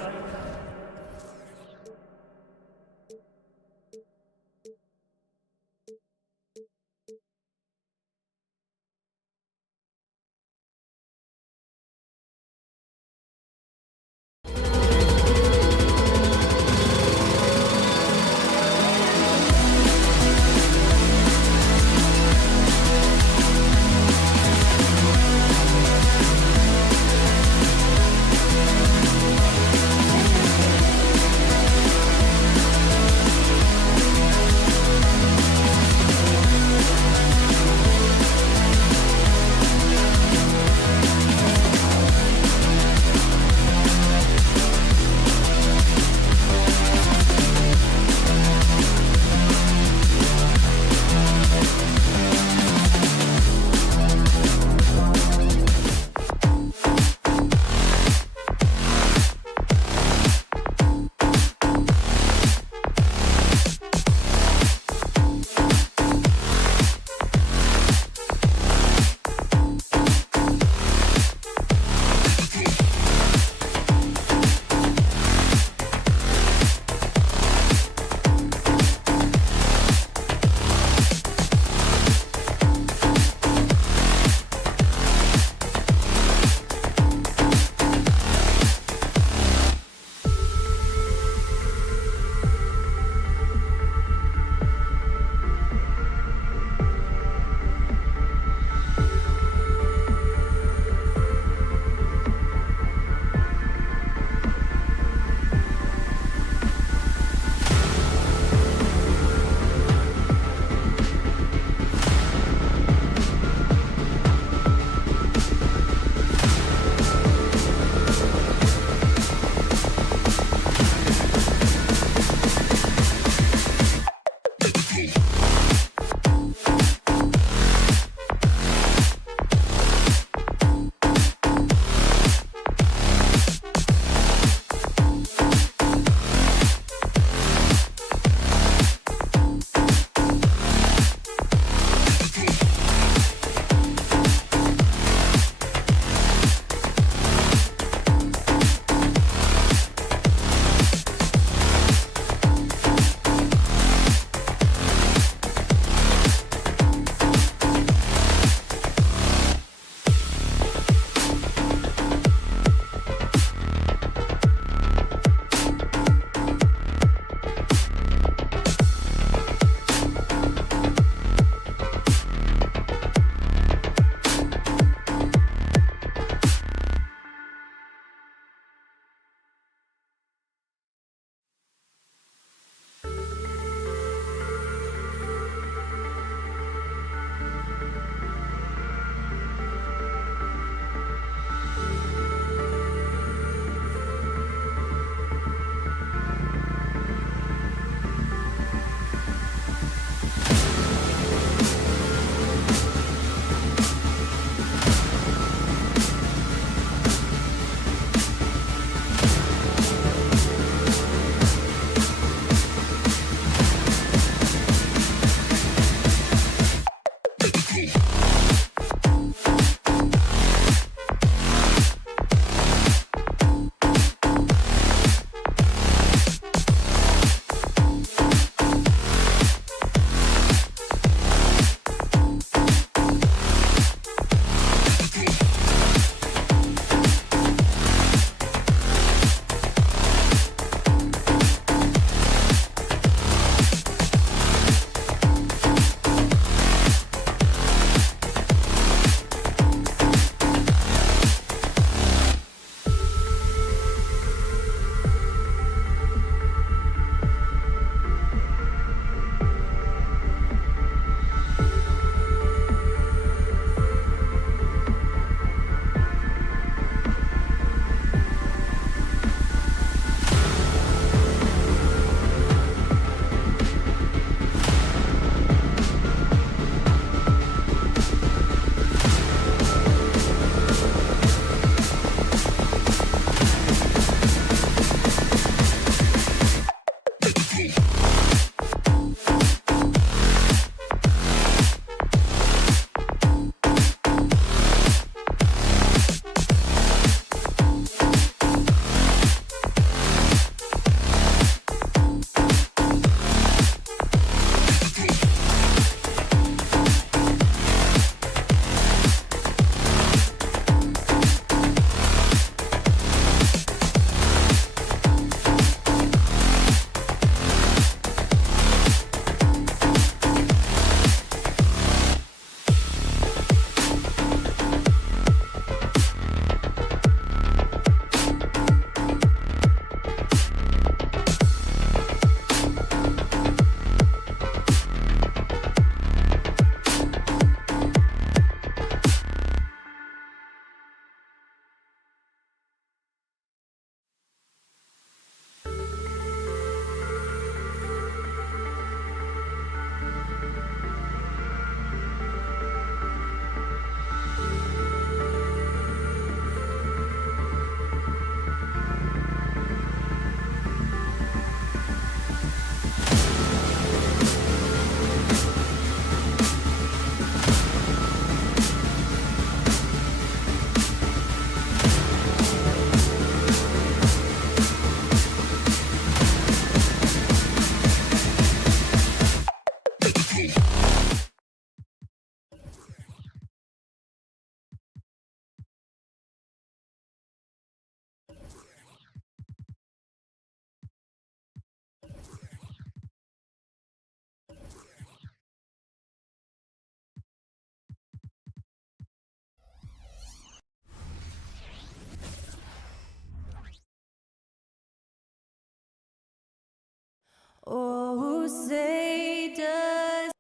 Oh, say does.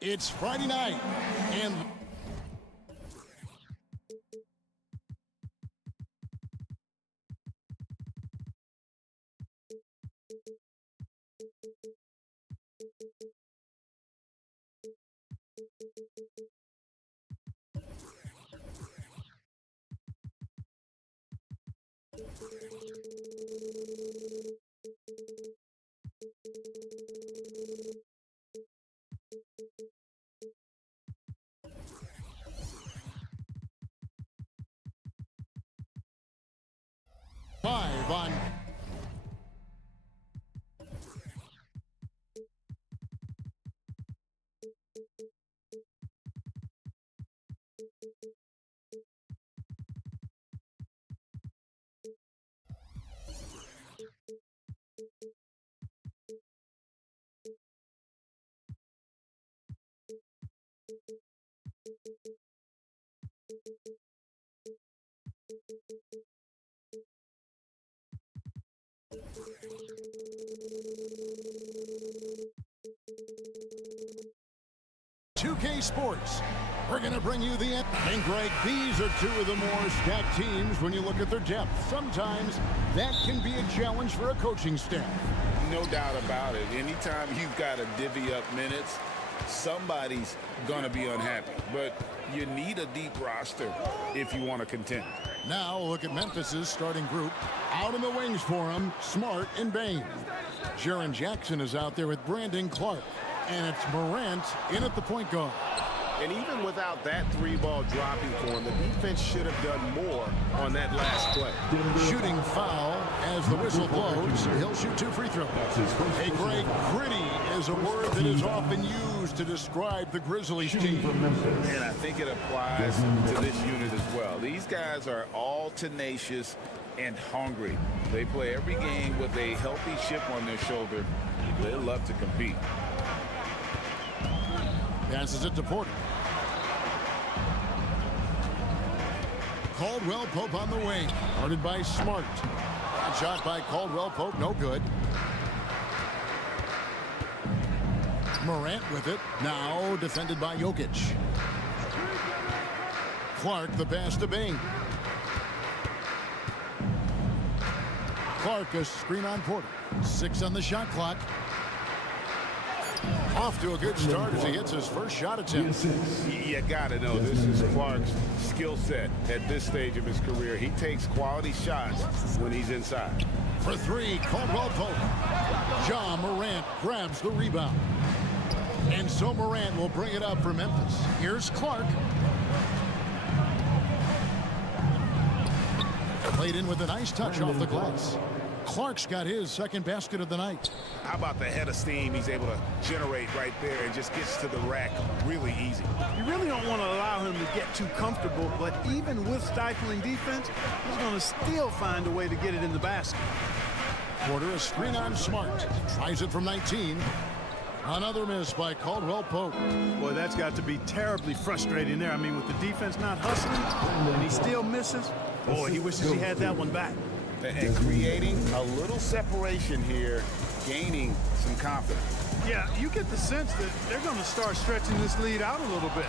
It's Friday night, and live on $2K Sports. We're going to bring you the end. And Greg, these are two of the more stacked teams when you look at their depth. Sometimes that can be a challenge for a coaching staff. No doubt about it. Anytime you've got to divvy up minutes, somebody's going to be unhappy. But you need a deep roster if you want to contend. Now look at Memphis's starting group. Out in the wings for him, Smart and Bain. Jaren Jackson is out there with Brandon Clark. And it's Morant in at the point guard. And even without that three-ball dropping for him, the defense should have done more on that last play. Shooting foul as the whistle blows. He'll shoot 2 free throws. Hey, Greg, gritty is a word that is often used to describe the Grizzlies team. And I think it applies to this unit as well. These guys are all tenacious and hungry. They play every game with a healthy chip on their shoulder. They love to compete. Passes it to Porter. Caldwell Pope on the wing. Guarded by Smart. That shot by Caldwell Pope, no good. Morant with it. Now defended by Jokic. Clark the pass to Bain. Clark a screen on Porter. 6 on the shot clock. Off to a good start as he hits his first shot attempt. You got to know this is Clark's skill set at this stage of his career. He takes quality shots when he's inside. For 3, Caldwell Pope. Ja Morant grabs the rebound. And so Morant will bring it up for Memphis. Here's Clark. Played in with a nice touch off the glass. Clark's got his second basket of the night. How about the head of steam he's able to generate right there and just gets to the rack really easy. You really don't want to allow him to get too comfortable, but even with stifling defense, he's going to still find a way to get it in the basket. Porter a screen on Smart. Tries it from 19. Another miss by Caldwell Pope. Boy, that's got to be terribly frustrating there. I mean, with the defense not hustling and he still misses, boy, he wishes he had that one back. And creating a little separation here, gaining some confidence. Yeah, you get the sense that they're going to start stretching this lead out a little bit.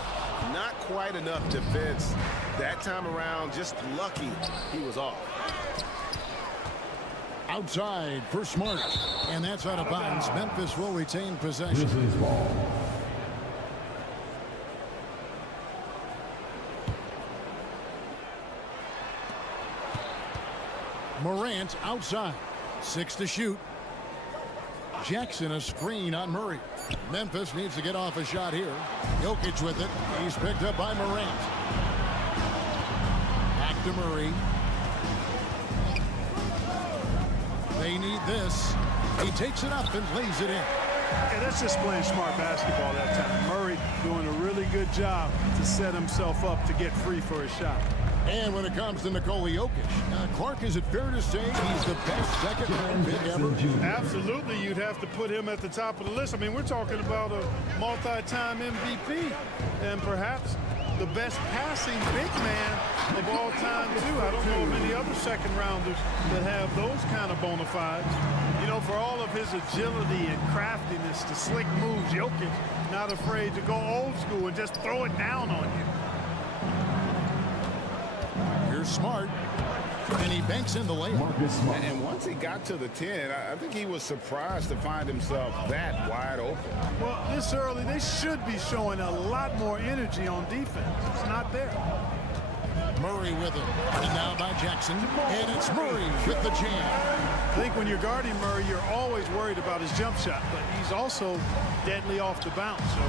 Not quite enough defense that time around. Just lucky he was off. Outside for Smart. And that's out of bounds. Memphis will retain possession. Morant outside. 6 to shoot. Jackson a screen on Murray. Memphis needs to get off a shot here. Jokic with it. He's picked up by Morant. Back to Murray. They need this. He takes it up and lays it in. Yeah, that's just playing smart basketball that time. Murray doing a really good job to set himself up to get free for his shot. And when it comes to Nikola Jokic, Clark, is it fair to say he's the best second-round pick ever? Absolutely, you'd have to put him at the top of the list. I mean, we're talking about a multi-time MVP and perhaps the best passing big man of all time, too. I don't know of any other second-rounders that have those kind of bona fides. You know, for all of his agility and craftiness, the slick moves, Jokic not afraid to go old school and just throw it down on you. Here's Smart, and he banks in the layup. And once he got to the 10, I think he was surprised to find himself that wide open. Well, this early, they should be showing a lot more energy on defense. It's not there. Murray with him, and now by Jackson, and it's Murray with the jam. I think when you're guarding Murray, you're always worried about his jump shot, but he's also deadly off the bounce, so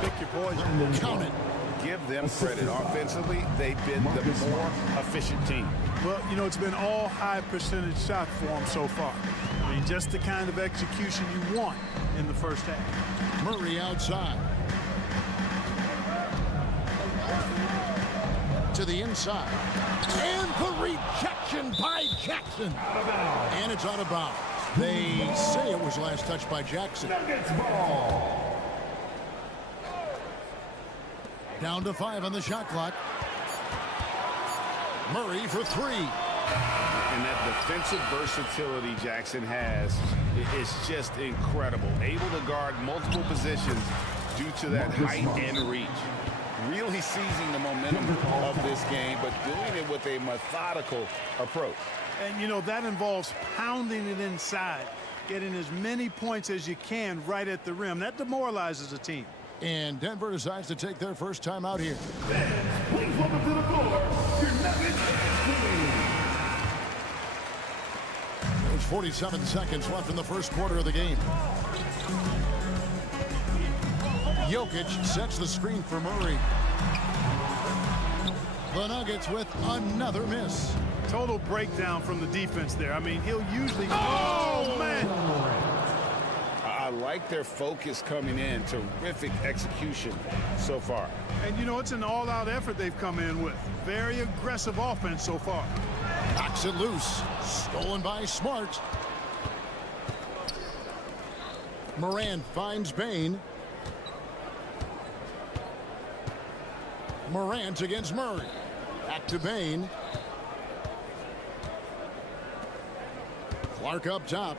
pick your poison. Count it. Give them credit. Offensively, they've been the more efficient team. Well, you know, it's been all high percentage shot for them so far. I mean, just the kind of execution you want in the first half. Murray outside. To the inside. And the rejection by Jackson. And it's out of bounds. They say it was last touched by Jackson. Down to 5 on the shot clock. Murray for 3. And that defensive versatility Jackson has is just incredible. Able to guard multiple positions due to that height and reach. Really seizing the momentum of this game, but doing it with a methodical approach. And, you know, that involves pounding it inside, getting as many points as you can right at the rim. That demoralizes a team. And Denver decides to take their first time out here. Please welcome to the floor, your Nuggets. There's 47 seconds left in the first quarter of the game. Jokic sets the screen for Murray. The Nuggets with another miss. Total breakdown from the defense there. I mean, he'll usually... Oh, man! I like their focus coming in. Terrific execution so far. And, you know, it's an all-out effort they've come in with. Very aggressive offense so far. Knocks it loose. Stolen by Smart. Morant finds Bane. Morant against Murray. Back to Bane. Clark up top.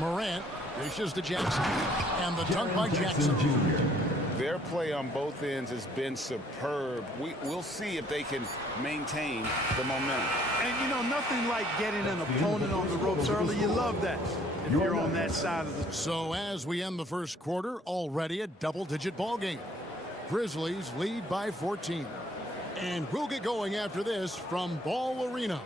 Morant dishes to Jackson. And the dunk by Jackson. Their play on both ends has been superb. We'll see if they can maintain the momentum. And, you know, nothing like getting an opponent on the ropes early. You love that if you're on that side of the... So as we end the first quarter, already a double-digit ball game. Grizzlies lead by 14. And we'll get going after this from Ball Arena.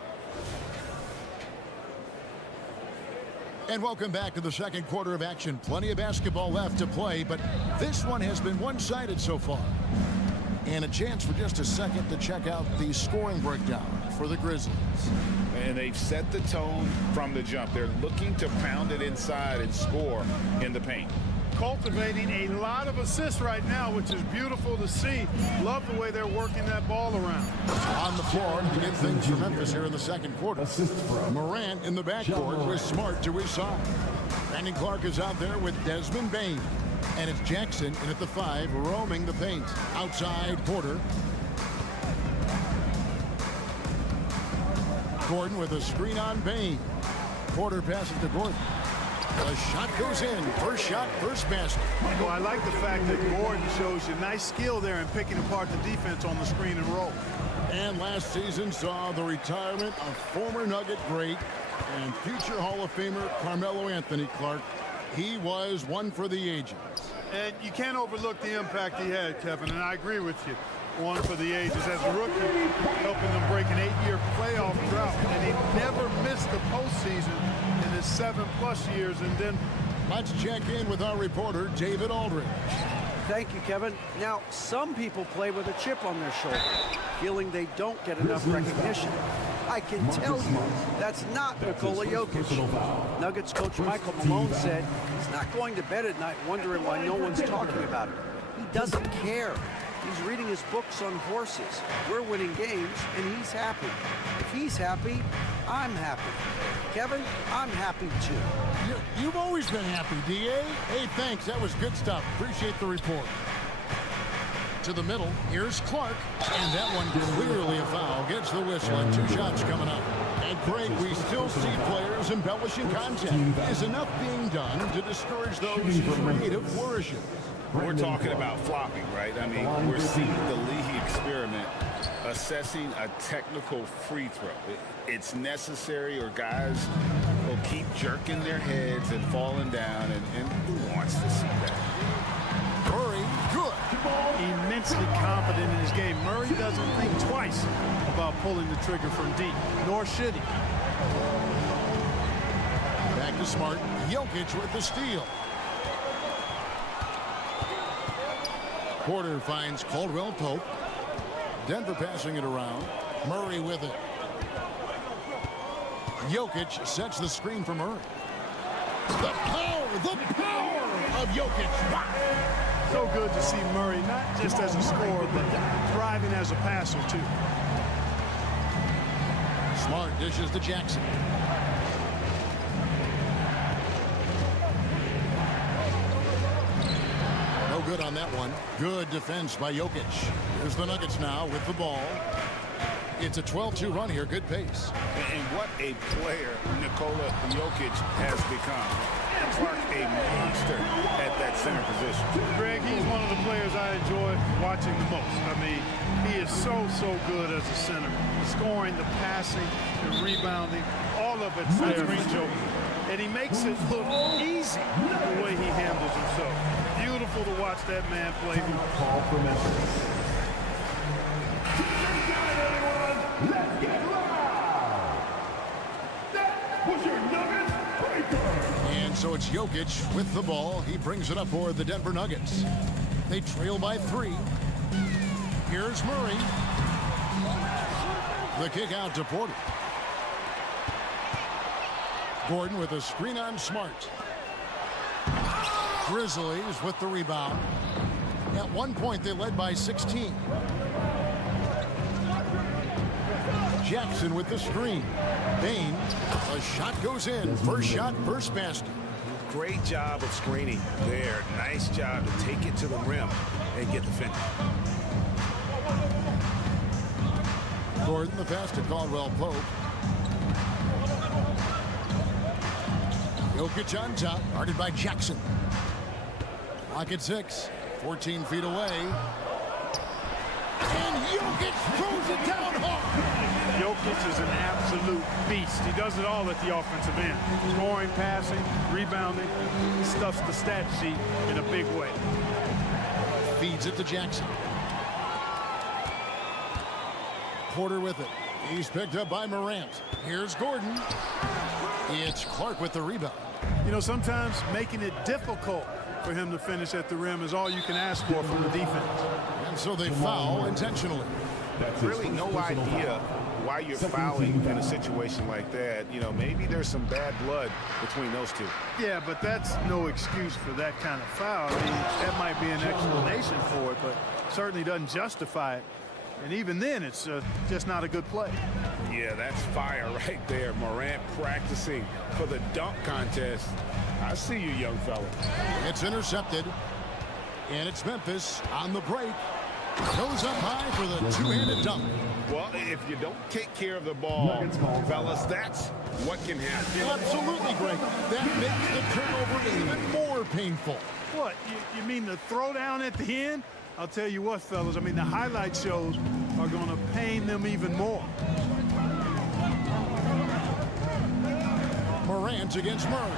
And welcome back to the second quarter of action. Plenty of basketball left to play, but this one has been one-sided so far. And a chance for just a second to check out the scoring breakdown for the Grizzlies. And they've set the tone from the jump. They're looking to pound it inside and score in the paint. Cultivating a lot of assists right now, which is beautiful to see. Love the way they're working that ball around. On the floor to begin things for Memphis here in the second quarter. Morant in the backcourt with Smart to his side. Brandon Clark is out there with Desmond Bane. And it's Jackson in at the 5, roaming the paint. Outside Porter. Gordon with a screen on Bane. Porter passes to Gordon. The shot goes in. First shot, first basket. Well, I like the fact that Gordon shows you nice skill there in picking apart the defense on the screen and roll. And last season saw the retirement of former Nugget great and future Hall of Famer Carmelo Anthony Clark. He was one for the ages. And you can't overlook the impact he had, Kevin, and I agree with you. One for the ages as a rookie, helping them break an 8-year playoff drought, and he never missed the postseason in his 7+ years in Denver. Let's check in with our reporter, David Aldridge. Thank you, Kevin. Now, some people play with a chip on their shoulder, feeling they don't get enough recognition. I can tell you that's not Nikola Jokic. Nuggets coach Michael Malone said he's not going to bed at night wondering why no one's talking about it. He doesn't care. He's reading his books on horses. We're winning games, and he's happy. If he's happy, I'm happy. Kevin, I'm happy too. You've always been happy, D.A. Hey, thanks. That was good stuff. Appreciate the report. To the middle, here's Clark, and that one clearly a foul. Gets the whistle, and 2 shots coming up. And Greg, we still see players embellishing contact. Is enough being done to discourage those creative flourishes? We're talking about flopping, right? I mean, we're seeing the league experiment assessing a technical free throw. It's necessary, or guys will keep jerking their heads and falling down, and who wants to see that? Murray, good. Immensely confident in his game. Murray doesn't think twice about pulling the trigger from deep, nor should he. Back to Smart. Jokic with the steal. Porter finds Caldwell Pope. Denver passing it around. Murray with it. Jokic sets the screen for Murray. The power of Jokic. So good to see Murray, not just as a scorer, but thriving as a passer, too. Smart dishes to Jackson. No good on that one. Good defense by Jokic. Here's the Nuggets now with the ball. It's a 12-2 run here. Good pace. And what a player Nikola Jokic has become. Clark, a monster at that center position. Greg, he's one of the players I enjoy watching the most. I mean, he is so good as a center. Scoring, the passing, the rebounding, all of it's there for Jokic. And he makes it look easy the way he handles himself. Beautiful to watch that man play. Call for Memphis. Let's get loud. That was your Nuggets breaker. And so it's Jokic with the ball. He brings it up for the Denver Nuggets. They trail by 3. Here's Murray. The kick out to Porter. Gordon with a screen on Smart. Grizzlies with the rebound. At one point, they led by 16. Jackson with the screen. Bain, a shot goes in. First shot, first basket. Great job of screening there. Nice job to take it to the rim and get the finish. Gordon, the pass to Caldwell Pope. Jokic on top, guarded by Jackson. Clock at 6, 14 feet away. And Jokic throws it down hard. Jokic is an absolute beast. He does it all at the offensive end. Scoring, passing, rebounding, stuffs the stat sheet in a big way. Feeds it to Jackson. Porter with it. He's picked up by Morant. Here's Gordon. It's Clark with the rebound. You know, sometimes making it difficult for him to finish at the rim is all you can ask for from the defense. And so they foul intentionally. Really no idea why you're fouling in a situation like that. You know, maybe there's some bad blood between those two. Yeah, but that's no excuse for that kind of foul. I mean, that might be an explanation for it, but certainly doesn't justify it. And even then, it's just not a good play. Yeah, that's fire right there. Morant practicing for the dunk contest. I see you, young fella. It's intercepted. And it's Memphis on the break. Goes up high for the two-handed dunk. Well, if you don't take care of the ball, fellas, that's what can happen. Absolutely, Greg. That makes the turnover even more painful. What, you mean the throwdown at the end? I'll tell you what, fellas, I mean, the highlight shows are going to pain them even more. Morant against Murray.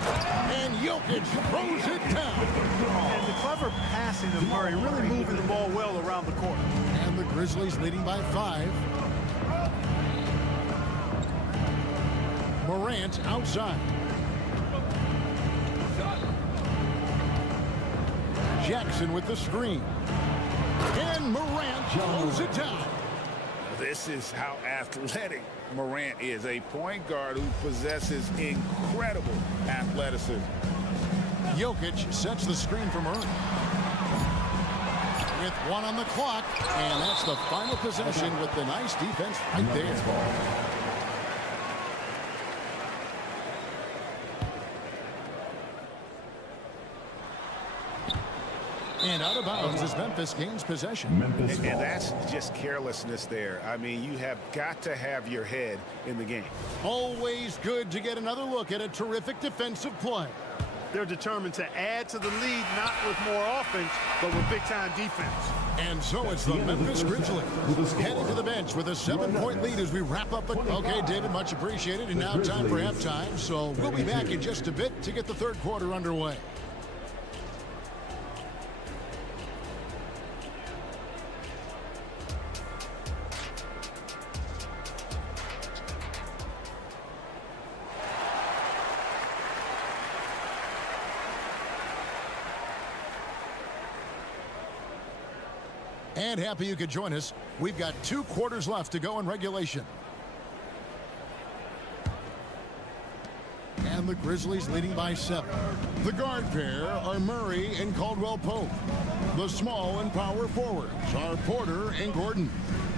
And Jokic throws it down. And the clever passing of Murray, really moving the ball well around the court. And the Grizzlies leading by 5. Morant outside. Jackson with the screen. And Morant throws it down. This is how athletic Morant is, a point guard who possesses incredible athleticism. Jokic sets the screen for Murray. With 1 on the clock, and that's the final possession with the nice defense right there. And out of bounds as Memphis gains possession. And that's just carelessness there. I mean, you have got to have your head in the game. Always good to get another look at a terrific defensive play. They're determined to add to the lead, not with more offense, but with big-time defense. And so it's the Memphis Grizzlies heading to the bench with a 7-point lead as we wrap up. Okay, David, much appreciated. And now time for halftime. So we'll be back in just a bit to get the third quarter underway. And happy you could join us. We've got 2 quarters left to go in regulation. And the Grizzlies leading by 7. The guard pair are Murray and Caldwell Pope. The small and power forwards are Porter and Gordon.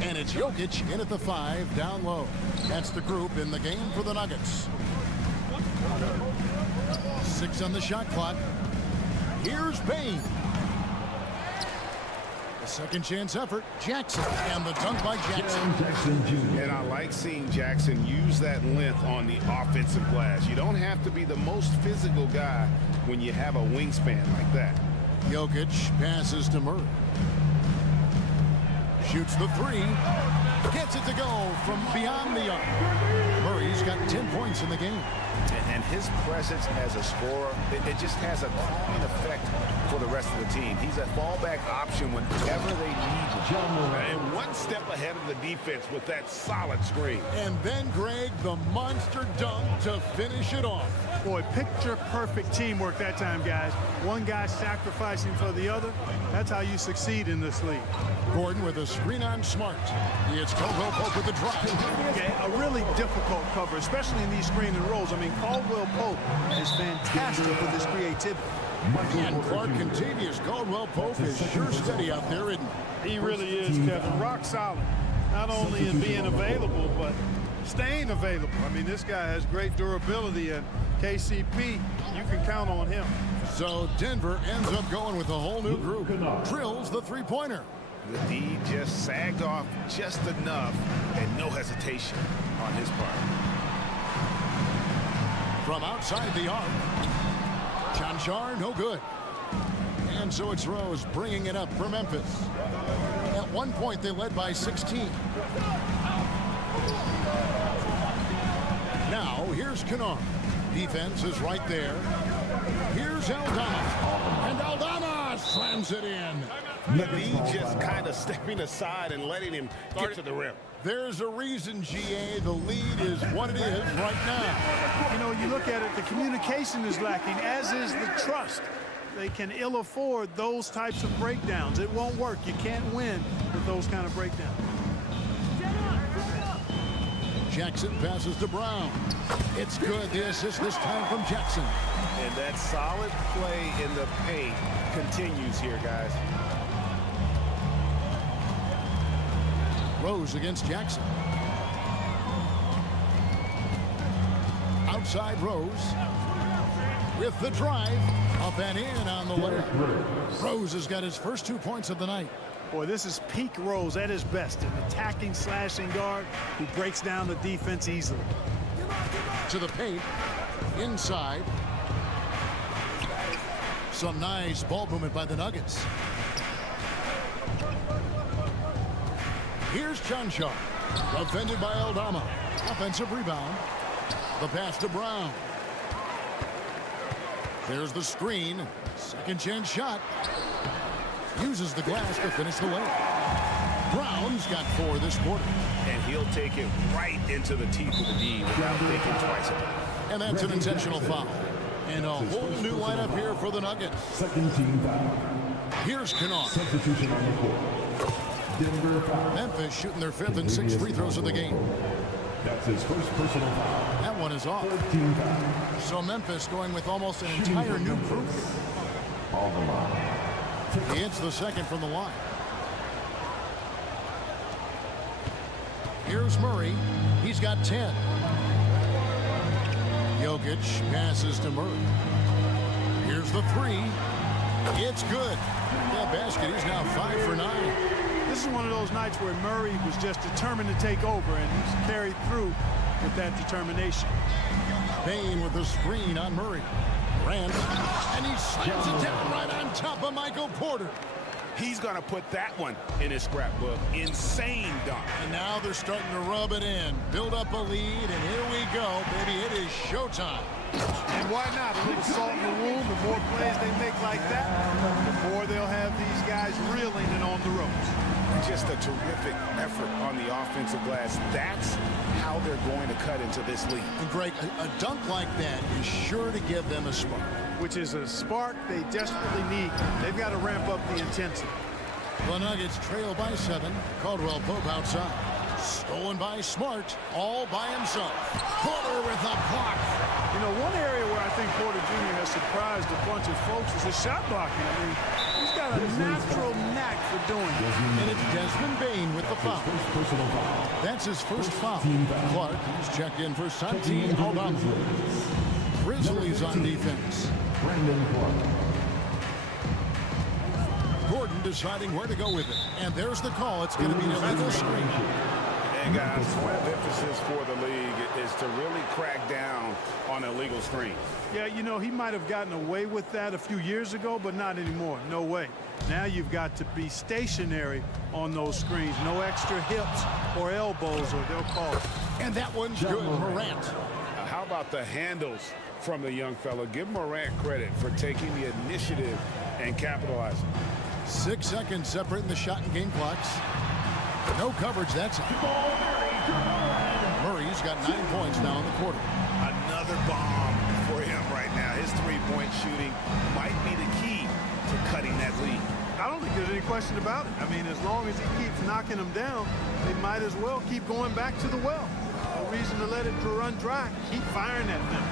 And it's Jokic in at the 5 down low. That's the group in the game for the Nuggets. 6 on the shot clock. Here's Bane. A second chance effort. Jackson, and the dunk by Jackson. And I like seeing Jackson use that length on the offensive glass. You don't have to be the most physical guy when you have a wingspan like that. Jokic passes to Murray. Shoots the 3. Gets it to go from beyond the arc. Murray's got 10 points in the game. And his presence as a scorer, it just has a calming effect for the rest of the team. He's a fallback option whenever they need him. And one step ahead of the defense with that solid screen. And then, Greg, the monster dunk to finish it off. Boy, picture-perfect teamwork that time, guys. One guy sacrificing for the other. That's how you succeed in this league. Gordon with a screen on Smart. It's Caldwell Pope with the drive. Yeah, a really difficult cover, especially in these screen and rolls. I mean, Caldwell Pope is fantastic with his creativity. And Clark Contavious Caldwell Pope is sure steady out there, isn't he? He really is, Kevin. Rock solid. Not only in being available, but staying available. I mean, this guy has great durability, and KCP, you can count on him. So Denver ends up going with a whole new group. Drills the three-pointer. The D just sagged off just enough, and no hesitation on his part. From outside the arc. Chanchar, no good. And so it's Rose bringing it up for Memphis. At one point, they led by 16. Now, here's Kennard. Defense is right there. Here's Aldama. And Aldama slams it in. The D just kind of stepping aside and letting him get to the rim. There's a reason, GA, the lead is what it is right now. You know, you look at it, the communication is lacking, as is the trust. They can ill afford those types of breakdowns. It won't work. You can't win with those kind of breakdowns. Jackson passes to Brown. It's good. The assist this time from Jackson. And that solid play in the paint continues here, guys. Rose against Jackson. Outside Rose. With the drive. Up and in on the layup. Rose has got his first 2 points of the night. Boy, this is peak Rose at his best. An attacking, slashing guard who breaks down the defense easily. To the paint. Inside. Some nice ball movement by the Nuggets. Here's Chanchar. Defended by Aldama. Offensive rebound. The pass to Brown. There's the screen. Second chance shot. Uses the glass to finish the layup. Brown's got 4 this quarter. And he'll take it right into the teeth of the D without thinking twice about it. And that's an intentional foul. And a whole new lineup here for the Nuggets. Second team foul. Here's Kennard. Substitution on the court. Denver foul. Memphis shooting their 5th and 6th free throws of the game. That's his first personal foul. That one is off. 13 foul. So Memphis going with almost an entire new group. All the line. He hits the second from the line. Here's Murray. He's got 10. Jokic passes to Murray. Here's the 3. It's good. That basket, he's now 5 for 9. This is one of those nights where Murray was just determined to take over, and he's carried through with that determination. Bain with the screen on Murray. Morant, and he slams it down right on top of Michael Porter. He's going to put that one in his scrapbook. Insane dunk. And now they're starting to rub it in. Build up a lead, and here we go, baby. It is showtime. And why not? A little salt in the wound. The more plays they make like that, the more they'll have these guys reeling and on the ropes. Just a terrific effort on the offensive glass. That's how they're going to cut into this league. And Greg, a dunk like that is sure to give them a spark. Which is a spark they desperately need. They've got to ramp up the intensity. The Nuggets trail by 7. Caldwell Pope outside. Stolen by Smart, all by himself. Porter with a block. You know, one area where I think Porter Jr. has surprised a bunch of folks is his shot blocking. I mean, he's got a natural knack for doing it. And it's Desmond Bain with the foul. That's his first foul. Clark, who's checked in for Santi Aldama. Grizzlies on defense. Gordon deciding where to go with it. And there's the call. It's going to be an illegal screen. And guys, one of the emphasis for the league is to really crack down on illegal screens. Yeah, you know, he might have gotten away with that a few years ago, but not anymore. No way. Now you've got to be stationary on those screens. No extra hips or elbows, or they'll call it. And that one's good. Morant. How about the handles from the young fella? Give Morant credit for taking the initiative and capitalizing. 6 seconds separating the shot and game clocks. No coverage, that's it. Murray's got 9 points now in the quarter. Another bomb for him right now. His three-point shooting might be the key to cutting that lead. I don't think there's any question about it. I mean, as long as he keeps knocking them down, they might as well keep going back to the well. No reason to let it run dry. Keep firing at them.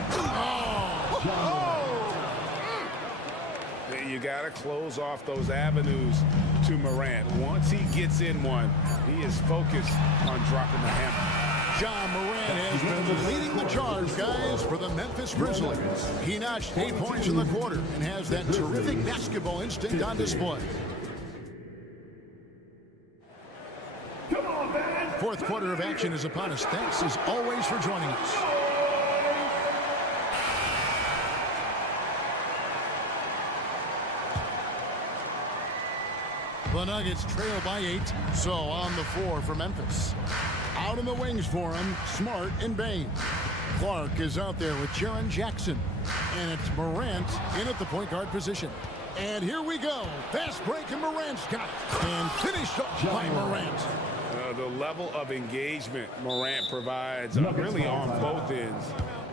You got to close off those avenues to Morant. Once he gets in one, he is focused on dropping the hammer. John Morant has been leading the charge, guys, for the Memphis Grizzlies. He notched 8 points in the quarter and has that terrific basketball instinct on display. Fourth quarter of action is upon us. Thanks, as always, for joining us. The Nuggets trail by 8, so on the floor for Memphis. Out in the wings for him, Smart and Bain. Clark is out there with Jaren Jackson. And it's Morant in at the point guard position. And here we go. Fast break, and Morant's got it. And finished up by Morant. The level of engagement Morant provides really on both ends.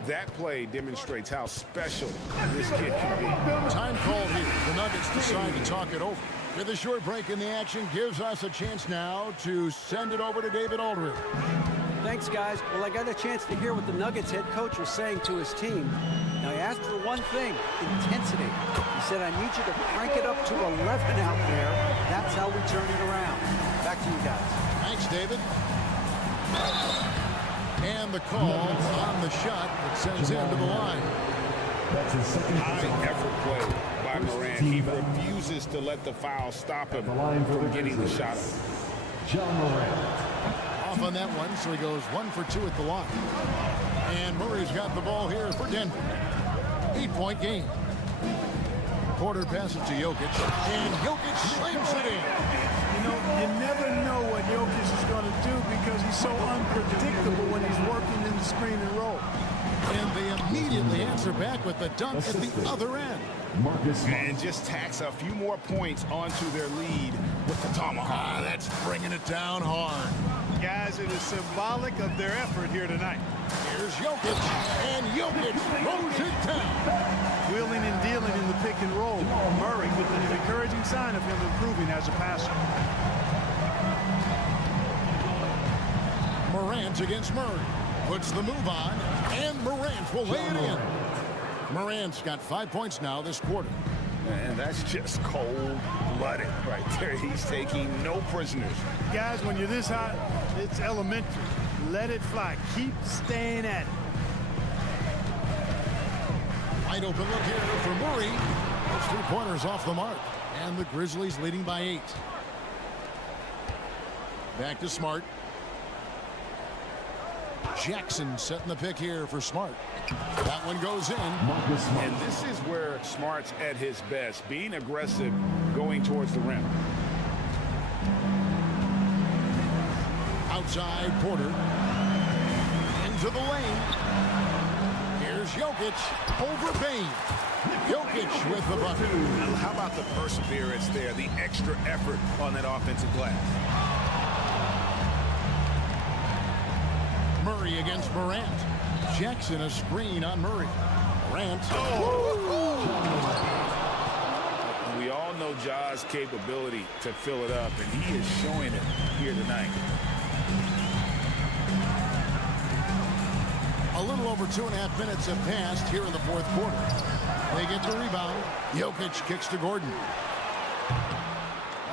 That play demonstrates how special this kid can be. Time called here. The Nuggets decide to talk it over. With a short break in the action, gives us a chance now to send it over to David Aldridge. Thanks, guys. Well, I got a chance to hear what the Nuggets head coach was saying to his team. Now, he asked for one thing, intensity. He said, I need you to crank it up to 11 out there. That's how we turn it around. Back to you guys. Thanks, David. And the call on the shot that sends him to the line. That's his second high effort play by Morant. He refuses to let the foul stop him from getting the shot up. John Morant. Off on that one, so he goes 1 for 2 at the line. And Murray's got the ball here for Denver. 8-point game. Porter passes to Jokic, and Jokic slams it in. You know, you never know what Jokic is going to do because he's so unpredictable when he's working in the screen and roll. And they immediately answer back with the dunk at the other end. And just tacks a few more points onto their lead with the tomahawk. That's bringing it down hard. Guys, it is symbolic of their effort here tonight. Here's Jokic, and Jokic throws it down. Wheeling and dealing in the pick and roll. Murray, an encouraging sign of him improving as a passer. Morant against Murray. Puts the move on, and Morant will lay it in. Morant's got 5 points now this quarter. And that's just cold-blooded right there. He's taking no prisoners. Guys, when you're this hot, it's elementary. Let it fly. Keep staying at it. Wide open look here for Murray. Those 3-pointers off the mark. And the Grizzlies leading by 8. Back to Smart. Jackson setting the pick here for Smart. That one goes in. And this is where Smart's at his best, being aggressive, going towards the rim. Outside Porter. Into the lane. Here's Jokic over Bane. Jokic with the bucket. How about the perseverance there, the extra effort on that offensive glass? Murray against Morant. Jackson a screen on Murray. Morant. We all know Ja's capability to fill it up, and he is showing it here tonight. A little over 2.5 minutes have passed here in the 4th quarter. They get the rebound. Jokic kicks to Gordon.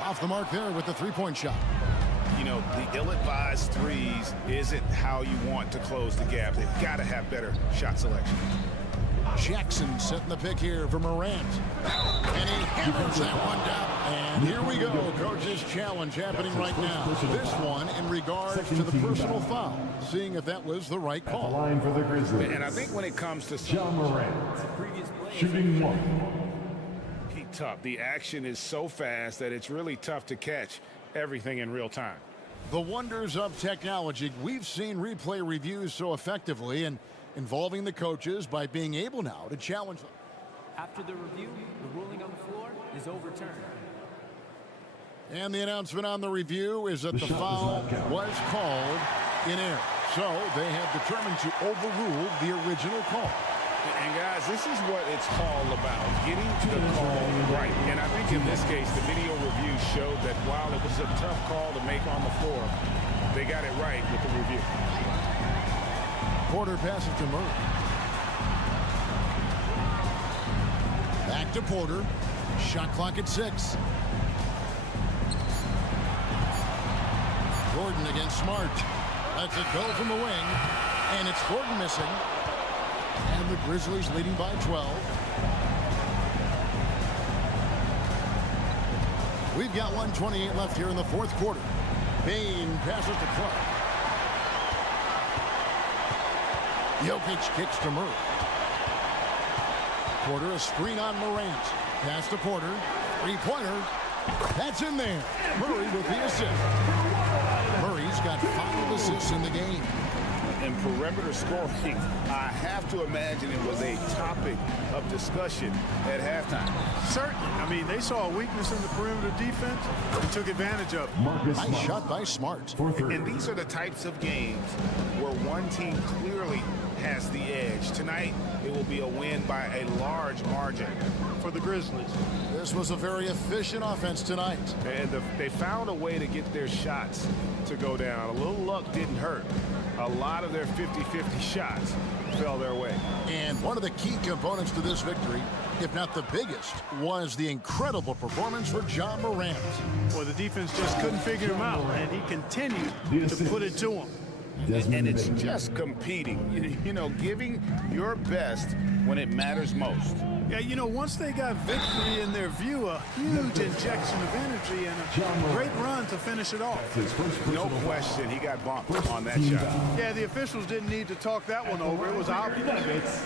Off the mark there with the 3-point shot. You know, the ill-advised threes isn't how you want to close the gap. They've got to have better shot selection. Jackson setting the pick here for Morant. And he hammers that one down. And here we go. Coach's challenge happening right now. This one in regards to the personal foul. Seeing if that was the right call. Line for the Grizzlies. And I think when it comes to Ja Morant, shooting 1. tough. The action is so fast that it's really tough to catch everything in real time. The wonders of technology. We've seen replay reviews so effectively and involving the coaches by being able now to challenge them. After the review, the ruling on the floor is overturned. And the announcement on the review is that the foul was called in error. So they have determined to overrule the original call. And guys, this is what it's all about, getting the call right. And I think in this case, the video review showed that while it was a tough call to make on the floor, they got it right with the review. Porter passes to Murray. Back to Porter. Shot clock at 6. Gordon against Smart. Lets it go from the wing. And it's Gordon missing. And the Grizzlies leading by 12. We've got 1:28 left here in the fourth quarter. Bane passes to Clark. Jokic kicks to Murray. Porter a screen on Morant. Pass to Porter. Three-pointer. That's in there. Murray with the assist. Murray's got 5 assists in the game. And perimeter scoring, I have to imagine it was a topic of discussion at halftime. Certainly. I mean, they saw a weakness in the perimeter defense and took advantage of it. Nice shot by Smart. And these are the types of games where one team clearly has the edge. Tonight, it will be a win by a large margin for the Grizzlies. This was a very efficient offense tonight. And they found a way to get their shots to go down. A little luck didn't hurt. A lot of their 50-50 shots fell their way. And one of the key components to this victory, if not the biggest, was the incredible performance for Ja Morant. Well, the defense just couldn't figure him out, and he continued to put it to him. And it's just competing, you know, giving your best when it matters most. Yeah, you know, once they got victory in their view, a huge injection of energy and a great run to finish it off. No question, he got bumped on that shot. Yeah, the officials didn't need to talk that one over. It was obvious.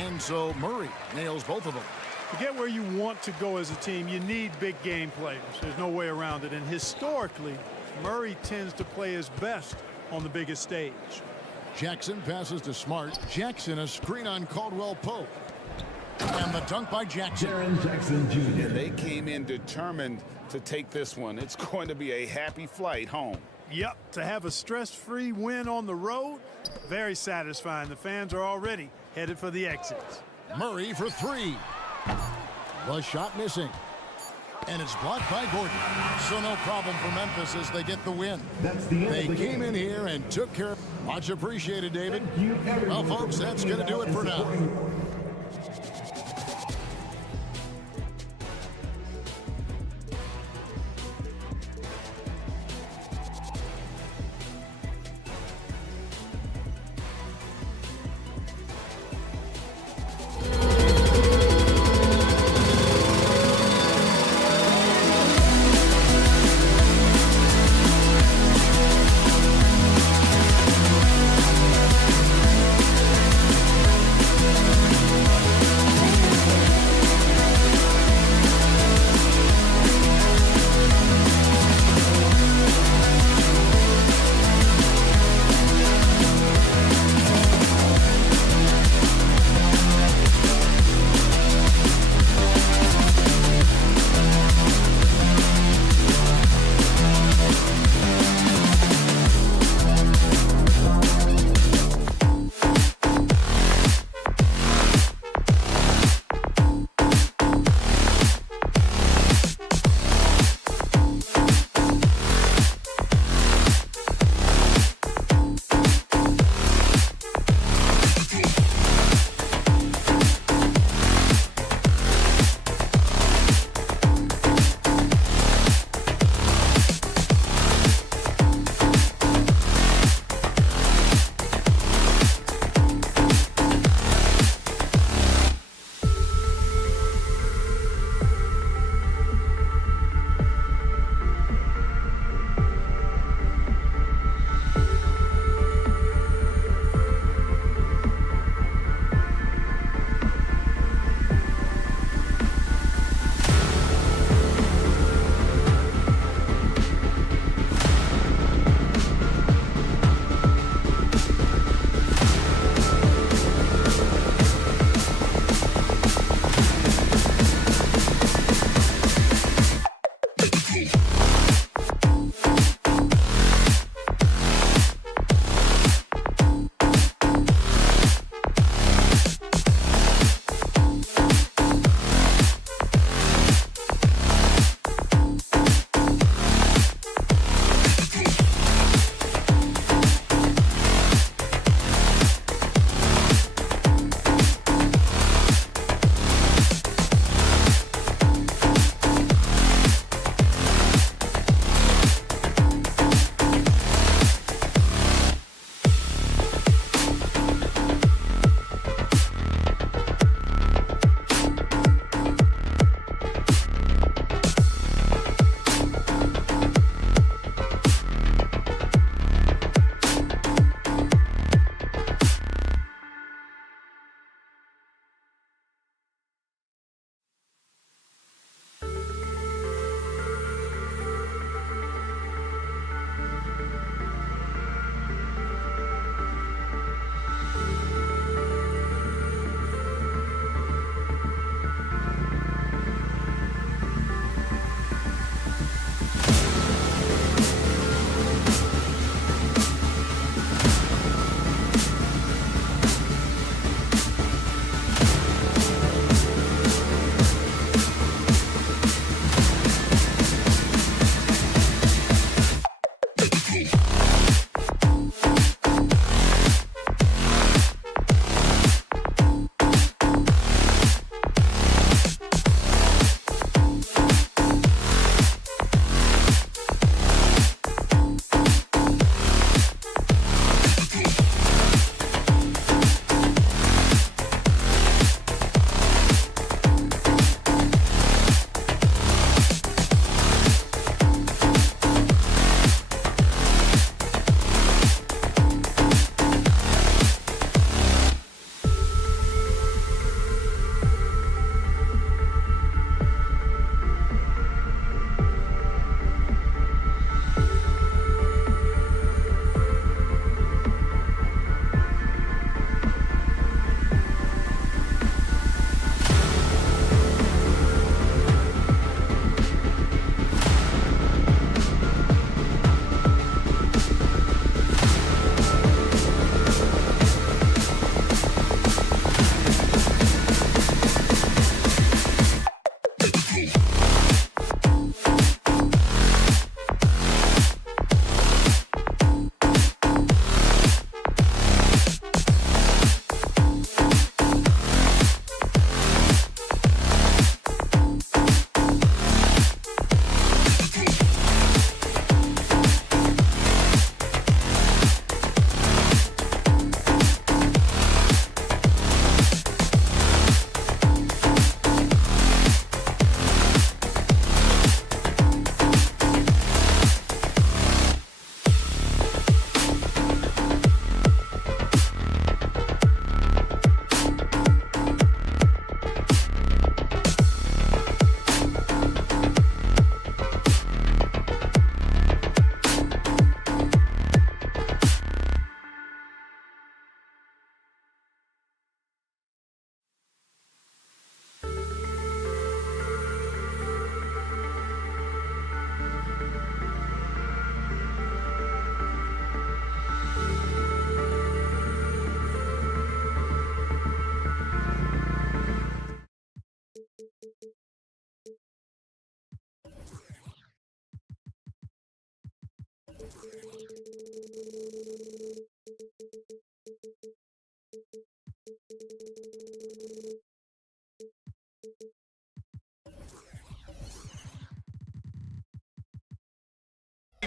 And so Murray nails both of them. To get where you want to go as a team, you need big game players. There's no way around it. And historically, Murray tends to play his best on the biggest stage. Jackson passes to Smart. Jackson a screen on Caldwell Pope. And the dunk by Jackson. Jackson Jr. And they came in determined to take this one. It's going to be a happy flight home. Yep, to have a stress-free win on the road, very satisfying. The fans are already headed for the exits. Murray for 3. The shot missing. And it's blocked by Gordon. So no problem for Memphis as they get the win. That's the end they of the came game. in here and took care of it. Much appreciated, David. Well, folks, that's going to do it for now.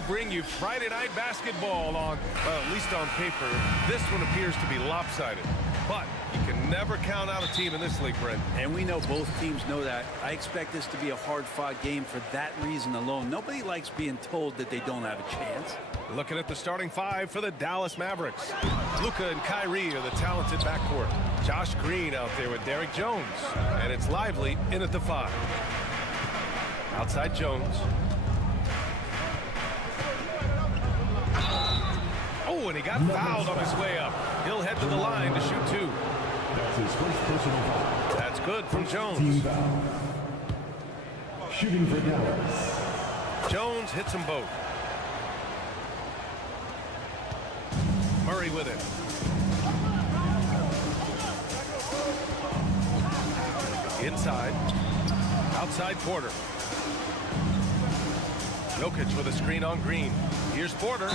Bring you Friday night basketball on, well, at least on paper. This one appears to be lopsided, but you can never count out a team in this league, Brent. And we know both teams know that. I expect this to be a hard-fought game for that reason alone. Nobody likes being told that they don't have a chance. Looking at the starting five for the Dallas Mavericks. Luka and Kyrie are the talented backcourt. Josh Green out there with Derrick Jones, and it's Lively in at the 5. Outside Jones. Oh, and he got fouled on his way up. He'll head to the line to shoot 2. That's his first personal foul. That's good from Jones. Team foul. Shooting for Dallas. Jones hits them both. Murray with it. Inside. Outside Porter. Jokic with a screen on Green. Here's Porter.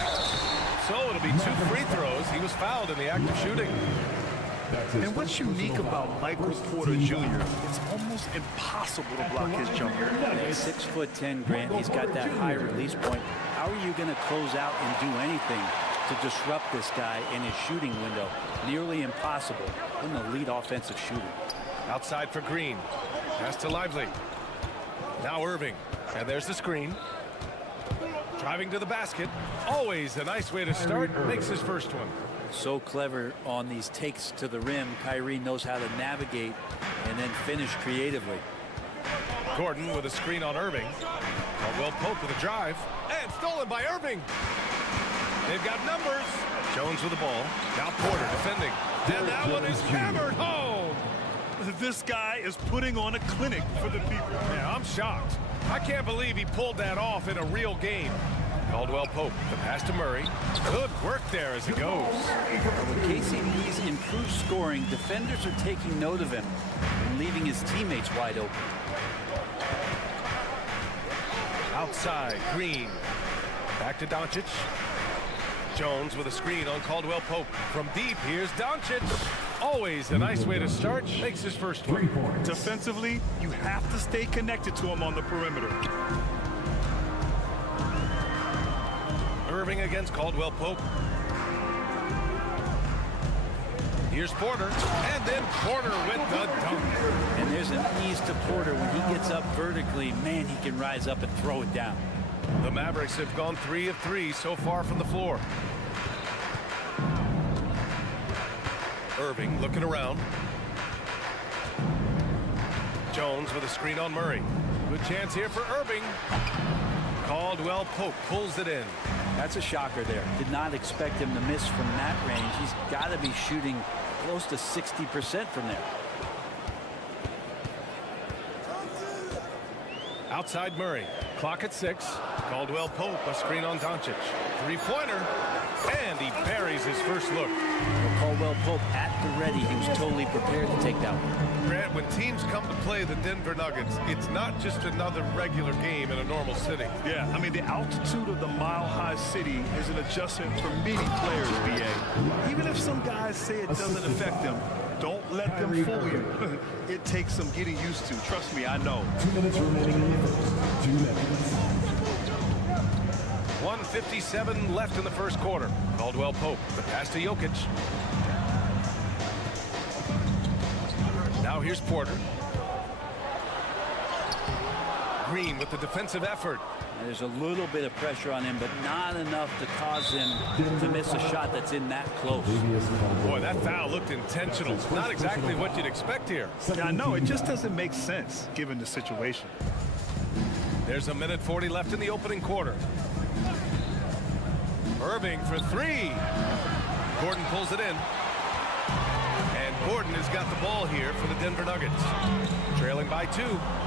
So it'll be 2 free throws. He was fouled in the act of shooting. And what's unique about Michael Porter Jr., it's almost impossible to block his jumper. At 6'10", Grant, he's got that high release point. How are you going to close out and do anything to disrupt this guy in his shooting window? Nearly impossible. An elite offensive shooter. Outside for Green. Pass to Lively. Now Irving. And there's the screen. Driving to the basket. Always a nice way to start. Makes his first one. So clever on these takes to the rim. Kyrie knows how to navigate and then finish creatively. Gordon with a screen on Irving. Caldwell Pope with a drive. And stolen by Irving. They've got numbers. Jones with the ball. Now Porter defending. And that one is hammered home. This guy is putting on a clinic for the people. Yeah, I'm shocked. I can't believe he pulled that off in a real game. Caldwell Pope, the pass to Murray. Good work there as he goes. With KCP's improved scoring, defenders are taking note of him and leaving his teammates wide open. Outside, Green. Back to Doncic. Jones with a screen on Caldwell Pope. From deep, here's Doncic. Always a nice way to start. Makes his first one. Defensively, you have to stay connected to him on the perimeter. Irving against Caldwell Pope. Here's Porter, and then Porter with the dunk. And there's an ease to Porter when he gets up vertically. Man, he can rise up and throw it down. The Mavericks have gone 3 of 3 so far from the floor. Irving looking around. Jones with a screen on Murray. Good chance here for Irving. Caldwell Pope pulls it in. That's a shocker there. Did not expect him to miss from that range. He's got to be shooting close to 60% from there. Outside Murray. Clock at 6. Caldwell Pope, a screen on Doncic. Three-pointer. And he buries his first look. Caldwell Pope at the ready. He was totally prepared to take that one. Grant, when teams come to play the Denver Nuggets, it's not just another regular game in a normal city. Yeah, I mean, the altitude of the mile-high city is an adjustment for many players, BA. Even if some guys say it doesn't affect them, don't let them fool you. It takes some getting used to. Trust me, I know. 2 minutes remaining in the first. 2 minutes. 1:57 left in the first quarter. Caldwell Pope, the pass to Jokic. Now here's Porter. Green with the defensive effort. There's a little bit of pressure on him, but not enough to cause him to miss a shot that's in that close. Boy, that foul looked intentional. Not exactly what you'd expect here. Yeah, I know. It just doesn't make sense given the situation. There's a minute 40 left in the opening quarter. Irving for three. Gordon pulls it in. And Gordon has got the ball here for the Denver Nuggets. Trailing by 2.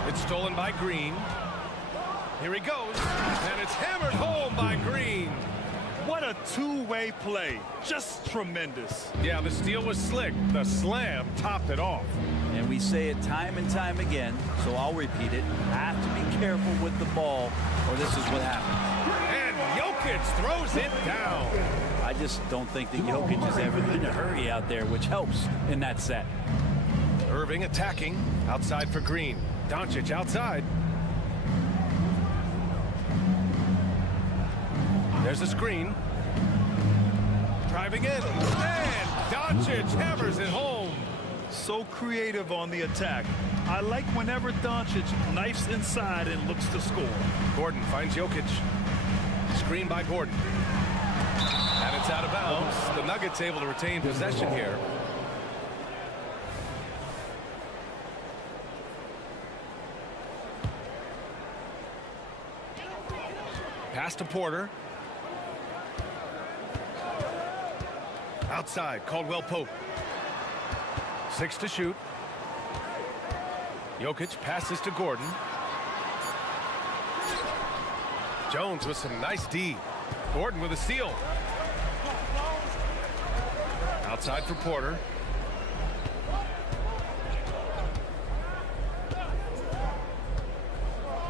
It's stolen by Green. Here he goes. And it's hammered home by Green. What a two-way play. Just tremendous. Yeah, the steal was slick. The slam topped it off. And we say it time and time again, so I'll repeat it. Have to be careful with the ball, or this is what happens. And Jokic throws it down. I just don't think that Jokic is ever in a hurry out there, which helps in that set. Irving attacking. Outside for Green. Doncic outside. There's a screen. Driving in. And Doncic hammers it home. So creative on the attack. I like whenever Doncic knifes inside and looks to score. Gordon finds Jokic. Screen by Gordon. And it's out of bounds. The Nuggets able to retain possession here. Pass to Porter. Outside, Caldwell Pope. 6 to shoot. Jokic passes to Gordon. Jones with some nice D. Gordon with a steal. Outside for Porter.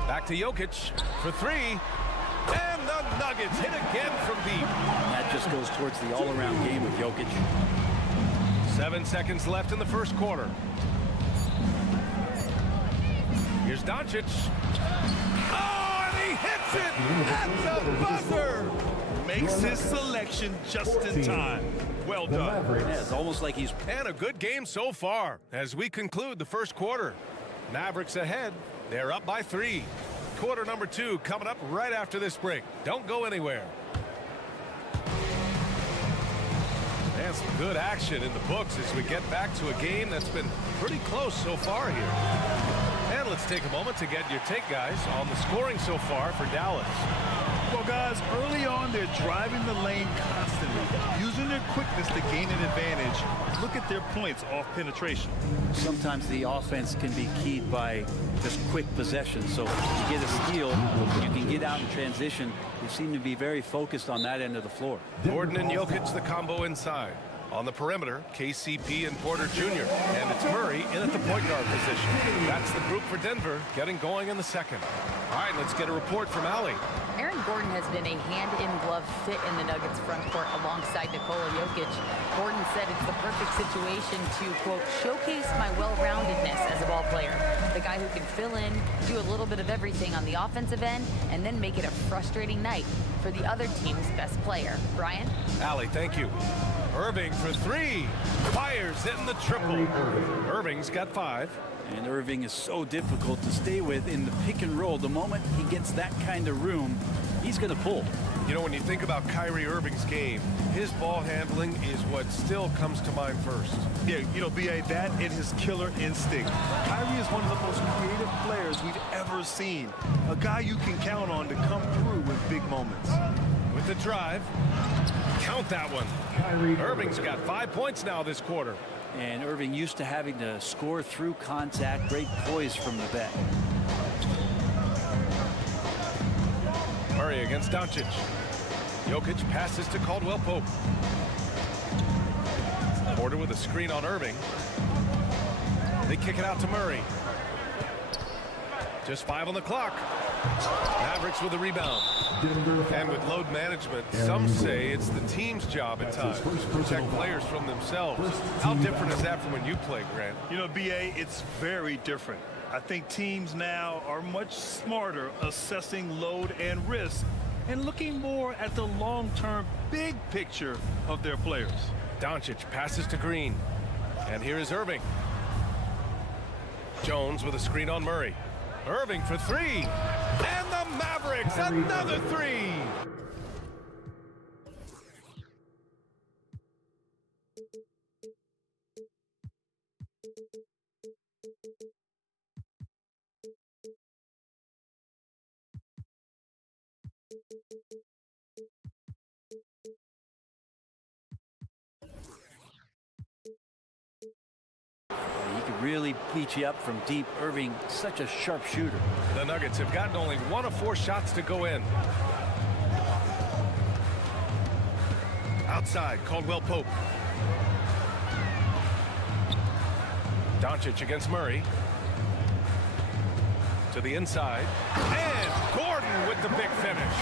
Back to Jokic for three. And the Nuggets hit again from deep. That just goes towards the all-around game with Jokic. 7 seconds left in the first quarter. Here's Doncic. Oh, and he hits it at the buzzer. Makes his selection just in time. Well done. Yeah, it's almost like he's... And a good game so far as we conclude the first quarter. Mavericks ahead. They're up by 3. Quarter number 2 coming up right after this break. Don't go anywhere. And some good action in the books as we get back to a game that's been pretty close so far here. And let's take a moment to get your take, guys, on the scoring so far for Dallas. Well, guys, early on, they're driving the lane constantly, using their quickness to gain an advantage. Look at their points off penetration. Sometimes the offense can be keyed by just quick possession. So you get a steal, you can get out in transition. They seem to be very focused on that end of the floor. Gordon and Jokic, the combo inside. On the perimeter, KCP and Porter Jr. And it's Murray in at the point guard position. That's the group for Denver getting going in the second. All right, let's get a report from Allie. Aaron Gordon has been a hand-in-glove fit in the Nuggets front court alongside Nikola Jokic. Gordon said it's the perfect situation to, quote, showcase my well-roundedness as a ball player. The guy who can fill in, do a little bit of everything on the offensive end, and then make it a frustrating night for the other team's best player. Brian? Allie, thank you. Irving for 3. Fires in the triple. Irving's got 5. And Irving is so difficult to stay with in the pick and roll. The moment he gets that kind of room, he's going to pull. You know, when you think about Kyrie Irving's game, his ball handling is what still comes to mind first. Yeah, you know, B.A., that and his killer instinct. Kyrie is one of the most creative players we've ever seen. A guy you can count on to come through with big moments. With the drive, count that one. Irving's got 5 points now this quarter. And Irving used to having to score through contact. Great poise from the back. Murray against Doncic. Jokic passes to Caldwell Pope. Porter with a screen on Irving. They kick it out to Murray. Just 5 on the clock. Mavericks with a rebound. And with load management, some say it's the team's job at times to protect players from themselves. How different is that from when you play, Grant? You know, BA, it's very different. I think teams now are much smarter assessing load and risk and looking more at the long-term big picture of their players. Doncic passes to Green. And here is Irving. Jones with a screen on Murray. Irving for 3. And the Mavericks, another 3. He could really beat you up from deep. Irving, such a sharp shooter. The Nuggets have gotten only 1 of 4 shots to go in. Outside, Caldwell Pope. Doncic against Murray. To the inside. And Gordon with the big finish.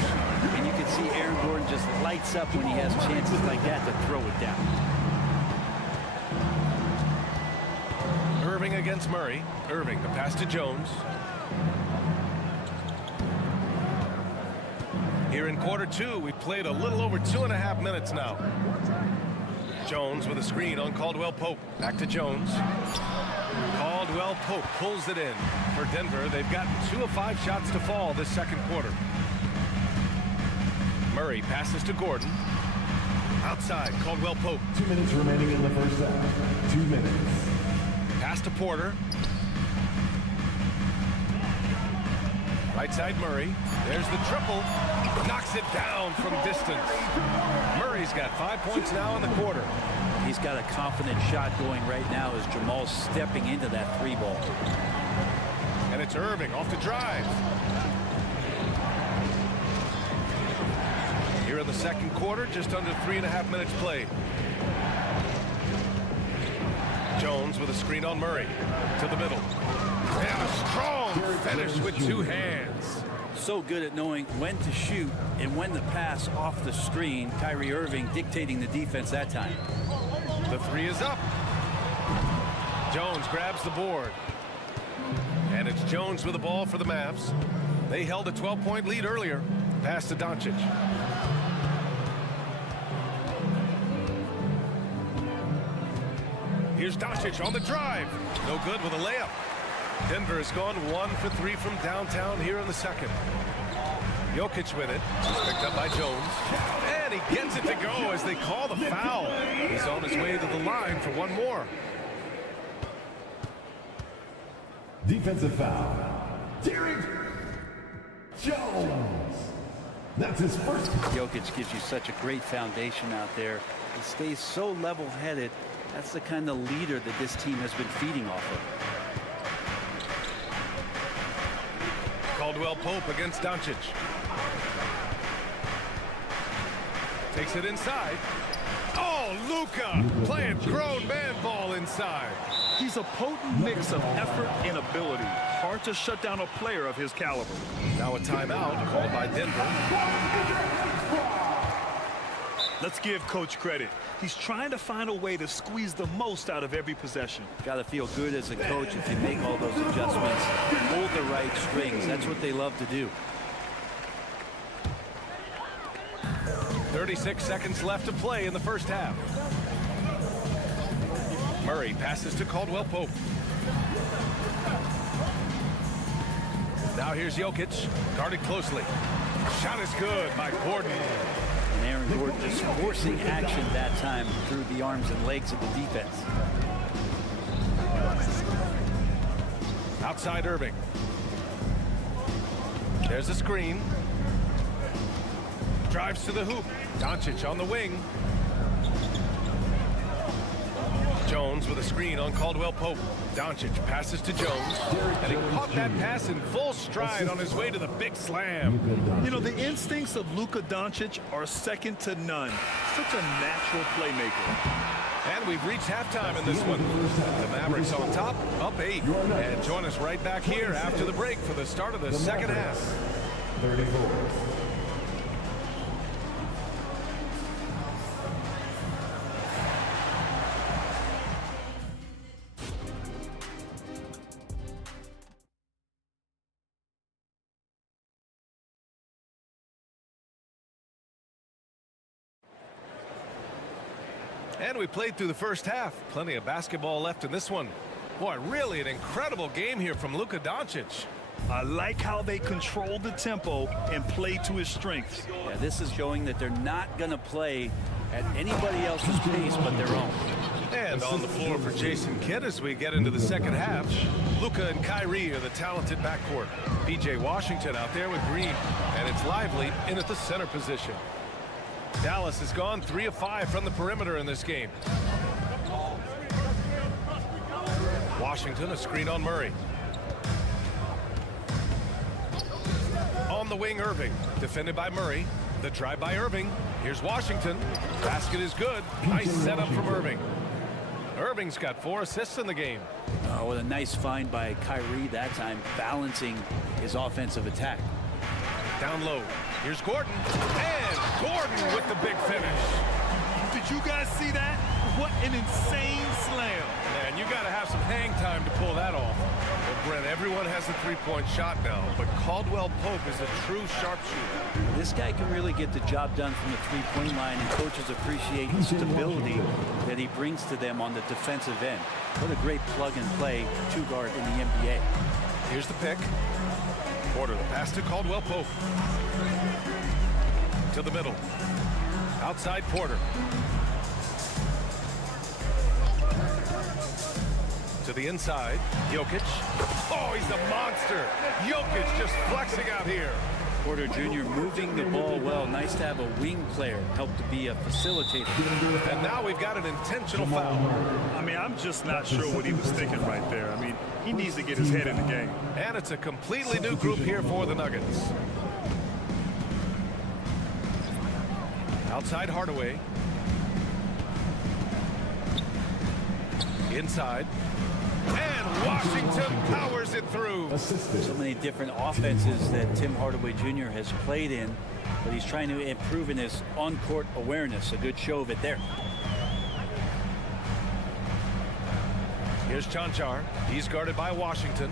And you can see Aaron Gordon just lights up when he has chances like that to throw it down. Irving against Murray. Irving, the pass to Jones. Here in quarter 2, we played a little over 2.5 minutes now. Jones with a screen on Caldwell Pope. Back to Jones. Caldwell Pope pulls it in. For Denver, they've gotten 2 of 5 shots to fall this second quarter. Murray passes to Gordon. Outside, Caldwell Pope. 2 minutes remaining in the first half. 2 minutes. Pass to Porter. Right side Murray. There's the triple. Knocks it down from distance. Murray's got 5 points now in the quarter. He's got a confident shot going right now as Jamal's stepping into that 3 ball. And it's Irving off the drive. Here in the second quarter, just under 3.5 minutes played. Jones with a screen on Murray. To the middle. And a strong finish with 2 hands. So good at knowing when to shoot and when to pass off the screen. Kyrie Irving dictating the defense that time. The 3 is up. Jones grabs the board. And it's Jones with the ball for the Mavs. They held a 12-point lead earlier. Pass to Doncic. Here's Doncic on the drive. No good with a layup. Denver has gone 1 for 3 from downtown here in the second. Jokic with it. He's picked up by Jones. And he gets it to go as they call the foul. He's on his way to the line for 1 more. Defensive foul. Derek Jones. That's his first. Jokic gives you such a great foundation out there. He stays so level-headed. That's the kind of leader that this team has been feeding off of. Caldwell Pope against Doncic. Takes it inside. Oh, Luka playing grown man ball inside. He's a potent mix of effort and ability. Hard to shut down a player of his caliber. Now a timeout called by Denver. Let's give Coach credit. He's trying to find a way to squeeze the most out of every possession. Got to feel good as a coach if you make all those adjustments. Hold the right strings. That's what they love to do. 36 seconds left to play in the first half. Murray passes to Caldwell Pope. Now here's Jokic, guarded closely. Shot is good by Gordon. And Aaron Gordon just forcing action that time through the arms and legs of the defense. Outside Irving. There's a screen. Drives to the hoop. Doncic on the wing. Jones with a screen on Caldwell Pope. Doncic passes to Jones, and he caught that pass in full stride on his way to the big slam. You know, the instincts of Luka Doncic are second to none. Such a natural playmaker. And we've reached halftime in this one. The Mavericks on top, up 8. And join us right back here after the break for the start of the second half. 34. And we played through the first half. Plenty of basketball left in this one. Boy, really an incredible game here from Luka Doncic. I like how they control the tempo and play to his strengths. Yeah, this is showing that they're not going to play at anybody else's pace but their own. And on the floor for Jason Kidd as we get into the second half. Luka and Kyrie are the talented backcourt. PJ Washington out there with Green. And it's Lively in at the center position. Dallas has gone 3 of 5 from the perimeter in this game. Washington, a screen on Murray. On the wing, Irving. Defended by Murray. The drive by Irving. Here's Washington. Basket is good. Nice setup from Irving. Irving's got 4 assists in the game. Oh, what a nice find by Kyrie that time, balancing his offensive attack. Down low. Here's Gordon. And Gordon with the big finish. Did you guys see that? What an insane slam. Man, you got to have some hang time to pull that off. Well, Brent, everyone has a three-point shot now, but Caldwell Pope is a true sharpshooter. This guy can really get the job done from the three-point line, and coaches appreciate the stability that he brings to them on the defensive end. What a great plug-and-play two-guard in the NBA. Here's the pick. Porter, the pass to Caldwell Pope. To the middle. Outside Porter. To the inside. Jokic. Oh, he's a monster. Jokic just flexing out here. Porter Jr. moving the ball well. Nice to have a wing player help to be a facilitator. And now we've got an intentional foul. I mean, I'm just not sure what he was thinking right there. I mean, he needs to get his head in the game. And it's a completely new group here for the Nuggets. Outside Hardaway. Inside. And Washington powers it through. So many different offenses that Tim Hardaway Jr. has played in, but he's trying to improve in his on-court awareness. A good show of it there. Here's Chanchar. He's guarded by Washington.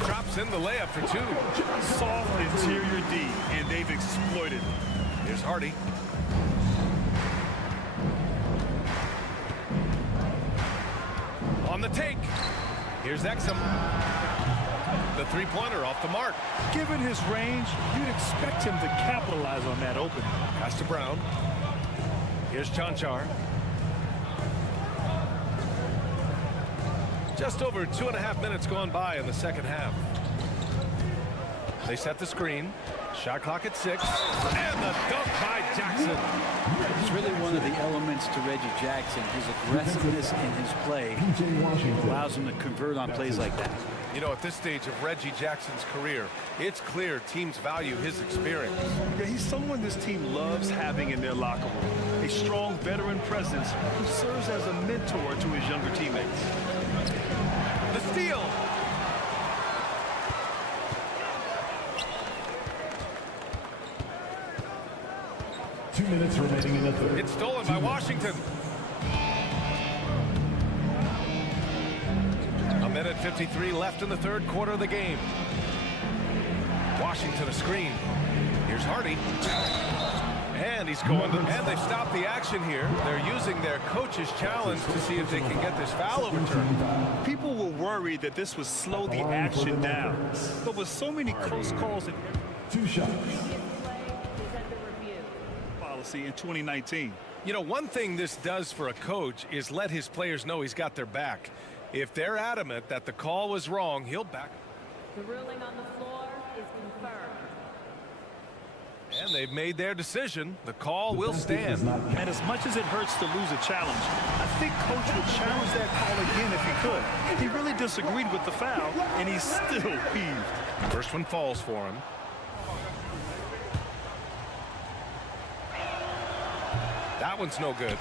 Drops in the layup for 2. Soft interior D, and they've exploited it. Here's Hardy. On the take. Here's Exum. The three-pointer off the mark. Given his range, you'd expect him to capitalize on that opening. Pass to Brown. Here's Chanchar. Just over 2.5 minutes gone by in the second half. They set the screen. Shot clock at 6. And the dunk by Jackson. It's really one of the elements to Reggie Jackson. His aggressiveness in his play allows him to convert on plays like that. You know, at this stage of Reggie Jackson's career, it's clear teams value his experience. Yeah, he's someone this team loves having in their locker room. A strong veteran presence who serves as a mentor to his younger teammates. The steal. Two minutes remaining in the third. It's stolen by Washington. A minute 53 left in the third quarter of the game. Washington a screen. Here's Hardy. And he's going to, and they've stopped the action here. They're using their coach's challenge to see if they can get this foul overturned. People were worried that this would slow the action down. But with so many close calls and 2 shots. Policy in 2019. You know, one thing this does for a coach is let his players know he's got their back. If they're adamant that the call was wrong, he'll back. The ruling on the floor is confirmed. And they've made their decision. The call will stand. And as much as it hurts to lose a challenge, I think Coach would challenge that call again if he could. He really disagreed with the foul, and he's still peeved. First one falls for him. That one's no good.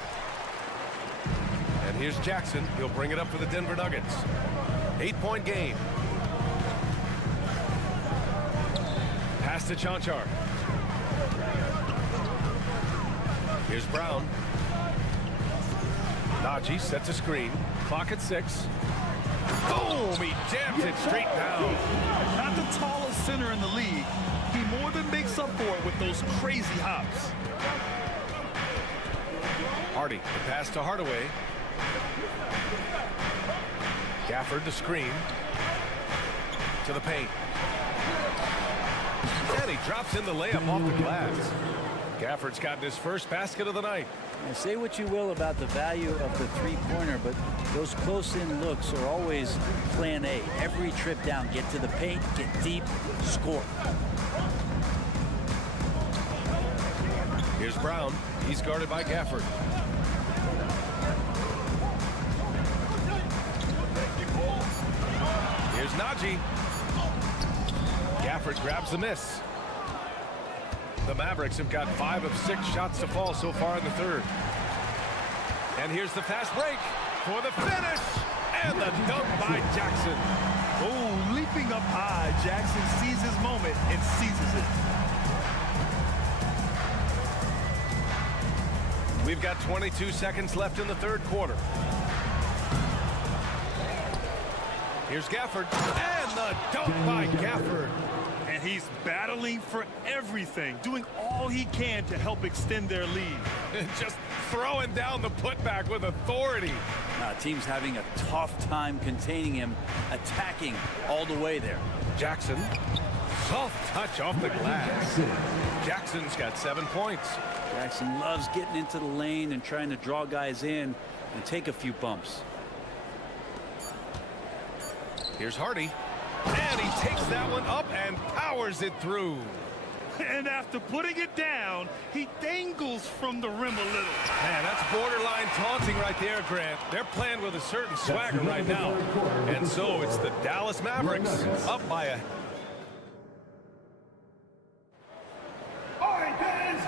And here's Jackson. He'll bring it up for the Denver Nuggets. 8-point game. Pass to Chanchar. Here's Brown. Najee sets a screen. Clock at 6. Boom! He jams it straight down. Not the tallest center in the league. He more than makes up for it with those crazy hops. Hardy, the pass to Hardaway. Gafford, the screen. To the paint. And he drops in the layup off the glass. Gafford's gotten his first basket of the night. Now, say what you will about the value of the three-pointer, but those close-in looks are always plan A. Every trip down, get to the paint, get deep, score. Here's Brown. He's guarded by Gafford. Here's Najee. Gafford grabs the miss. The Mavericks have got 5 of 6 shots to fall so far in the third. And here's the fast break for the finish. And the dunk by Jackson. Oh, leaping up high. Jackson sees his moment and seizes it. We've got 22 seconds left in the third quarter. Here's Gafford. And the dunk by Gafford. And he's battling for everything, doing all he can to help extend their lead. Just throwing down the putback with authority. Team's having a tough time containing him, attacking all the way there. Jackson, soft touch off the glass. Jackson's got 7 points. Jackson loves getting into the lane and trying to draw guys in and take a few bumps. Here's Hardy. And he takes that one up and powers it through. And after putting it down, he dangles from the rim a little. Man, that's borderline taunting right there, Grant. They're playing with a certain swagger right now. And so it's the Dallas Mavericks up by a...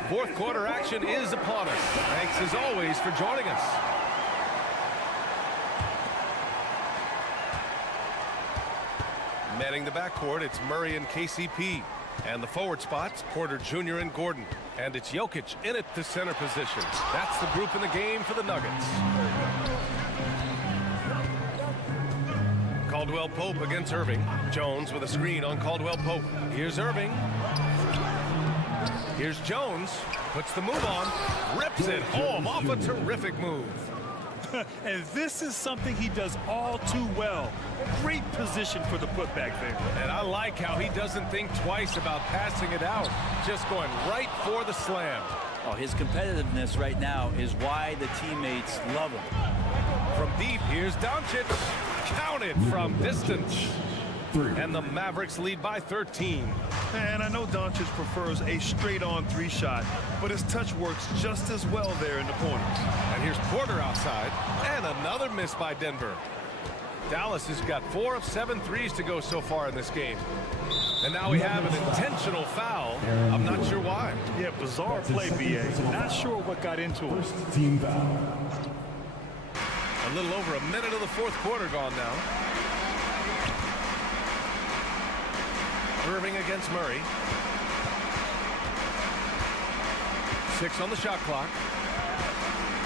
Fourth quarter action is upon us. Thanks as always for joining us. Manning the backcourt, it's Murray and KCP. And the forward spots, Porter Jr. and Gordon. And it's Jokic in at the center position. That's the group in the game for the Nuggets. Caldwell Pope against Irving. Jones with a screen on Caldwell Pope. Here's Irving. Here's Jones. Puts the move on. Rips it home off a terrific move. And this is something he does all too well. Great position for the putback there. And I like how he doesn't think twice about passing it out. Just going right for the slam. Oh, his competitiveness right now is why the teammates love him. From deep, here's Doncic. Counted from distance. And the Mavericks lead by 13. And I know Doncic prefers a straight-on 3 shot, but his touch works just as well there in the corners. And here's Porter outside. And another miss by Denver. Dallas has got 4 of 7 threes to go so far in this game. And now we have an intentional foul. I'm not sure why. Yeah, bizarre play, B.A. Not sure what got into it. First team foul. A little over a minute of the fourth quarter gone now. Irving against Murray. 6 on the shot clock.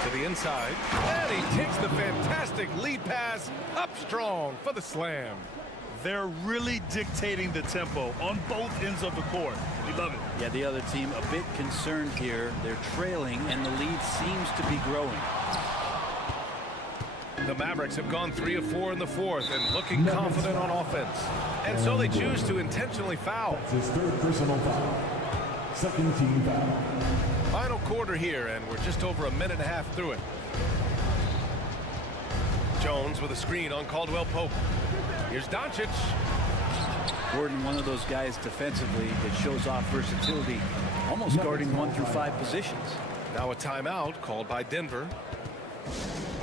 To the inside. And he takes the fantastic lead pass up strong for the slam. They're really dictating the tempo on both ends of the court. We love it. Yeah, the other team a bit concerned here. They're trailing, and the lead seems to be growing. The Mavericks have gone 3 of 4 in the fourth and looking confident on offense. And so they choose to intentionally foul. That's his third personal foul. Second team foul. Final quarter here, and we're just over a minute and a half through it. Jones with a screen on Caldwell Pope. Here's Doncic. Gordon, one of those guys defensively that shows off versatility, almost guarding 1 through 5 positions. Now a timeout called by Denver.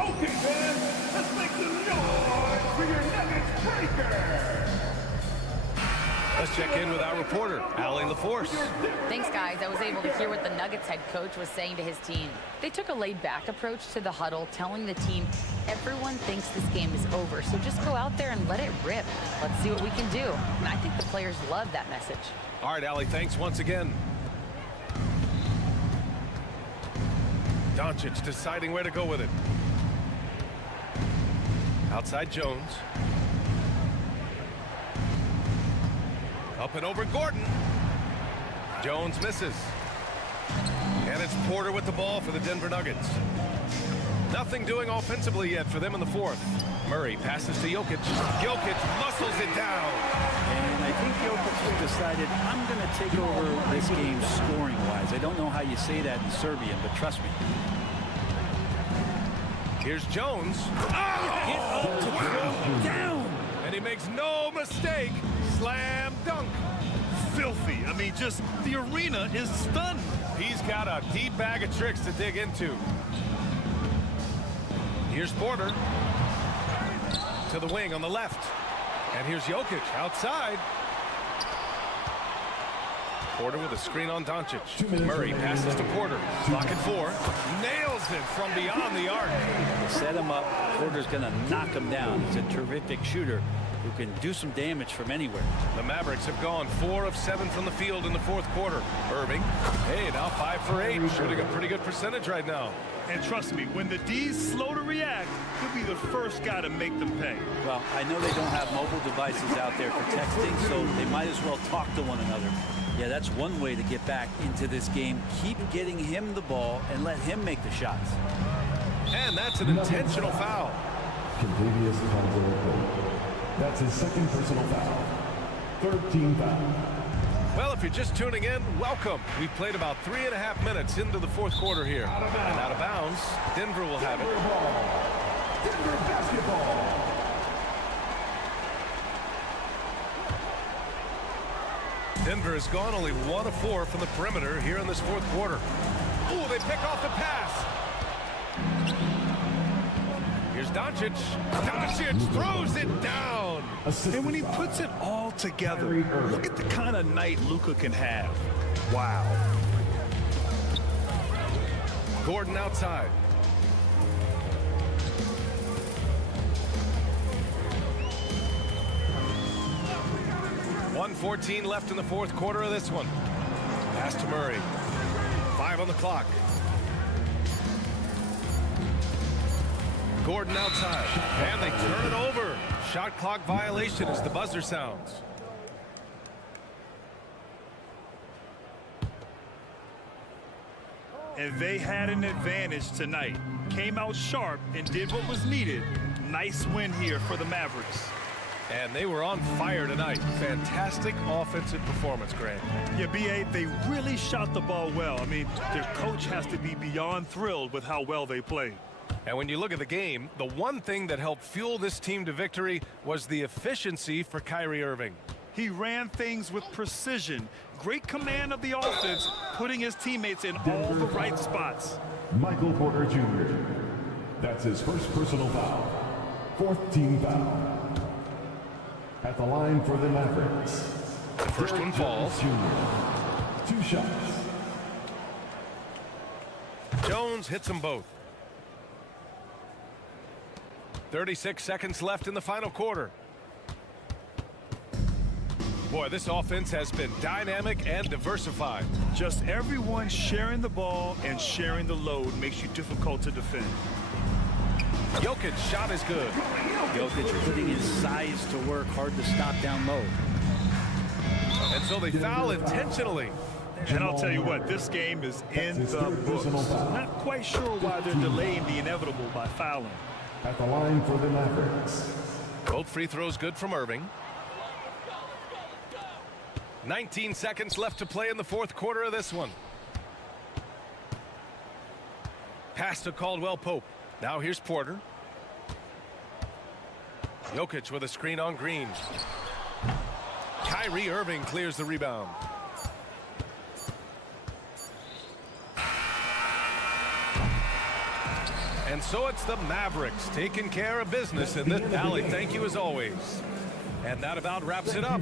Okay, fans, let's make some noise for your Nuggets breaker. Let's check in with our reporter, Allie LaForce. Thanks, guys. I was able to hear what the Nuggets head coach was saying to his team. They took a laid-back approach to the huddle, telling the team, everyone thinks this game is over, so just go out there and let it rip. Let's see what we can do. And I think the players love that message. All right, Allie, thanks once again. Doncic deciding where to go with it. Outside Jones. Up and over Gordon. Jones misses. And it's Porter with the ball for the Denver Nuggets. Nothing doing offensively yet for them in the fourth. Murray passes to Jokic. Jokic muscles it down. And I think Jokic has decided, I'm going to take over this game scoring-wise. I don't know how you say that in Serbian, but trust me. Here's Jones. Down. And he makes no mistake. Slam dunk. Filthy. I mean, just the arena is stunned. He's got a deep bag of tricks to dig into. Here's Porter. To the wing on the left. And here's Jokic outside. Porter with a screen on Doncic. Murray passes to Porter. Clock at 4. Nails it from beyond the arc. Set him up. Porter's going to knock him down. He's a terrific shooter who can do some damage from anywhere. The Mavericks have gone 4 of 7 from the field in the fourth quarter. Irving, hey, now 5 for 8. Shooting a pretty good percentage right now. And trust me, when the D's slow to react, he'll be the first guy to make them pay. Well, I know they don't have mobile devices out there for texting, so they might as well talk to one another. Yeah, that's one way to get back into this game. Keep getting him the ball and let him make the shots. And that's an intentional foul. Contavious Caldwell-Pope. That's his second personal foul. Third team foul. Well, if you're just tuning in, welcome. We've played about 3.5 minutes into the fourth quarter here. And out of bounds, Denver will have it. Denver basketball. Denver has gone only 1 of 4 from the perimeter here in this fourth quarter. Ooh, they pick off the pass. Here's Doncic. Doncic throws it down. And when he puts it all together, look at the kind of night Luka can have. Wow. Gordon outside. .114 left in the fourth quarter of this one. Pass to Murray. 5 on the clock. Gordon outside. And they turn it over. Shot clock violation as the buzzer sounds. And they had an advantage tonight. Came out sharp and did what was needed. Nice win here for the Mavericks. And they were on fire tonight. Fantastic offensive performance, Grant. Yeah, B.A., they really shot the ball well. I mean, their coach has to be beyond thrilled with how well they played. And when you look at the game, the one thing that helped fuel this team to victory was the efficiency for Kyrie Irving. He ran things with precision. Great command of the offense, putting his teammates in all the right spots. Michael Porter Jr. That's his first personal foul. Fourth team foul. At the line for the Mavericks. The first one falls. Jr. 2 shots. Jones hits them both. 36 seconds left in the final quarter. Boy, this offense has been dynamic and diversified. Just everyone sharing the ball and sharing the load makes you difficult to defend. Jokic's shot is good. Jokic putting his size to work, hard to stop down low. And so they foul intentionally. And I'll tell you what, this game is in the books. Not quite sure why they're delaying the inevitable by fouling. At the line for the Mavericks. Both free throws good from Irving. 19 seconds left to play in the fourth quarter of this one. Pass to Caldwell-Pope. Now here's Porter. Jokic with a screen on Green. Kyrie Irving clears the rebound. And so it's the Mavericks taking care of business in this valley. Thank you as always. And that about wraps it up.